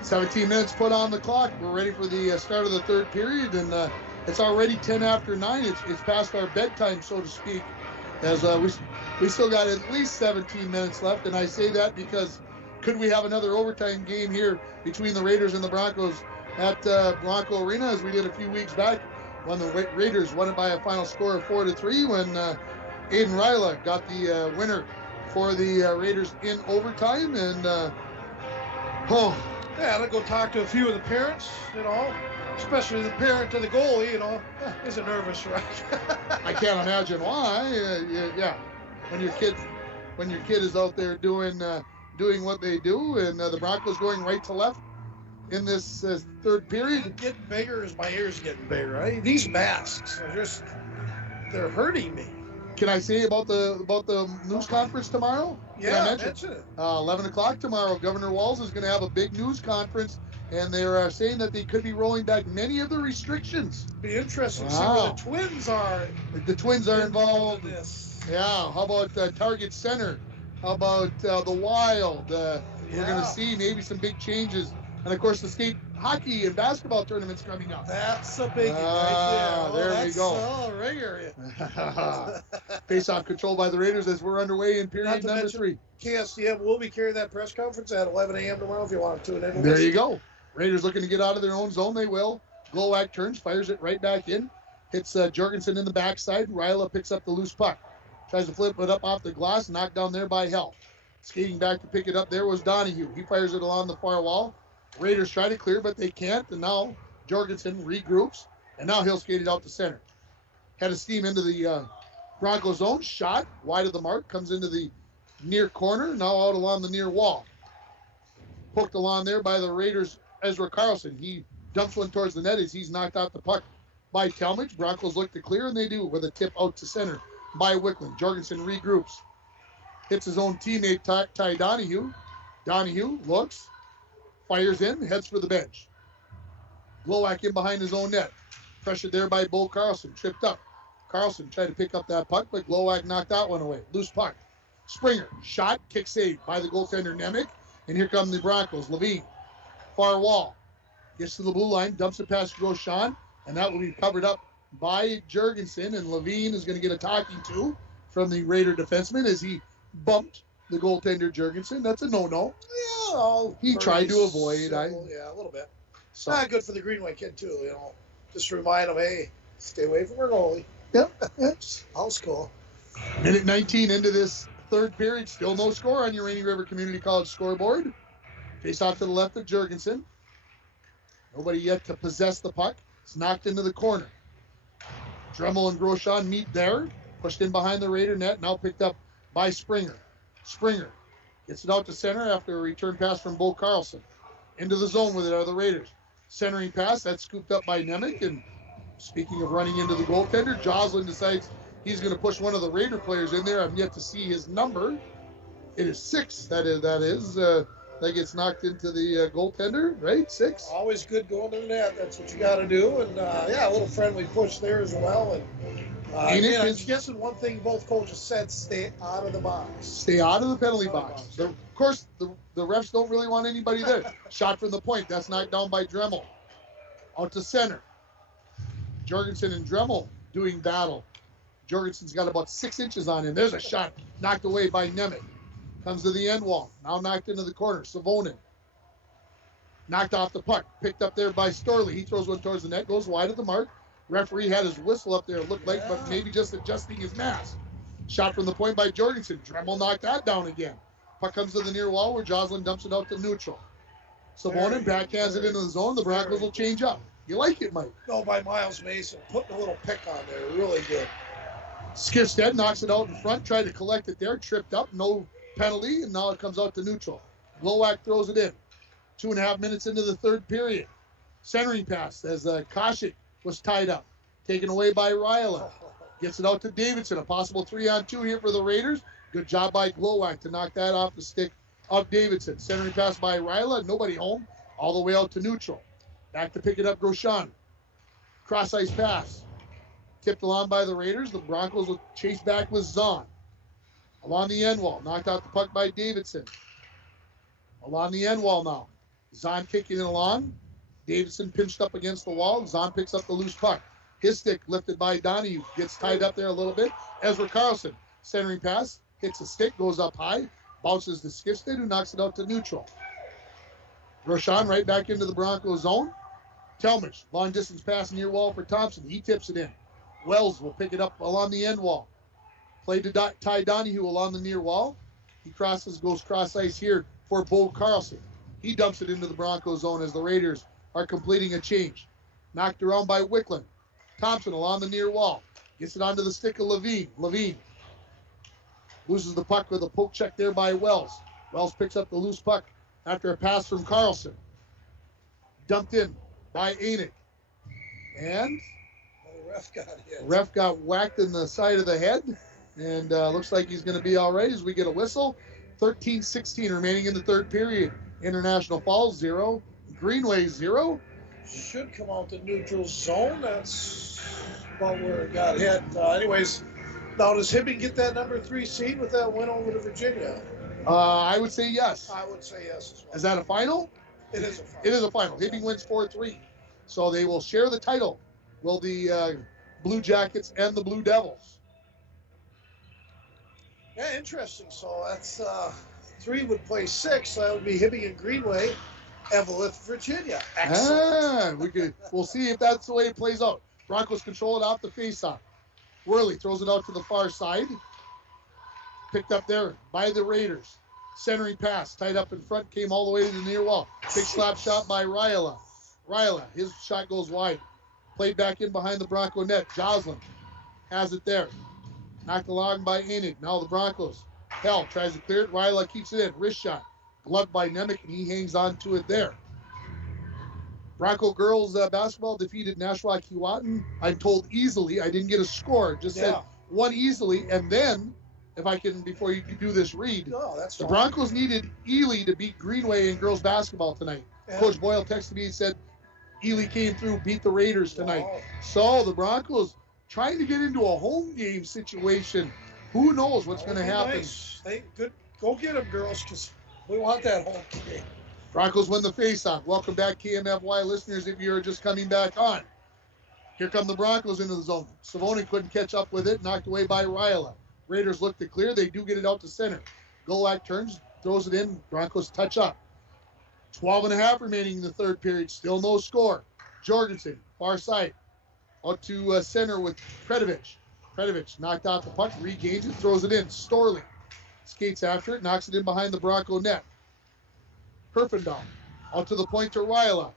17 minutes put on the clock. We're ready for the start of the third period, and it's already 10 after 9. It's past our bedtime, so to speak, as we still got at least 17 minutes left, and I say that because could we have another overtime game here between the Raiders and the Broncos at Bronco Arena, as we did a few weeks back when the Raiders won it by a final score of 4-3 when Aiden Ryla got the winner for the Raiders in overtime, and yeah, I'll go talk to a few of the parents, especially the parent to the goalie, is nervous, right? I can't imagine why. Yeah, when your kid is out there doing what they do, and the Broncos going right to left in this third period. Getting bigger as my ears getting bigger, right? These masks are they're hurting me. Can I say about the news conference tomorrow? Yeah, mention it. 11 o'clock tomorrow, Governor Walz is going to have a big news conference, and they're saying that they could be rolling back many of the restrictions. Be interesting to see where the Twins are. The Twins are involved. In this. Yeah, how about Target Center? How about the Wild? We're going to see maybe some big changes. And, of course, the state hockey and basketball tournament's coming up. That's a big one right there. There we go. Oh, right area. Face-off control by the Raiders as we're underway in period number 3. KSTM will be carrying that press conference at 11 a.m. tomorrow if you want to tune in. There you go. Raiders looking to get out of their own zone. They will. Glowacz turns, fires it right back in. Hits Jorgensen in the backside. Ryla picks up the loose puck. Tries to flip it up off the glass. Knocked down there by Hell. Skating back to pick it up there was Donahue. He fires it along the far wall. Raiders try to clear, but they can't. And now Jorgensen regroups. And now he'll skate it out to center. Head of steam into the Broncos zone. Shot wide of the mark. Comes into the near corner. Now out along the near wall. Hooked along there by the Raiders' Ezra Carlson. He dumps one towards the net as he's knocked out the puck by Talmadge. Broncos look to clear, and they do with a tip out to center by Wickland. Jorgensen regroups. Hits his own teammate, Ty Donahue. Donahue looks. Fires in, heads for the bench. Glowacz in behind his own net. Pressured there by Bo Carlson. Tripped up. Carlson tried to pick up that puck, but Glowacz knocked that one away. Loose puck. Springer. Shot. Kick saved by the goaltender Nemec. And here come the Broncos. Levine. Far wall. Gets to the blue line. Dumps it past Grosjean. And that will be covered up by Jorgensen. And Levine is going to get a talking to from the Raider defenseman as he bumped the goaltender Jorgensen. That's a no-no. Yeah, he tried to avoid. Yeah, a little bit. So. Not good for the Greenway kid too. Just remind him, hey, stay away from our goalie. Yep. All school. Minute 19 into this Third period, still no score on your Rainy River Community College scoreboard. Face off to the left of Jurgensen. Nobody yet to possess the puck. It's knocked into the corner. Dremel and Groshon meet there. Pushed in behind the Raider net. Now picked up by Springer. Springer gets it out to center after a return pass from Bo Carlson. Into the zone with it are the Raiders. Centering pass. That's scooped up by Nemec. And speaking of running into the goaltender, Joslin decides he's going to push one of the Raider players in there. I've yet to see his number. It is 6. That gets knocked into the goaltender, right? 6. Always good going to the net. That's what you got to do. And, a little friendly push there as well. And I'm guessing one thing both coaches said, stay out of the box. Stay out of the penalty box. Of course, the refs don't really want anybody there. Shot from the point. That's knocked down by Dremel. Out to center. Jorgensen and Dremel doing battle. Jorgensen's got about 6 inches on him. There's a shot knocked away by Nemec. Comes to the end wall. Now knocked into the corner. Savonin. Knocked off the puck. Picked up there by Storley. He throws one towards the net. Goes wide of the mark. Referee had his whistle up there, it looked like, but maybe just adjusting his mask. Shot from the point by Jorgensen. Dremel knocked that down again. Puck comes to the near wall where Joslin dumps it out to neutral. Savonin backhands it into the zone. The Broncos will change up. You like it, Mike? No, by Miles Mason. Putting a little pick on there. Really good. Skifstead knocks it out in front. Tried to collect it there. Tripped up. No penalty, and now it comes out to neutral. Glowacz throws it in. 2.5 minutes into the third period. Centering pass as Koshik was tied up. Taken away by Ryla. Gets it out to Davidson. A possible 3-on-2 here for the Raiders. Good job by Glowacz to knock that off the stick of Davidson. Centering pass by Ryla. Nobody home. All the way out to neutral. Back to pick it up, Groshon. Cross-ice pass. Tipped along by the Raiders. The Broncos will chase back with Zahn. Along the end wall. Knocked out the puck by Davidson. Along the end wall now. Zahn kicking it along. Davidson pinched up against the wall. Zahn picks up the loose puck. His stick lifted by Donahue. Gets tied up there a little bit. Ezra Carlson. Centering pass. Hits a stick. Goes up high. Bounces to Skifstead, who knocks it out to neutral. Groshon right back into the Broncos zone. Talmadge. Long distance pass near wall for Thompson. He tips it in. Wells will pick it up along the end wall. Play to Ty Donahue along the near wall. He goes cross ice here for Bo Carlson. He dumps it into the Broncos zone as the Raiders are completing a change. Knocked around by Wicklund. Thompson along the near wall. Gets it onto the stick of Levine. Levine loses the puck with a poke check there by Wells. Wells picks up the loose puck after a pass from Carlson. Dumped in by Anick. And ref got whacked in the side of the head. And looks like he's going to be all right as we get a whistle. 13-16 remaining in the third period. International Falls 0. Greenway 0. Should come out the neutral zone. That's about where it got hit. Anyways, now does Hibbing get that number 3 seed with that win over to Virginia? I would say yes. I would say yes as well. Is that a final? It is a final. It is a final. Hibbing wins 4-3. So they will share the title. Will the Blue Jackets and the Blue Devils. Yeah, interesting. So that's 3 would play 6. So that would be Hibbing and Greenway, Evelyn, Virginia. Excellent. We'll see if that's the way it plays out. Broncos control it off the faceoff. Worley throws it out to the far side. Picked up there by the Raiders. Centering pass, tied up in front, came all the way to the near wall. Big slap shot by Ryla. His shot goes wide. Played back in behind the Bronco net. Joslin has it there. Knocked along by Enig. Now the Broncos. Hell tries to clear it. Ryla keeps it in. Wrist shot. Gloved by Nemec, and he hangs on to it there. Bronco girls basketball defeated Nashua Keewatin. I'm told easily. I didn't get a score. Just said won easily. And then, if I can, before you do this read, the Broncos needed Ely to beat Greenway in girls basketball tonight. Yeah. Coach Boyle texted me and said Ely came through, beat the Raiders tonight. Wow. So the Broncos trying to get into a home game situation. Who knows what's going to happen? Nice. Good. Go get them, girls, because we want that home game. Broncos win the faceoff. Welcome back, KMFY listeners, if you're just coming back on. Here come the Broncos into the zone. Savonin couldn't catch up with it, knocked away by Ryla. Raiders look to clear. They do get it out to center. Golak turns, throws it in. Broncos touch up. 12.5 remaining in the third period. Still no score. Jorgensen, far side. Out to center with Predovich. Predovich knocked out the puck, regains it, throws it in. Storley Skates after it, knocks it in behind the Bronco net. Herfindahl out to the point to Ryla.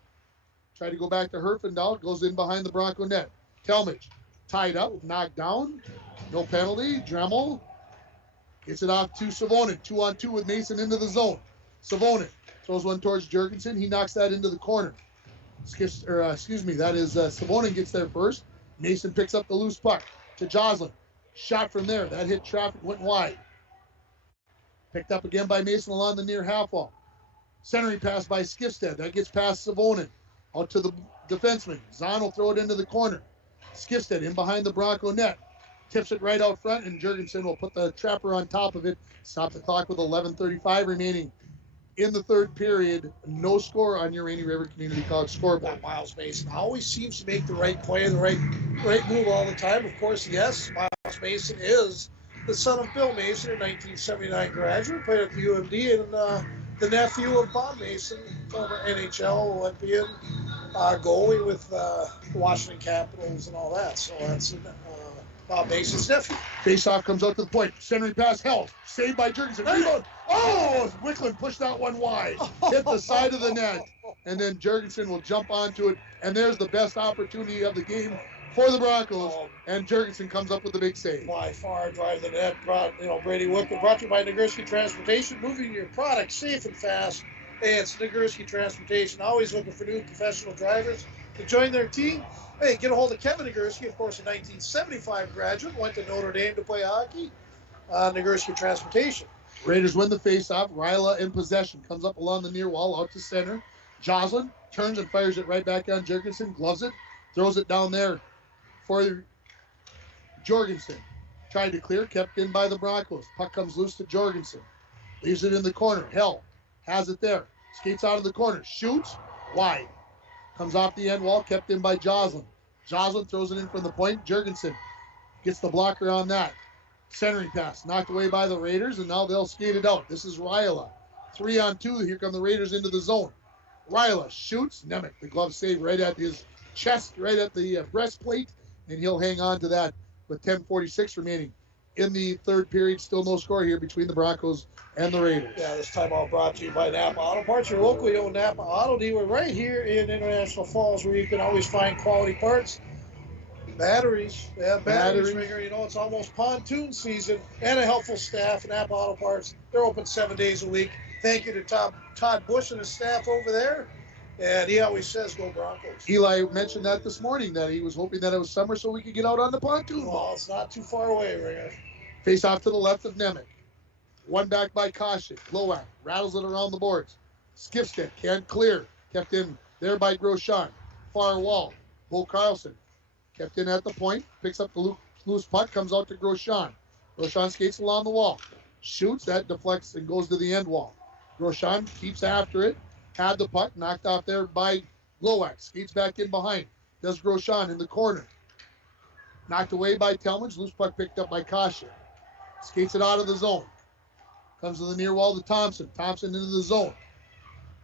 Try to go back to Herfindahl, goes in behind the Bronco net. Talmadge tied up, knocked down, no penalty. Dremel gets it off to Savonin. 2-on-2 with Mason into the zone. Savonin throws one towards Jurgensen. He knocks that into the corner. Savonin gets there first. Mason picks up the loose puck to Joslin. Shot from there. That hit traffic, went wide. Picked up again by Mason along the near half wall. Centering pass by Skifstad. That gets past Savonin. Out to the defenseman. Zahn will throw it into the corner. Skifstad in behind the Bronco net. Tips it right out front, and Jurgensen will put the trapper on top of it. Stop the clock with 11:35 remaining in the third period. No score on your Rainy River Community College scoreboard. Miles Mason always seems to make the right play and the right move all the time. Of course, yes, Miles Mason is the son of Bill Mason, a 1979 graduate, played at the UMD, and the nephew of Bob Mason, former NHL Olympian, goalie with the Washington Capitals and all that. So that's Bob Mason's nephew. Faceoff comes out to the point. Centering pass held. Saved by Jurgensen. Rebound. Oh, Wickland pushed that one wide. Hit the side of the net. And then Jurgensen will jump onto it. And there's the best opportunity of the game for the Broncos. And Jurgensen comes up with the big save. By far, drive the net. Brady Wickland. Brought to you by Nagurski Transportation. Moving your product safe and fast. Hey, it's Nagurski Transportation. Always looking for new professional drivers to join their team. Hey, get a hold of Kevin Nagurski, of course, a 1975 graduate. Went to Notre Dame to play hockey. Nagurski Transportation. Raiders win the faceoff. Ryla in possession. Comes up along the near wall out to center. Joslin turns and fires it right back on Jurgensen. Gloves it. Throws it down there for Jorgensen. Tried to clear. Kept in by the Broncos. Puck comes loose to Jorgensen. Leaves it in the corner. Hell has it there. Skates out of the corner. Shoots. Wide. Comes off the end wall. Kept in by Joslin. Joslin throws it in from the point. Jurgensen gets the blocker on that. Centering pass. Knocked away by the Raiders, and now they'll skate it out. This is Ryla. 3-on-2. Here come the Raiders into the zone. Ryla shoots. Nemec, the glove save right at his chest, right at the breastplate, and he'll hang on to that with 10:46 remaining in the third period. Still no score here between the Broncos and the Raiders. Yeah, this time all brought to you by Napa Auto Parts, your locally owned Napa Auto dealer right here in International Falls, where you can always find quality parts. Batteries. Yeah, batteries. Ringer. You know, it's almost pontoon season, and a helpful staff at Napa Auto Parts. They're open 7 days a week. Thank you to Todd Bush and his staff over there. And he always says, go Broncos. Eli mentioned that this morning, that he was hoping that it was summer so we could get out on the pontoon. Well, it's not too far away, Ringer. Face off to the left of Nemec. One back by Koshik. Glowak rattles it around the boards. Skifstad can't clear. Kept in there by Grosjean. Far wall. Bo Carlson kept in at the point. Picks up the loose puck. Comes out to Grosjean. Grosjean skates along the wall. Shoots. That deflects and goes to the end wall. Grosjean keeps after it. Had the puck. Knocked off there by Glowak. Skates back in behind. Does Grosjean in the corner. Knocked away by Talmadge. Loose puck picked up by Koshik. Skates it out of the zone. Comes to the near wall to Thompson. Thompson into the zone.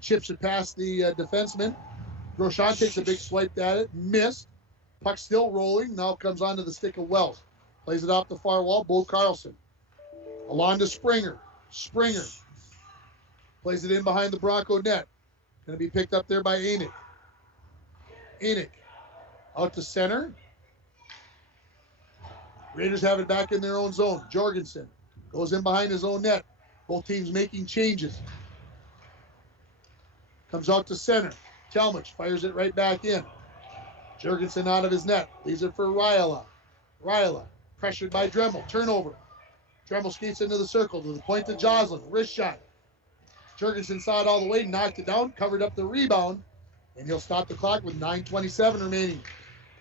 Chips it past the defenseman. Grosjean takes a big swipe at it. Missed. Puck still rolling. Now comes onto the stick of Wells. Plays it off the far wall. Bo Carlson. Along to Springer. Springer. Plays it in behind the Bronco net. Going to be picked up there by Enoch. Enoch. Out to center. Raiders have it back in their own zone. Jorgensen goes in behind his own net. Both teams making changes. Comes out to center. Talmadge fires it right back in. Jorgensen out of his net. Leaves it for Ryla. Ryla pressured by Dremel. Turnover. Dremel skates into the circle to the point to Joslin. Wrist shot. Jorgensen saw it all the way, knocked it down, covered up the rebound, and he'll stop the clock with 9:27 remaining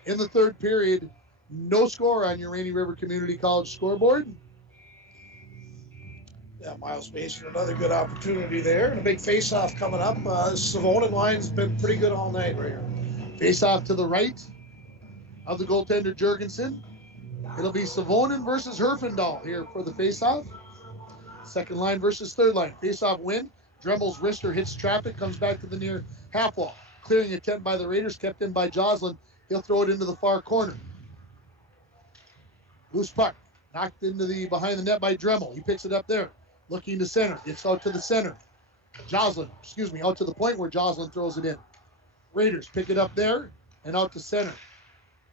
in the third period. No score on your Rainy River Community College scoreboard. Yeah, Miles Mason, another good opportunity there. And a big face-off coming up. Savonin line's been pretty good all night right here. Face-off to the right of the goaltender Jurgensen. It'll be Savonin versus Herfindahl here for the face-off. Second line versus third line. Face-off win. Dremel's wrister hits traffic, comes back to the near half wall. Clearing attempt by the Raiders, kept in by Joslin. He'll throw it into the far corner. Loose puck. Knocked into the behind the net by Dremel. He picks it up there. Looking to center. Gets out to the center. Out to the point where Jocelyn throws it in. Raiders pick it up there and out to center.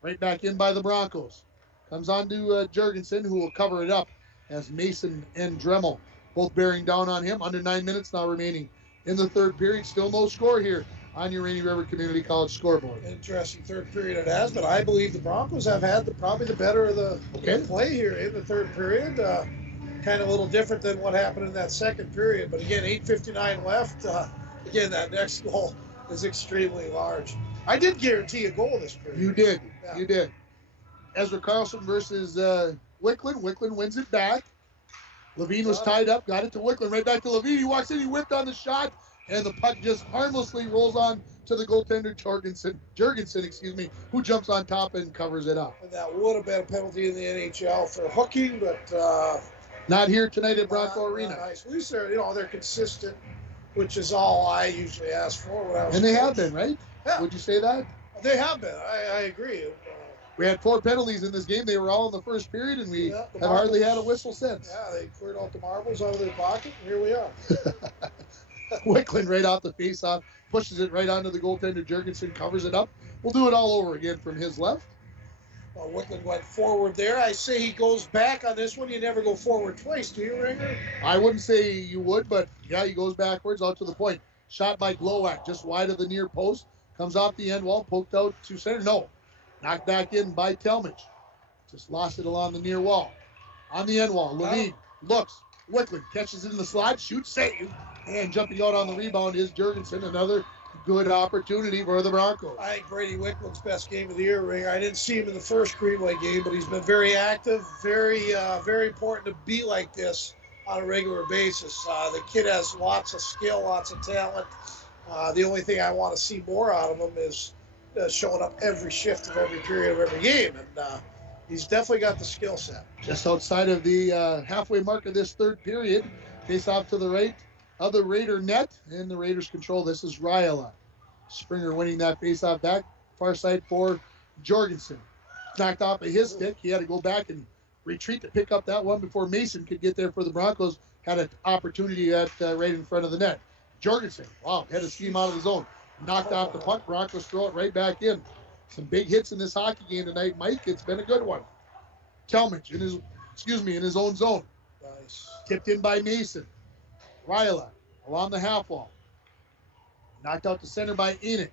Right back in by the Broncos. Comes on to Jurgensen, who will cover it up as Mason and Dremel both bearing down on him. Under 9 minutes now remaining in the third period. Still no score here on your Rainy River Community College scoreboard. Interesting third period it has, but I believe the Broncos have had probably the better of the play here in the third period. Kind of a little different than what happened in that second period. But again, 8:59 left. Again, that next goal is extremely large. I did guarantee a goal this period. You did. Yeah. You did. Ezra Carlson versus Wicklund. Wicklund wins it back. Levine was tied up. Got it to Wicklund. Right back to Levine. He walks in. He whipped on the shot. And the puck just harmlessly rolls on to the goaltender, Jurgensen, who jumps on top and covers it up. And that would have been a penalty in the NHL for hooking, but not here tonight at Bronco Arena. Nice. At least they're consistent, which is all I usually ask for when I was. And they have been, right? Yeah. Would you say that? They have been. I agree. We had 4 penalties in this game. They were all in the first period, and we have hardly had a whistle since. Yeah, they cleared out the marbles out of their pocket, and here we are. Wicklund right off the face-off, pushes it right onto the goaltender. Jurgensen covers it up. We'll do it all over again from his left. Well, Wicklund went forward there. I say he goes back on this one. You never go forward twice, do you, Ringer? I wouldn't say you would, but yeah, he goes backwards out to the point. Shot by Glowak, just wide of the near post. Comes off the end wall, poked out to center. No. Knocked back in by Talmadge. Just lost it along the near wall. On the end wall, Levine looks. Wicklund catches it in the slot, shoots, save. And jumping out on the rebound is Jurgensen. Another good opportunity for the Broncos. I think Brady Wicklund's best game of the year, Ringer. I didn't see him in the first Greenway game, but he's been very active, very important to be like this on a regular basis. The kid has lots of skill, lots of talent. The only thing I want to see more out of him is showing up every shift of every period of every game. And he's definitely got the skill set. Just outside of the halfway mark of this third period, face off to the right of the Raider net, and the Raiders control. This is Ryala. Springer winning that face-off back. Far side for Jorgensen. Knocked off of his stick. He had to go back and retreat to pick up that one before Mason could get there for the Broncos. Had an opportunity at right in front of the net. Jorgensen, wow, had a scheme out of the zone. Knocked off the puck. Broncos throw it right back in. Some big hits in this hockey game tonight, Mike. It's been a good one. Talmadge in his own zone. Nice. Tipped in by Mason. Ryla along the half wall. Knocked out to center by Enoch.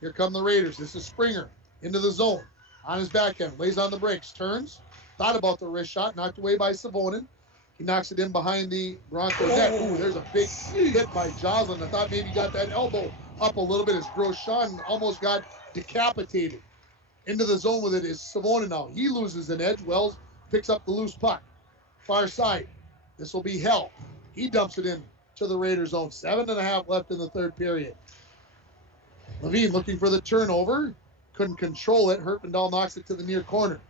Here come the Raiders. This is Springer into the zone. On his backhand. Lays on the brakes. Turns. Thought about the wrist shot. Knocked away by Savonin. He knocks it in behind the Broncos net. Ooh, there's a big hit by Jocelyn. I thought maybe he got that elbow up a little bit as Grosjean almost got decapitated. Into the zone with it is Savonin now. He loses an edge. Wells picks up the loose puck. Far side. This will be Hell. He dumps it in to the Raiders zone. 7.5 left in the third period. Levine looking for the turnover. Couldn't control it. Herfindahl knocks it to the near corner.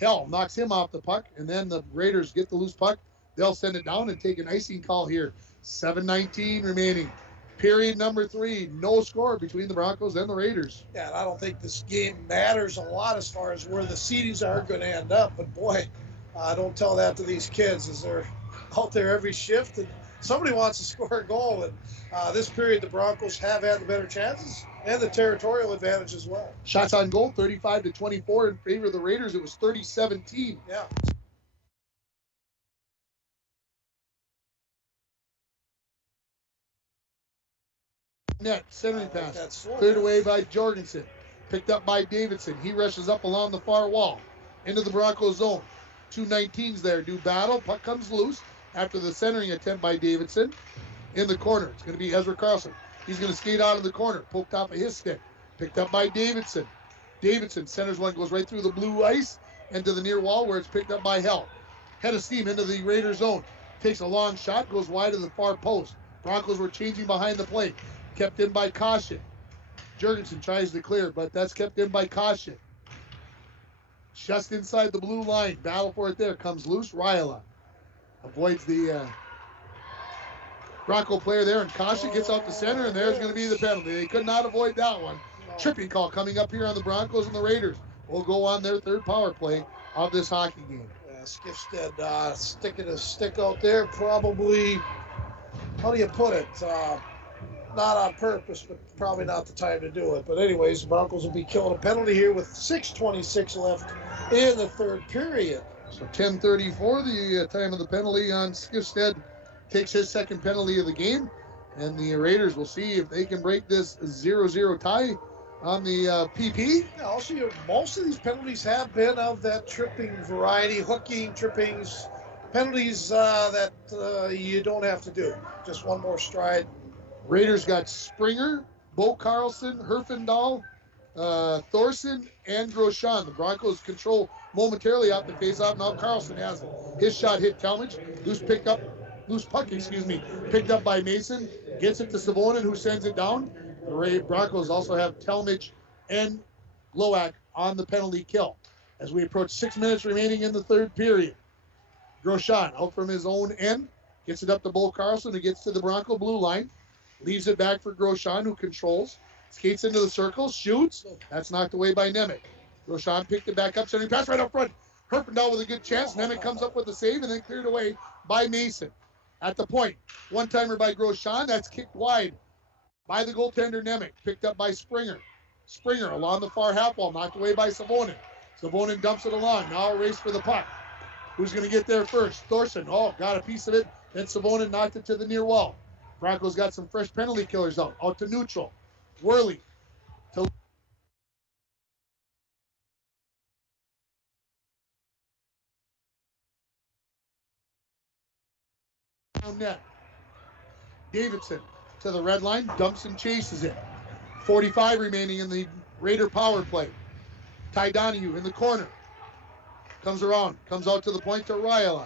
Hell knocks him off the puck, and then the Raiders get the loose puck. They'll send it down and take an icing call here. 7:19 remaining. Period number 3. No score between the Broncos and the Raiders. Yeah, and I don't think this game matters a lot as far as where the seedings are going to end up. But boy, don't tell that to these kids as they're out there every shift and somebody wants to score a goal. And this period, the Broncos have had the better chances and the territorial advantage as well. Shots on goal, 35-24 in favor of the Raiders. It was 30-17. Yeah. Net, centering pass, cleared away by Jorgensen. Picked up by Davidson. He rushes up along the far wall into the Broncos zone. 219's there, do battle. Puck comes loose after the centering attempt by Davidson. In the corner, it's going to be Ezra Carlson. He's going to skate out of the corner, poked off of his stick. Picked up by Davidson. Davidson centers one, goes right through the blue ice and to the near wall where it's picked up by Hell. Head of steam into the Raiders zone. Takes a long shot, goes wide of the far post. Broncos were changing behind the plate. Kept in by Caution. Jurgensen tries to clear, but that's kept in by Caution. Just inside the blue line. Battle for it there. Comes loose. Ryala avoids the Bronco player there, and Caution gets out the center, and there's going to be the penalty. They could not avoid that one. Tripping call coming up here on the Broncos and the Raiders. Will go on their third power play of this hockey game. Yeah, Skifstead sticking his stick out there, probably, how do you put it? Not on purpose, but probably not the time to do it. But anyways, the Broncos will be killing a penalty here with 6:26 left in the third period. So 10:34, the time of the penalty on Skifstead. Takes his second penalty of the game. And the Raiders will see if they can break this 0-0 tie on the PP. Yeah, also, most of these penalties have been of that tripping variety, hooking, trippings, penalties that you don't have to do. Just one more stride. Raiders got Springer, Bo Carlson, Herfindahl, Thorson, and Groshon. The Broncos control momentarily off the faceoff. Now Carlson has it. His shot hit Talmadge. Loose puck, picked up by Mason. Gets it to Savonin, who sends it down. The Broncos also have Talmadge and Glowak on the penalty kill. As we approach 6 minutes remaining in the third period. Groshon out from his own end. Gets it up to Bo Carlson, who gets to the Bronco blue line. Leaves it back for Groshon, who controls. Skates into the circle, shoots. That's knocked away by Nemec. Groshon picked it back up, sending pass right up front. Herfindahl with a good chance. Nemec comes up with the save and then cleared away by Mason. At the point, one-timer by Groshon. That's kicked wide by the goaltender Nemec. Picked up by Springer. Springer along the far half wall, knocked away by Savonin. Savonin dumps it along. Now a race for the puck. Who's going to get there first? Thorson. Oh, got a piece of it. Then Savonin knocked it to the near wall. Broncos got some fresh penalty killers out to neutral. Worley to net. Davidson to the red line, dumps and chases it. 45 remaining in the Raider power play. Ty Donahue in the corner. Comes around, comes out to the point to Ryla.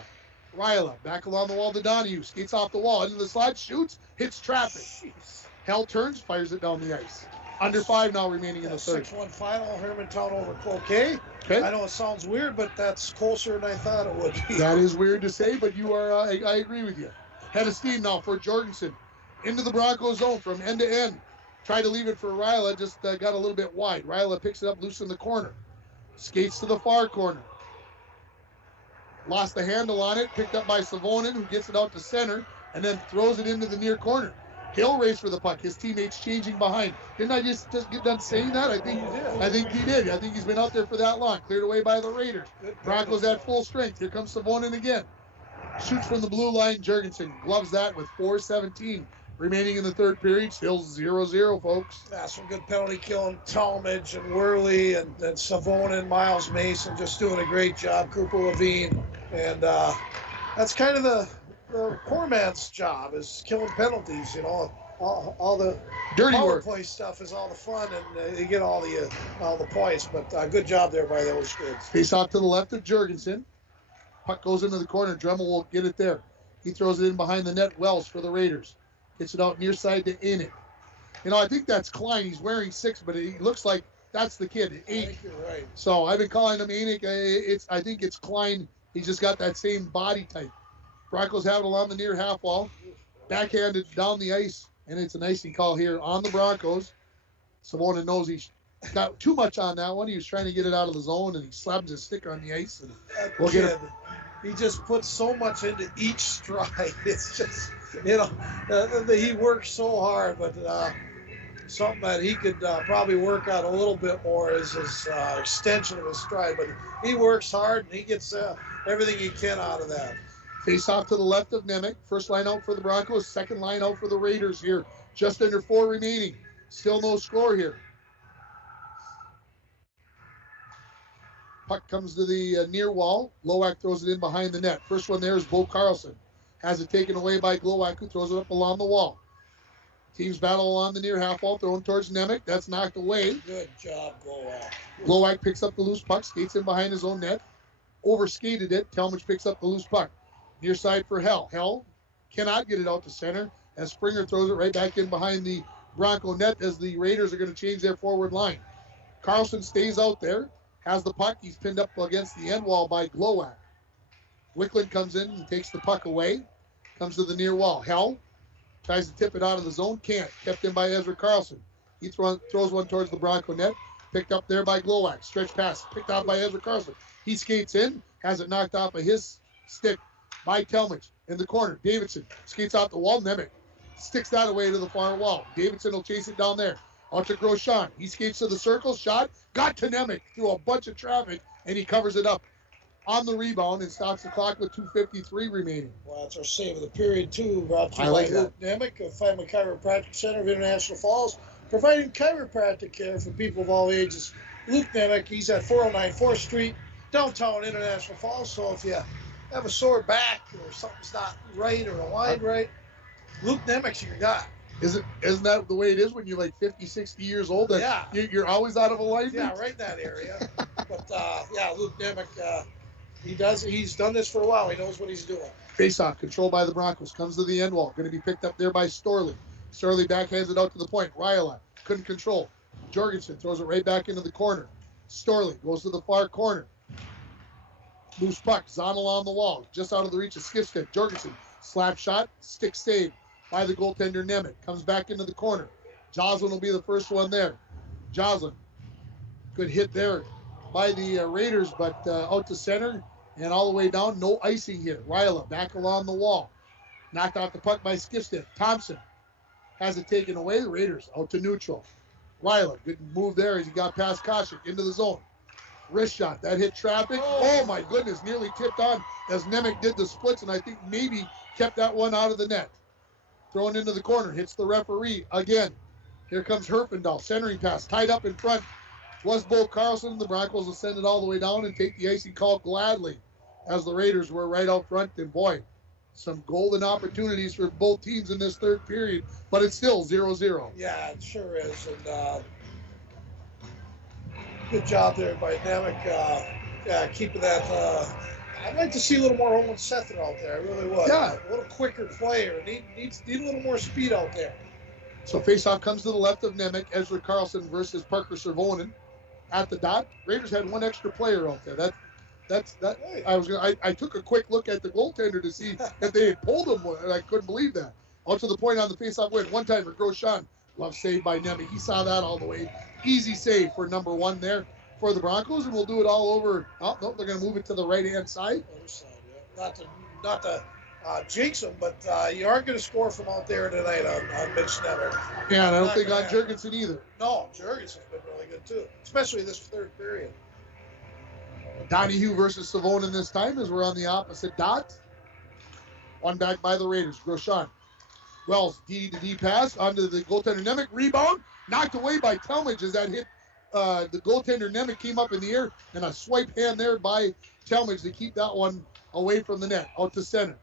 Ryla back along the wall to Donahue. Skates off the wall, into the slide, shoots, hits traffic. Jeez. Hell turns, fires it down the ice. Under 5 now remaining in the third. 6-1 final, Hermantown over Cloquet. Okay. I know it sounds weird, but that's closer than I thought it would be. That is weird to say, but you are. I agree with you. Head of steam now for Jorgensen. Into the Broncos zone from end to end. Tried to leave it for Ryla, just got a little bit wide. Ryla picks it up loose in the corner. Skates to the far corner. Lost the handle on it, picked up by Savonin, who gets it out to center, and then throws it into the near corner. He'll race for the puck. His teammates changing behind. Didn't I just get done saying that? I think he did. I think he's been out there for that long. Cleared away by the Raiders. Broncos at full strength. Here comes Savonin again. Shoots from the blue line. Jorgensen gloves that with 4:17 remaining in the third period. Still 0-0, folks. Yeah, some good penalty killing. Talmadge and Worley and Savonin, Miles Mason just doing a great job. Cooper Levine. And that's kind of the poor man's job, is killing penalties. You know, all the dirty power work. play stuff is all the fun, and you get all the points. But good job there by those kids. Face off to the left of Jorgensen. Puck goes into the corner. Dremel will get it there. He throws it in behind the net. Wells for the Raiders. Gets it out near side to Enoch. You know, I think that's Klein. He's wearing 6, but it looks like that's the kid, 8. I think you're right. So I've been calling him Enoch. I think it's Klein. He's just got that same body type. Broncos have it along the near half wall. Backhanded down the ice, and it's an icing call here on the Broncos. Savonin knows he's got too much on that one. He was trying to get it out of the zone, and he slabs his stick on the ice. And we'll get it. He just puts so much into each stride. It's just, you know, he works so hard, but something that he could probably work on a little bit more is his extension of his stride. But he works hard, and he gets everything he can out of that. Face off to the left of Nemec. First line out for the Broncos. Second line out for the Raiders here. Just under 4 remaining. Still no score here. Puck comes to the near wall. Glowak throws it in behind the net. First one there is Bo Carlson. Has it taken away by Glowak, who throws it up along the wall. Teams battle along the near half wall, thrown towards Nemec. That's knocked away. Good job, Glowak. Glowak picks up the loose puck, skates in behind his own net. Overskated it. Talmadge picks up the loose puck. Near side for Hell. Hell cannot get it out to center, as Springer throws it right back in behind the Bronco net, as the Raiders are going to change their forward line. Carlson stays out there, has the puck. He's pinned up against the end wall by Glowak. Wickland comes in and takes the puck away. Comes to the near wall. Hell tries to tip it out of the zone. Can't. Kept in by Ezra Carlson. He throws one towards the Bronco net. Picked up there by Glowak. Stretch pass. Picked out by Ezra Carlson. He skates in. has it knocked off of his stick by Talmadge in the corner. Davidson skates out the wall. Nemec sticks that away to the far wall. Davidson will chase it down there. Out to Grosjean. He skates to the circle. Shot. Got to Nemec through a bunch of traffic, and he covers it up on the rebound and stops the clock with 2:53 remaining. Well, that's our save of the period, too. Brought to you like by Luke Nemec of Family Chiropractic Center of International Falls, providing chiropractic care for people of all ages. Luke Nemec, he's at 409 4th Street, downtown International Falls. So if you have a sore back or something's not right or aligned right, Luke Nemec's your guy. Isn't that the way it is when you're like 50, 60 years old? Yeah. You're always out of alignment? Yeah, right in that area. But, Luke Nemec, he's done this for a while. He knows what he's doing. Face-off, controlled by the Broncos. Comes to the end wall. Going to be picked up there by Storley. Storley backhands it out to the point. Ryala couldn't control. Jorgensen throws it right back into the corner. Storley goes to the far corner. Loose puck. Zonal on the wall. Just out of the reach of Skipstead. Jorgensen. Slap shot. Stick save by the goaltender Nemec. Comes back into the corner. Joslin will be the first one there. Joslin. Good hit there by the Raiders, but out to center and all the way down. No icing here. Ryla back along the wall. Knocked off the puck by Skipstead. Thompson has it taken away. The Raiders out to neutral. Ryla, good move there as he got past Koshik into the zone. Wrist shot. That hit traffic. Oh my goodness, nearly tipped on as Nemec did the splits, and I think maybe kept that one out of the net. Thrown into the corner. Hits the referee again. Here comes Herfindahl. Centering pass. Tied up in front was Bo Carlson. The Broncos will send it all the way down and take the icing call gladly as the Raiders were right out front. And boy, some golden opportunities for both teams in this third period, but it's still 0-0. Yeah, it sure is. And good job there by Nemec, keeping that. I'd like to see a little more Owen Sether out there. I really would. Yeah. A little quicker player. Need a little more speed out there. So faceoff comes to the left of Nemec. Ezra Carlson versus Parker Servonen at the dot. Raiders had one extra player out there. I took a quick look at the goaltender to see if they had pulled him, and I couldn't believe that. Out to the point on the faceoff win. One time for Grosjean. Love save by Nemec. He saw that all the way. Easy save for number one there for the Broncos, and we'll do it all over. Oh, no, they're going to move it to the right-hand side. Other side, yeah. Not to jinx them, but you aren't going to score from out there tonight on Mitch Nemec. Yeah, and I don't think on Jurgensen either. No, Jurgensen's been really good too, especially this third period. Donahue versus Savonin this time as we're on the opposite dot. One back by the Raiders. Grosjean. Wells, D-to-D pass onto the goaltender Nemec. Rebound. Knocked away by Talmadge as that hit the goaltender Nemec came up in the air, and a swipe hand there by Talmadge to keep that one away from the net. Out to center.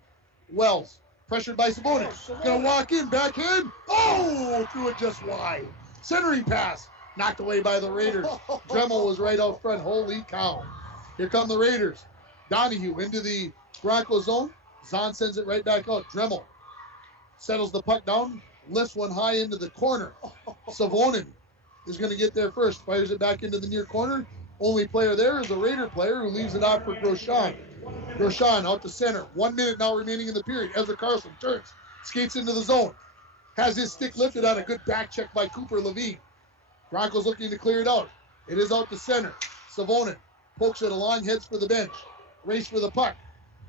Wells, pressured by Savonin. Gonna walk in, backhand. Oh, threw it just wide. Centering pass. Knocked away by the Raiders. Dremel was right out front. Holy cow. Here come the Raiders. Donahue into the Bronco zone. Zahn sends it right back out. Dremel settles the puck down. Lifts one high into the corner. Savonin is going to get there first. Fires it back into the near corner. Only player there is a Raider player who leaves it out for Grosjean. Grosjean out to center. 1 minute now remaining in the period. Ezra Carlson turns. Skates into the zone. Has his stick lifted on a good back check by Cooper Levine. Broncos looking to clear it out. It is out to center. Savonin pokes it along, heads for the bench. Race for the puck.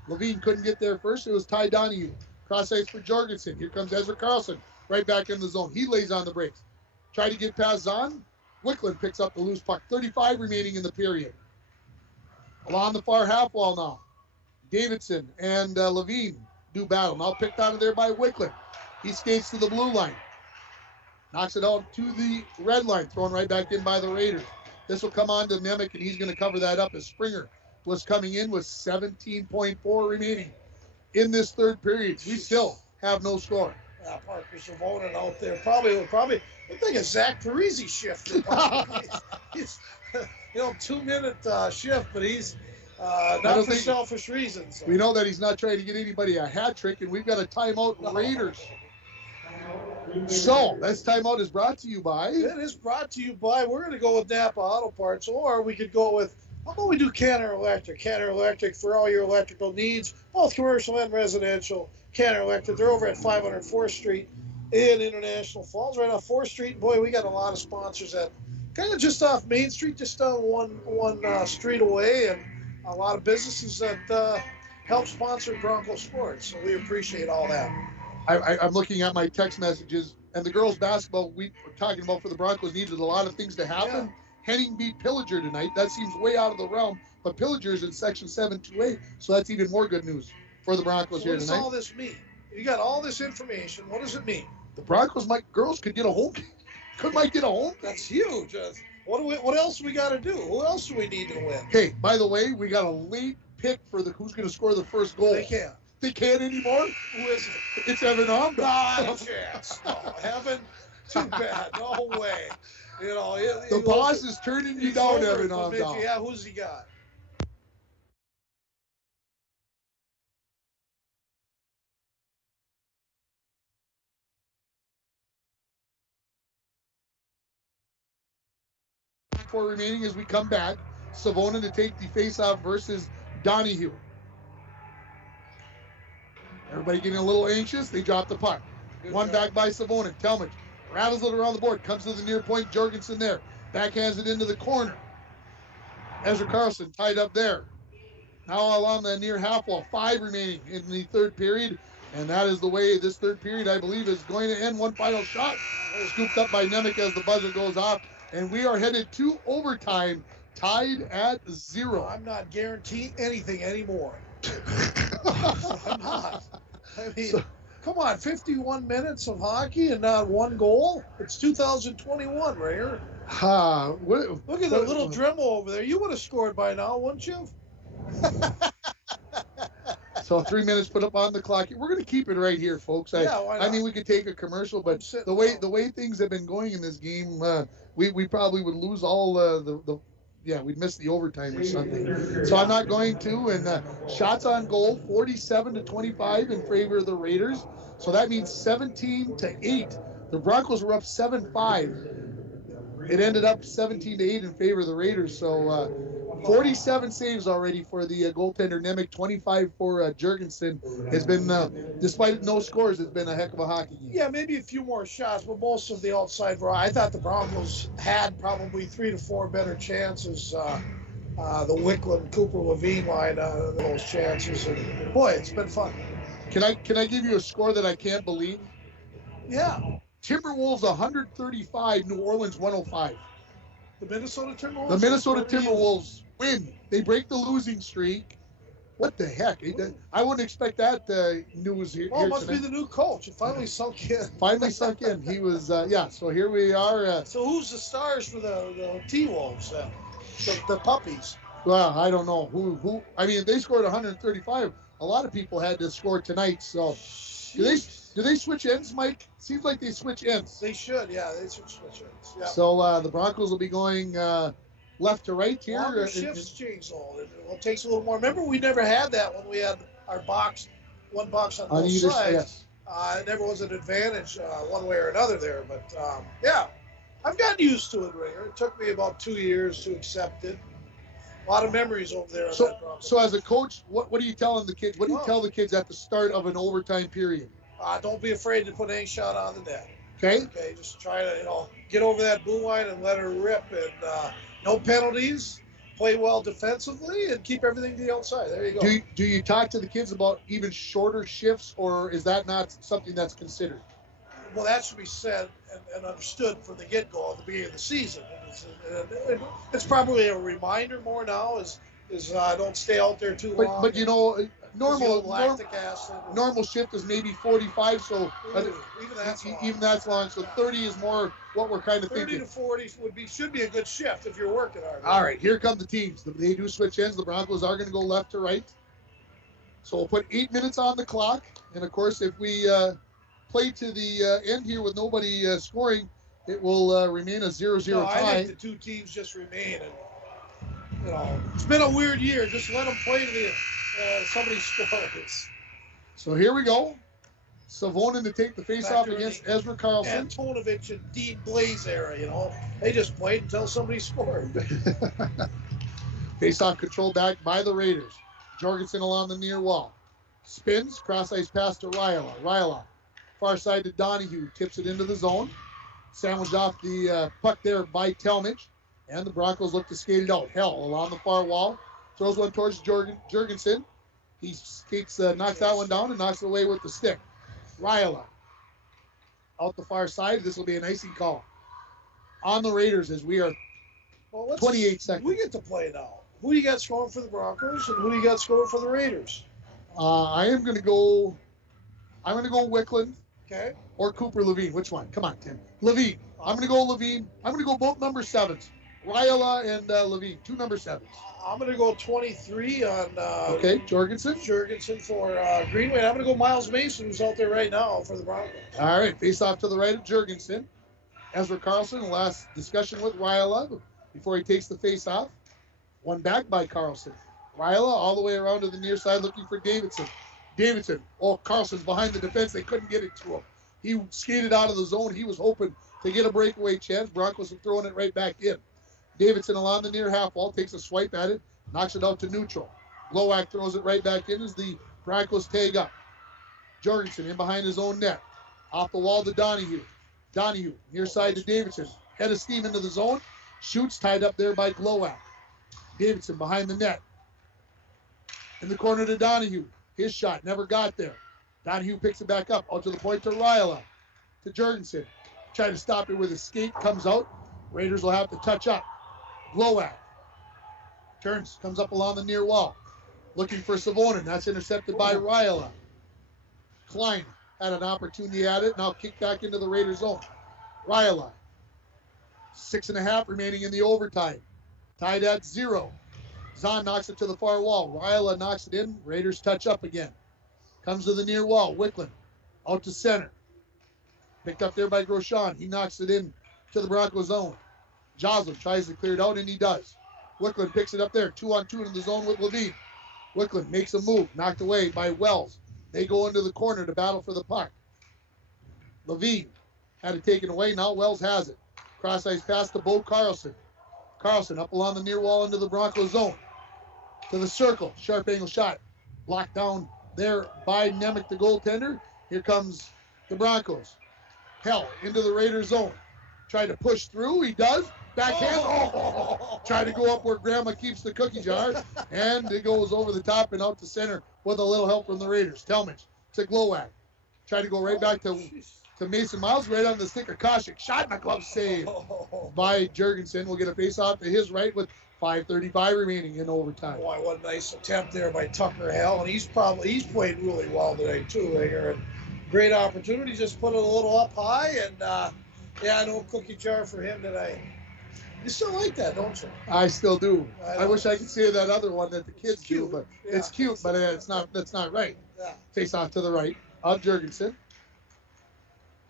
Levine couldn't get there first. It was Ty Donahue. Cross ice for Jorgensen. Here comes Ezra Carlson. Right back in the zone. He lays on the brakes. Tried to get past Zahn. Wickland picks up the loose puck. 35 remaining in the period. Along the far half wall now. Davidson and Levine do battle. Now picked out of there by Wickland. He skates to the blue line. Knocks it out to the red line. Thrown right back in by the Raiders. This will come on to Nemec, and he's going to cover that up as Springer was coming in with 17.4 remaining in this third period. We still have no score. Parker Savonin out there. Probably I think it's Zach Parisi shift. he's 2-minute shift, but he's not for selfish reasons. So. We know that he's not trying to get anybody a hat trick, and we've got a timeout Raiders. So, this timeout is brought to you by? It is brought to you by, we're going to go with Napa Auto Parts, or we could go with, how about we do Canner Electric? Canner Electric for all your electrical needs, both commercial and residential. Canner Electric, they're over at 500 4th Street in International Falls, right off 4th Street. Boy, we got a lot of sponsors at kind of just off Main Street, just down one street away. And a lot of businesses that help sponsor Bronco sports. So we appreciate all that. I'm looking at my text messages, and the girls' basketball we were talking about for the Broncos needed a lot of things to happen. Yeah. Henning beat Pillager tonight. That seems way out of the realm, but Pillager is in Section 7-2A, so that's even more good news for the Broncos here What does tonight. all this mean? You got all this information. What does it mean? The Broncos girls could get a home. Might get a home. That's huge. What else we got to do? Who else do we need to win? Hey, by the way, we got a late pick for who's going to score the first goal. They can't. They can't anymore? Who is it? It's Evan Omda. Not a chance. No, Evan, too bad. No way. You know, the boss is turning you down, Evan Omda. Yeah, who's he got? For remaining as we come back, Savonin to take the face-off versus Donahue. Everybody getting a little anxious. They drop the puck. One back by Savonin. Talmadge rattles it around the board. Comes to the near point. Jorgensen there. Backhands it into the corner. Ezra Carlson tied up there. Now along the near half wall. 5 remaining in the third period. And that is the way this third period, I believe, is going to end. One final shot. Scooped up by Nemec as the buzzer goes off. And we are headed to overtime, tied at 0. I'm not guaranteeing anything anymore. I'm not. I mean, come on, 51 minutes of hockey and not one goal? It's 2021, Rayer. Look at the little Dremel over there. You would have scored by now, wouldn't you? So 3 minutes put up on the clock. We're going to keep it right here, folks. Why not? I mean, we could take a commercial, but the way things have been going in this game, we probably would lose all we'd miss the overtime or something. So I'm not going to. And shots on goal, 47-25 in favor of the Raiders. So that means 17-8. The Broncos were up 7-5. It ended up 17-8 in favor of the Raiders. So 47 saves already for the goaltender Nemec, 25 for Jorgensen. It's been, despite no scores, it's been a heck of a hockey game. Yeah, maybe a few more shots, but most of the outside variety. I thought the Broncos had probably 3 to 4 better chances. The Wickland, Cooper, Levine line, those chances. And boy, it's been fun. Can I give you a score that I can't believe? Yeah. Timberwolves 135, New Orleans 105. The Minnesota Timberwolves? The Minnesota Timberwolves win. They break the losing streak. What the heck? I wouldn't expect that news here. Well, it must be the new coach. It finally sunk in. He was, so here we are. So who's the stars for the T-Wolves then? The puppies. Well, I don't know. Who? I mean, they scored 135. A lot of people had to score tonight, so... Do they switch ends, Mike? Seems like they switch ends. They should, yeah. They should switch ends. Yeah. So the Broncos will be going left to right here. Longer shifts change though. It takes a little more. Remember, we never had that when we had our one box on both sides. Yes. It never was an advantage one way or another there. But yeah, I've gotten used to it, Ringer. It took me about 2 years to accept it. A lot of memories over there. So as a coach, what are you telling the kids? What do you tell the kids at the start of an overtime period? Don't be afraid to put any shot on the net. Okay. Okay, just try to get over that blue line and let her rip, and no penalties. Play well defensively and keep everything to the outside. There you go. Do you talk to the kids about even shorter shifts, or is that not something that's considered? Well, that should be said and understood from the get-go at the beginning of the season. It's probably a reminder more now is don't stay out there too long. But normal shift is maybe 45, so even that's long. So 30 is more what we're kind of thinking. 30 to 40 should be a good shift if you're working hard. All right, here come the teams. They do switch ends. The Broncos are going to go left to right. So we'll put 8 minutes on the clock, and of course, if we play to the end here with nobody scoring, it will remain a 0-0 tie. I think the two teams just remain, and it's been a weird year. Just let them play to somebody scores. So here we go. Savonin to take the face-off against Ezra Carlson. Antonovich and Dean Blaze era, they just played until somebody scored. Face-off control back by the Raiders. Jorgensen along the near wall. Spins, cross-ice pass to Ryla. Far side to Donahue. Tips it into the zone. Sandwiched off the puck there by Talmadge. And the Broncos look to skate it out. Hell along the far wall. Throws one towards Jorgensen. He skates, knocks that one down and knocks it away with the stick. Ryla out the far side. This will be an icing call on the Raiders as we are 28 seconds. We get to play now. Who do you got scoring for the Broncos and who do you got scoring for the Raiders? I'm going to go Wickland. Okay. Or Cooper Levine. Which one? Come on, Tim. Levine. I'm going to go Levine. I'm going to go both number 7s. Ryla and Levine. 2 number 7s. I'm going to go 23 on okay, Jorgensen for Greenway. I'm going to go Miles Mason, who's out there right now for the Broncos. All right, face off to the right of Jorgensen. Ezra Carlson, the last discussion with Ryla before he takes the face off. One back by Carlson. Ryla all the way around to the near side looking for Davidson. Carlson's behind the defense. They couldn't get it to him. He skated out of the zone. He was hoping to get a breakaway chance. Broncos are throwing it right back in. Davidson along the near half wall, takes a swipe at it, knocks it out to neutral. Glowak throws it right back in as the Broncos tag up. Jorgensen in behind his own net. Off the wall to Donahue. Donahue, near side to Davidson. Head of steam into the zone. Shoots, tied up there by Glowak. Davidson behind the net. In the corner to Donahue. His shot never got there. Donahue picks it back up. Out to the point to Ryla. To Jorgensen. Trying to stop it with a skate. Comes out. Raiders will have to touch up. Glowak. Turns. Comes up along the near wall. Looking for Savonin. That's intercepted by Ryla. Klein had an opportunity at it. Now kick back into the Raiders zone. Ryla. 6.5 remaining in the overtime. Tied at 0. Zahn knocks it to the far wall. Ryla knocks it in. Raiders touch up again. Comes to the near wall. Wickland out to center. Picked up there by Groshon. He knocks it in to the Broncos zone. Joslin tries to clear it out, and he does. Wickland picks it up there. 2-on-2 in the zone with Levine. Wickland makes a move. Knocked away by Wells. They go into the corner to battle for the puck. Levine had it taken away. Now Wells has it. Cross ice pass to Bo Carlson. Carlson up along the near wall into the Broncos zone. To the circle. Sharp angle shot. Blocked down there by Nemec, the goaltender. Here comes the Broncos. Hell into the Raiders zone. Tried to push through. He does. Backhand. Tried to go up where Grandma keeps the cookie jar. And it goes over the top and out to center with a little help from the Raiders. Telmich to Glowak. Tried to go right back to Mason Miles, right on the stick of Koshik. Shot in the glove save by Jorgensen. We'll get a face off to his right with 5:35 remaining in overtime. Boy, what a nice attempt there by Tucker Hell. And he's played really well today too, Aaron. Great opportunity, just put it a little up high, and no cookie jar for him today. You still like that, don't you? I still do. I wish I could say that other one that the kids do, but it's cute, but it's not. That's not right. Yeah. Face off to the right of Jorgensen.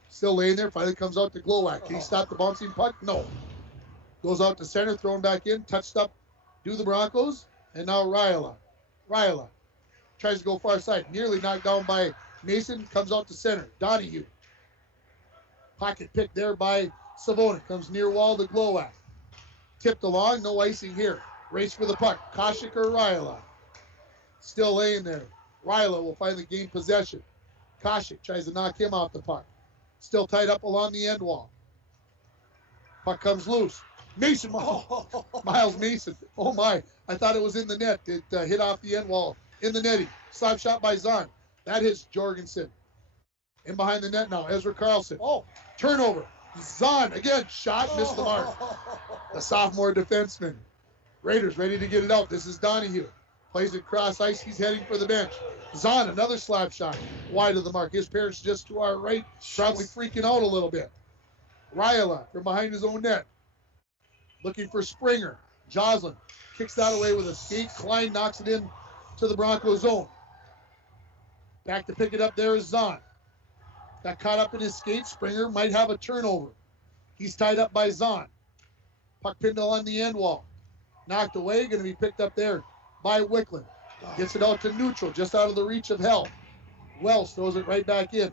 Still laying there. Finally comes out to Glowak. Can he stop the bouncing puck? No. Goes out to center, thrown back in, touched up. Do the Broncos, and now Ryla. Ryla tries to go far side. Nearly knocked down by Mason. Comes out to center. Donahue. Pocket pick there by Savonin. Comes near wall to Glowak. Tipped along. No icing here. Race for the puck. Koshik or Ryla. Still laying there. Ryla will finally gain possession. Koshik tries to knock him off the puck. Still tied up along the end wall. Puck comes loose. Mason, Miles Mason. Oh my, I thought it was in the net. It hit off the end wall in the netting. Slap shot by Zahn. That hits Jorgensen. In behind the net now, Ezra Carlson. Turnover. Zahn again, shot, missed the mark. The sophomore defenseman. Raiders ready to get it out. This is Donahue. Plays it cross ice. He's heading for the bench. Zahn, another slap shot. Wide of the mark. His parents just to our right, probably freaking out a little bit. Ryla from behind his own net. Looking for Springer. Joslin kicks that away with a skate. Klein knocks it in to the Broncos zone. Back to pick it up there is Zahn. Got caught up in his skate. Springer might have a turnover. He's tied up by Zahn. Puck pinned on the end wall. Knocked away. Going to be picked up there by Wickland. Gets it out to neutral, just out of the reach of Hell. Wells throws it right back in.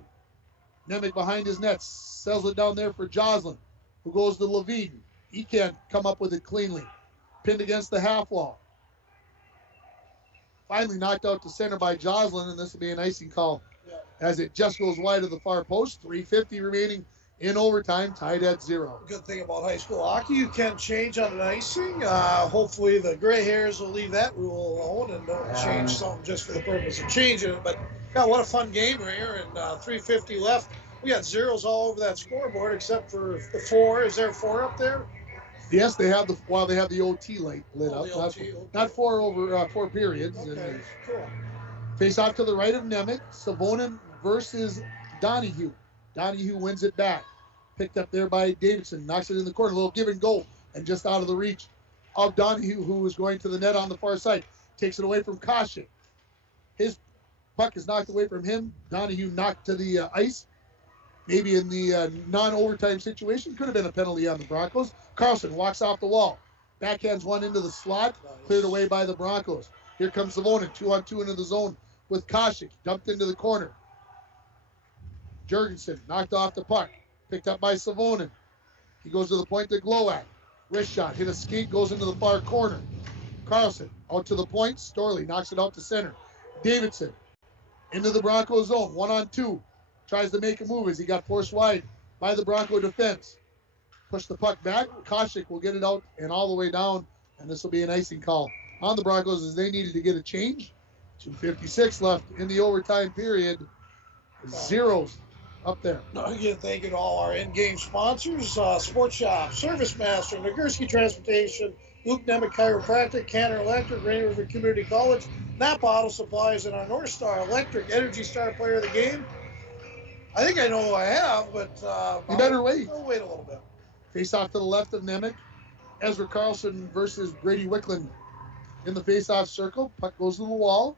Nemec behind his net. Sells it down there for Joslin, who goes to Levine. He can't come up with it cleanly. Pinned against the half wall. Finally knocked out to center by Joslin, and this will be an icing call as it just goes wide of the far post. 3:50 remaining in overtime, tied at 0. Good thing about high school hockey, you can change on an icing. Hopefully the gray hairs will leave that rule alone and don't change something just for the purpose of changing it. But God, what a fun game here, and 3:50 left. We got zeros all over that scoreboard except for the 4. Is there 4 up there? Yes, they have the OT light lit up. Not 4 over 4 periods. Okay, cool. Face off to the right of Nemec. Savonin versus Donahue. Donahue wins it back. Picked up there by Davidson. Knocks it in the corner. A little give and go. And just out of the reach of Donahue, who was going to the net on the far side. Takes it away from Koshik. His puck is knocked away from him. Donahue knocked to the ice. Maybe in the non-overtime situation. Could have been a penalty on the Broncos. Carlson walks off the wall. Backhands one into the slot. Cleared away by the Broncos. Here comes Savonin. 2-on-2 into the zone with Koshik. Dumped into the corner. Jurgensen knocked off the puck. Picked up by Savonin. He goes to the point to Glowak. Wrist shot. Hit a skate. Goes into the far corner. Carlson out to the point. Storley knocks it out to center. Davidson into the Broncos zone. 1-on-2. Tries to make a move as he got forced wide by the Bronco defense. Push the puck back. Koshik will get it out and all the way down. And this will be an icing call on the Broncos as they needed to get a change. 2:56 left in the overtime period. Zeros up there. Again, thank you to all our in-game sponsors, Sports Shop, Service Master, Nagurski Transportation, Luke Nemec Chiropractic, Cantor Electric, Rainy River Community College, Napa Auto Supplies, and our North Star Electric Energy Star Player of the Game. I think I know who I have, but you better wait. I'll wait a little bit. Face off to the left of Nemec. Ezra Carlson versus Brady Wickland in the face-off circle. Puck goes to the wall.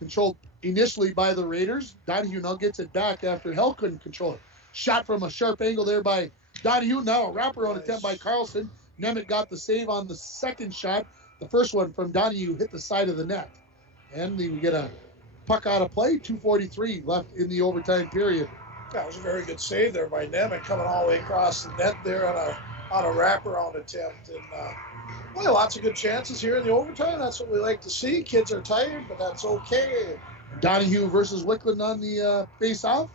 Controlled initially by the Raiders. Donahue now gets it back after Hell couldn't control it. Shot from a sharp angle there by Donahue. Now a wraparound attempt by Carlson. Nemec got the save on the second shot. The first one from Donahue hit the side of the net. And we get a puck out of play. 2:43 left in the overtime period. That was a very good save there by Nemec, coming all the way across the net there on a wraparound attempt. And boy, lots of good chances here in the overtime. That's what we like to see. Kids are tired, but that's okay. Donahue versus Wickland on the face-off.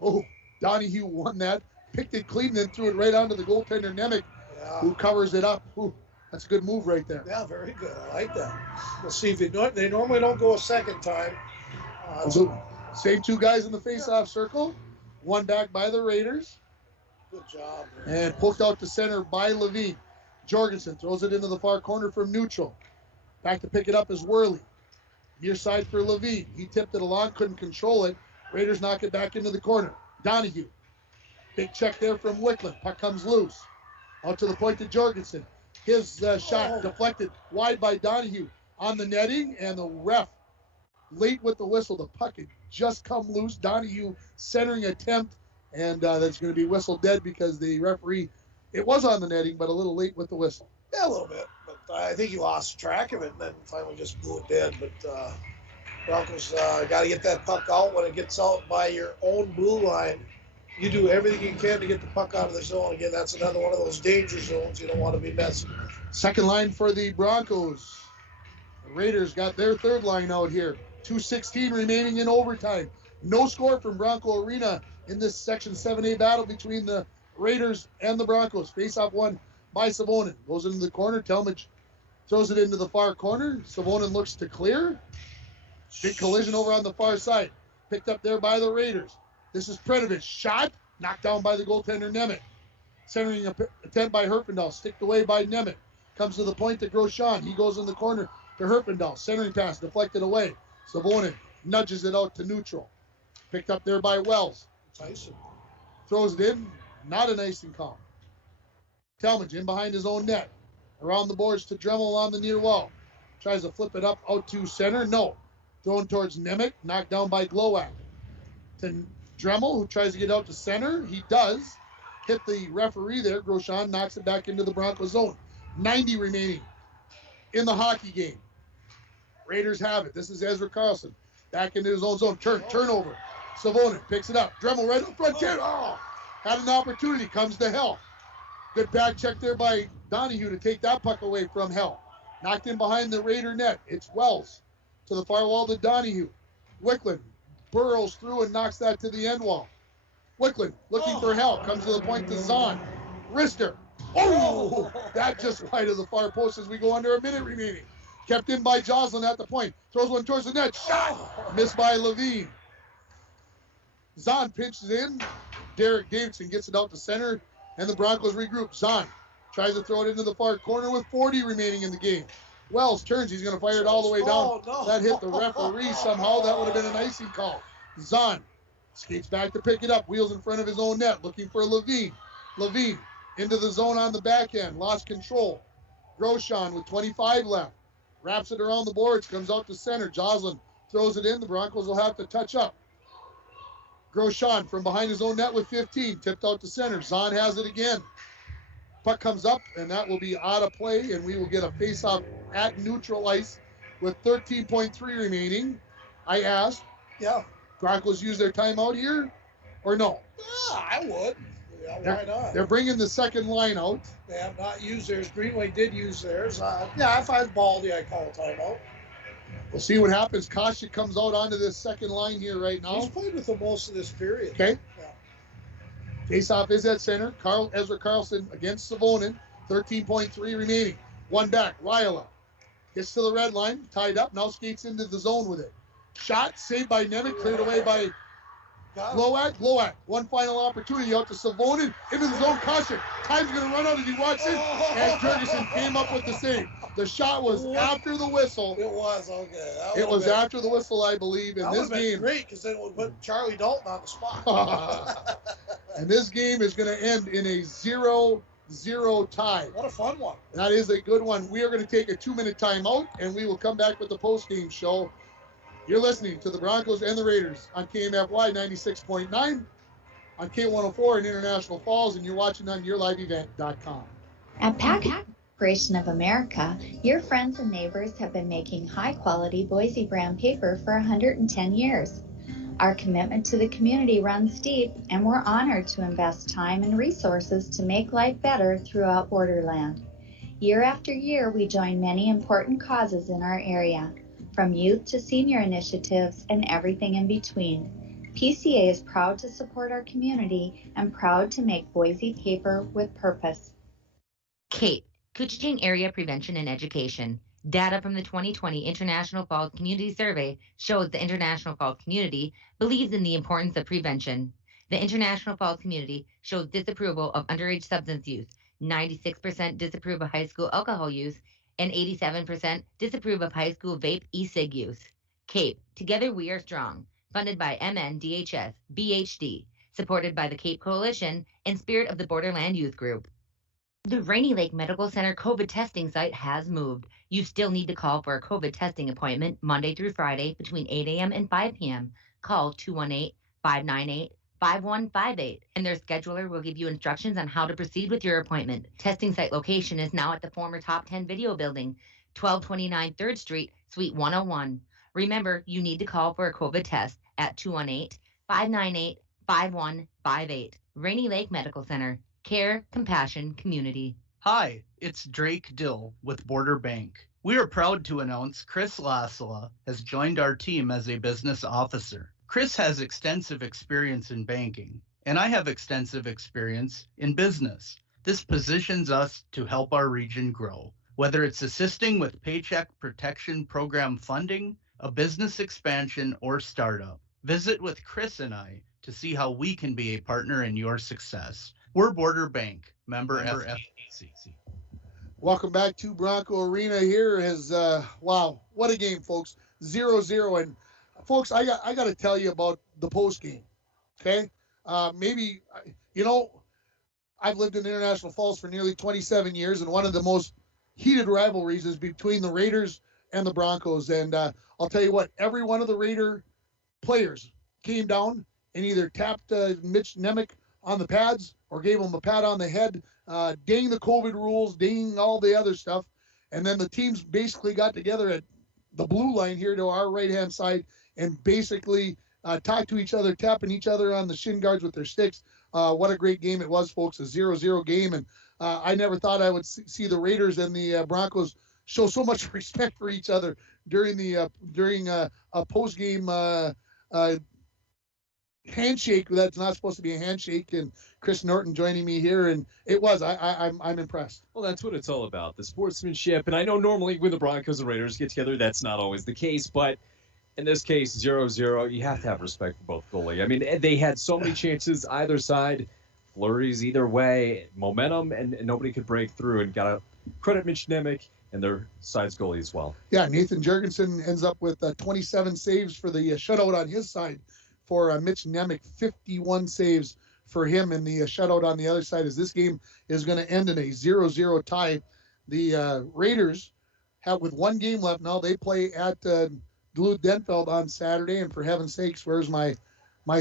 Oh, Donahue won that. Picked it clean, then threw it right onto the goaltender Nemec, who covers it up. Ooh, that's a good move right there. Yeah, very good. I like that. We'll see if they normally don't go a second time. Same two guys in the face-off circle. One back by the Raiders. Good job. And poked out to center by Levine. Jorgensen throws it into the far corner from neutral. Back to pick it up is Worley. Near side for Levine. He tipped it along, couldn't control it. Raiders knock it back into the corner. Donahue. Big check there from Wickland. Puck comes loose. Out to the point to Jorgensen. His shot deflected wide by Donahue on the netting, and the ref late with the whistle. The puck had just come loose. Donahue centering attempt, and that's going to be whistled dead because the referee, it was on the netting, but a little late with the whistle. Yeah, a little bit. But I think he lost track of it and then finally just blew it dead. But Broncos got to get that puck out. When it gets out by your own blue line, you do everything you can to get the puck out of the zone. Again, that's another one of those danger zones you don't want to be messing with. Second line for the Broncos. The Raiders got their third line out here. 2:16 remaining in overtime. No score from Bronco Arena in this Section 7A battle between the Raiders and the Broncos. Face-off one by Savonin. Goes into the corner. Talmadge throws it into the far corner. Savonin looks to clear. Big collision over on the far side. Picked up there by the Raiders. This is Predovich. Shot. Knocked down by the goaltender Nemec. Centering attempt by Herfindahl. Sticked away by Nemec. Comes to the point to Grosjean. He goes in the corner to Herfindahl. Centering pass deflected away. Savonin nudges it out to neutral. Picked up there by Wells. Tyson throws it in. Not an icing call. Talmadge in behind his own net. Around the boards to Dremel on the near wall. Tries to flip it up out to center. No. Thrown towards Nemec. Knocked down by Glowak. To Dremel, who tries to get out to center. He does. Hit the referee there. Grosjean knocks it back into the Broncos zone. 90 remaining in the hockey game. Raiders have it. This is Ezra Carlson. Back into his own zone. Turnover. Savonin picks it up. Dremel right up front. Had an opportunity. Comes to Hell. Good back check there by Donahue to take that puck away from Hell. Knocked in behind the Raider net. It's Wells to the far wall to Donahue. Wickland burrows through and knocks that to the end wall. Wickland looking for help, comes to the point to Zahn. Rister. Oh, that just wide of the far post as we go under a minute remaining. Kept in by Jocelyn at the point. Throws one towards the net. Shot. Missed by Levine. Zahn pinches in. Derek Davidson gets it out to center, and the Broncos regroup. Zahn tries to throw it into the far corner with 40 remaining in the game. Wells turns. He's going to fire it all the way down. That hit the referee somehow. That would have been an icing call. Zahn skates back to pick it up. Wheels in front of his own net. Looking for Levine. Levine into the zone on the back end. Lost control. Groshon with 25 left. Wraps it around the boards. Comes out to center. Jocelyn throws it in. The Broncos will have to touch up. Groshon from behind his own net with 15. Tipped out to center. Zahn has it again. Puck comes up, and that will be out of play, and we will get a face-off at neutral ice with 13.3 remaining. I asked, Broncos use their timeout here or no? I would. Yeah, why not? They're bringing the second line out. They have not used theirs. Greenway did use theirs. If I was Baldy, I'd call a timeout. We'll see what happens. Kasha comes out onto this second line here right now. He's played with them most of this period. Okay. Yeah. Face-off is at center. Ezra Carlson against Savonin. 13.3 remaining. One back. Ryla gets to the red line. Tied up. Now skates into the zone with it. Shot saved by Nemec. Cleared away by Glowak. One final opportunity out to Savonin. Into the zone. Caution. Time's going to run out as he walks in. And Jurgensen came up with the save. The shot was after the whistle. It was, okay. It was after the whistle, I believe, in this game. Great, because then it would put Charlie Dalton on the spot. And this game is going to end in a 0-0 tie. What a fun one. That is a good one. We are going to take a 2-minute timeout, and we will come back with the post-game show. You're listening to the Broncos and the Raiders on KMFY 96.9, on K104 in International Falls, and you're watching on YourLiveEvent.com. At Pack Corporation of America, your friends and neighbors have been making high-quality Boise brand paper for 110 years. Our commitment to the community runs deep, and we're honored to invest time and resources to make life better throughout Borderland. Year after year, we join many important causes in our area, from youth to senior initiatives and everything in between. PCA is proud to support our community and proud to make Boise paper with purpose. CAPE, Couchiching Area Prevention and Education. Data from the 2020 International Falls Community Survey shows the International Falls community believes in the importance of prevention. The International Falls community shows disapproval of underage substance use, 96% disapprove of high school alcohol use, and 87% disapprove of high school vape e-cig use. CAPE, Together We Are Strong, funded by MNDHS, BHD, supported by the CAPE Coalition and Spirit of the Borderland Youth Group. The Rainy Lake Medical Center COVID testing site has moved. You still need to call for a COVID testing appointment Monday through Friday between 8 a.m. and 5 p.m. Call 218-598-5158, and their scheduler will give you instructions on how to proceed with your appointment. Testing site location is now at the former Top 10 Video Building, 1229 3rd Street, Suite 101. Remember, you need to call for a COVID test at 218-598-5158. Rainy Lake Medical Center. Care, compassion, community. Hi, it's Drake Dill with Border Bank. We are proud to announce Chris Lasala has joined our team as a business officer. Chris has extensive experience in banking, and I have extensive experience in business. This positions us to help our region grow, whether it's assisting with Paycheck Protection Program funding, a business expansion, or startup. Visit with Chris and I to see how we can be a partner in your success. We're Border Bank, member FDIC. Welcome back to Bronco Arena. Here is, wow, what a game, folks. 0-0. And, folks, I got to tell you about the post game, okay? Maybe, I've lived in International Falls for nearly 27 years, and one of the most heated rivalries is between the Raiders and the Broncos. And I'll tell you what, every one of the Raider players came down and either tapped Mitch Nemec on the pads or gave him a pat on the head, ding the COVID rules, ding all the other stuff. And then the teams basically got together at the blue line here to our right-hand side and basically talked to each other, tapping each other on the shin guards with their sticks. What a great game it was, folks, a 0-0 game. And I never thought I would see the Raiders and the Broncos show so much respect for each other during a post-game handshake that's not supposed to be a handshake, and Chris Norton joining me here, and it was. I'm impressed. Well, that's what it's all about, the sportsmanship. And I know normally when the Broncos and Raiders get together, that's not always the case, but in this case, 0-0, you have to have respect for both goalie. I mean, they had so many chances either side, flurries either way, momentum, and nobody could break through, and got to credit Mitch Nemec and their side's goalie as well. Yeah, Nathan Jurgensen ends up with 27 saves for the shutout on his side. For Mitch Nemec, 51 saves for him in the shutout on the other side, as this game is going to end in a 0-0 tie. The Raiders have, with one game left now, they play at Duluth Denfeld on Saturday, and for heaven's sakes, where's my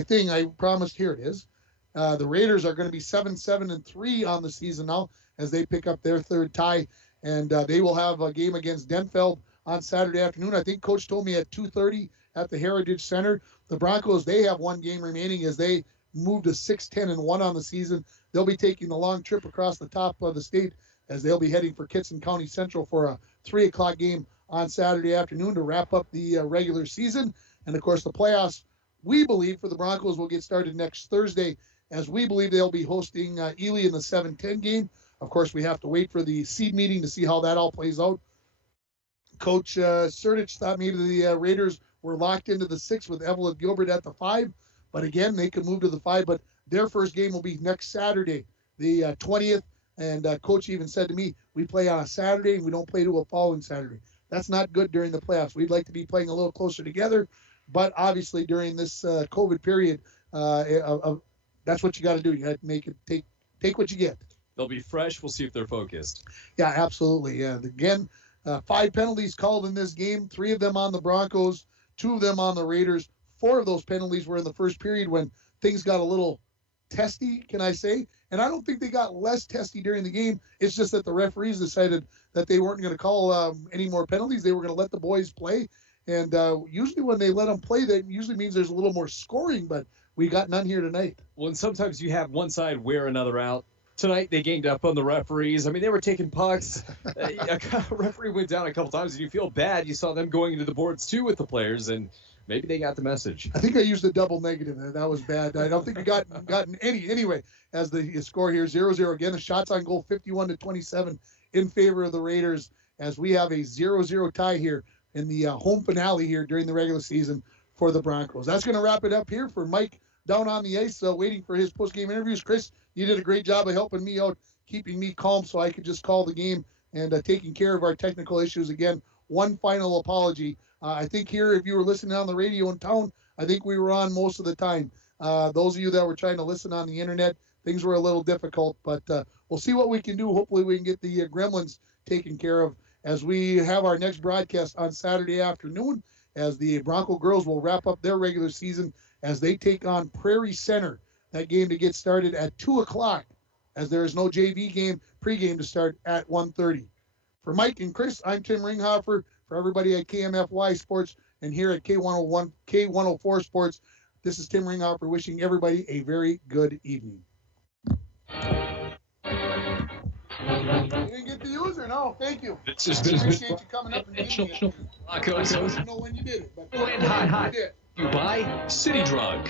thing? I promised, here it is. The Raiders are going to be 7-7-3 on the season now as they pick up their third tie, and they will have a game against Denfeld on Saturday afternoon. I think Coach told me at 2:30 at the Heritage Center. The Broncos, they have one game remaining as they move to 6-10-1 on the season. They'll be taking the long trip across the top of the state as they'll be heading for Kitson County Central for a 3 o'clock game on Saturday afternoon to wrap up the regular season. And, of course, the playoffs, we believe, for the Broncos will get started next Thursday, as we believe they'll be hosting Ely in the 7-10 game. Of course, we have to wait for the seed meeting to see how that all plays out. Coach Surdich thought maybe the Raiders were locked into the 6 with Evelyn Gilbert at the 5. But, again, they can move to the 5. But their first game will be next Saturday, the 20th. And Coach even said to me, we play on a Saturday and we don't play to a following Saturday. That's not good during the playoffs. We'd like to be playing a little closer together, but obviously during this COVID period, that's what you got to do. You got to make it take what you get. They'll be fresh. We'll see if they're focused. Yeah, absolutely. Yeah. Again, 5 penalties called in this game, 3 of them on the Broncos, 2 of them on the Raiders. 4 of those penalties were in the first period when things got a little testy, can I say? And I don't think they got less testy during the game. It's just that the referees decided that they weren't going to call any more penalties. They were going to let the boys play. And usually when they let them play, that usually means there's a little more scoring, but we got none here tonight. Well, and sometimes you have one side wear another out. Tonight they ganged up on the referees. I mean, they were taking pucks. A referee went down a couple times, and you feel bad. You saw them going into the boards, too, with the players, and maybe they got the message. I think I used a double negative there. That was bad. I don't think we gotten any. Anyway, as the score here, 0-0 again. The shots on goal, 51-27 in favor of the Raiders, as we have a 0-0 tie here in the home finale here during the regular season for the Broncos. That's going to wrap it up here for Mike down on the ice, waiting for his post-game interviews. Chris, you did a great job of helping me out, keeping me calm so I could just call the game and taking care of our technical issues. Again, one final apology. I think here, if you were listening on the radio in town, I think we were on most of the time. Those of you that were trying to listen on the internet, things were a little difficult, but we'll see what we can do. Hopefully we can get the gremlins taken care of as we have our next broadcast on Saturday afternoon, as the Bronco girls will wrap up their regular season as they take on Prairie Center. That game to get started at 2 o'clock, as there is no JV game, pregame to start at 1:30. For Mike and Chris, I'm Tim Ringhofer. For everybody at KMFY Sports and here at K104 Sports, this is Tim Ringhofer wishing everybody a very good evening. You didn't get the user? No, thank you. I appreciate you coming up and getting it. I don't know when you did it, but you did. You buy City Drug.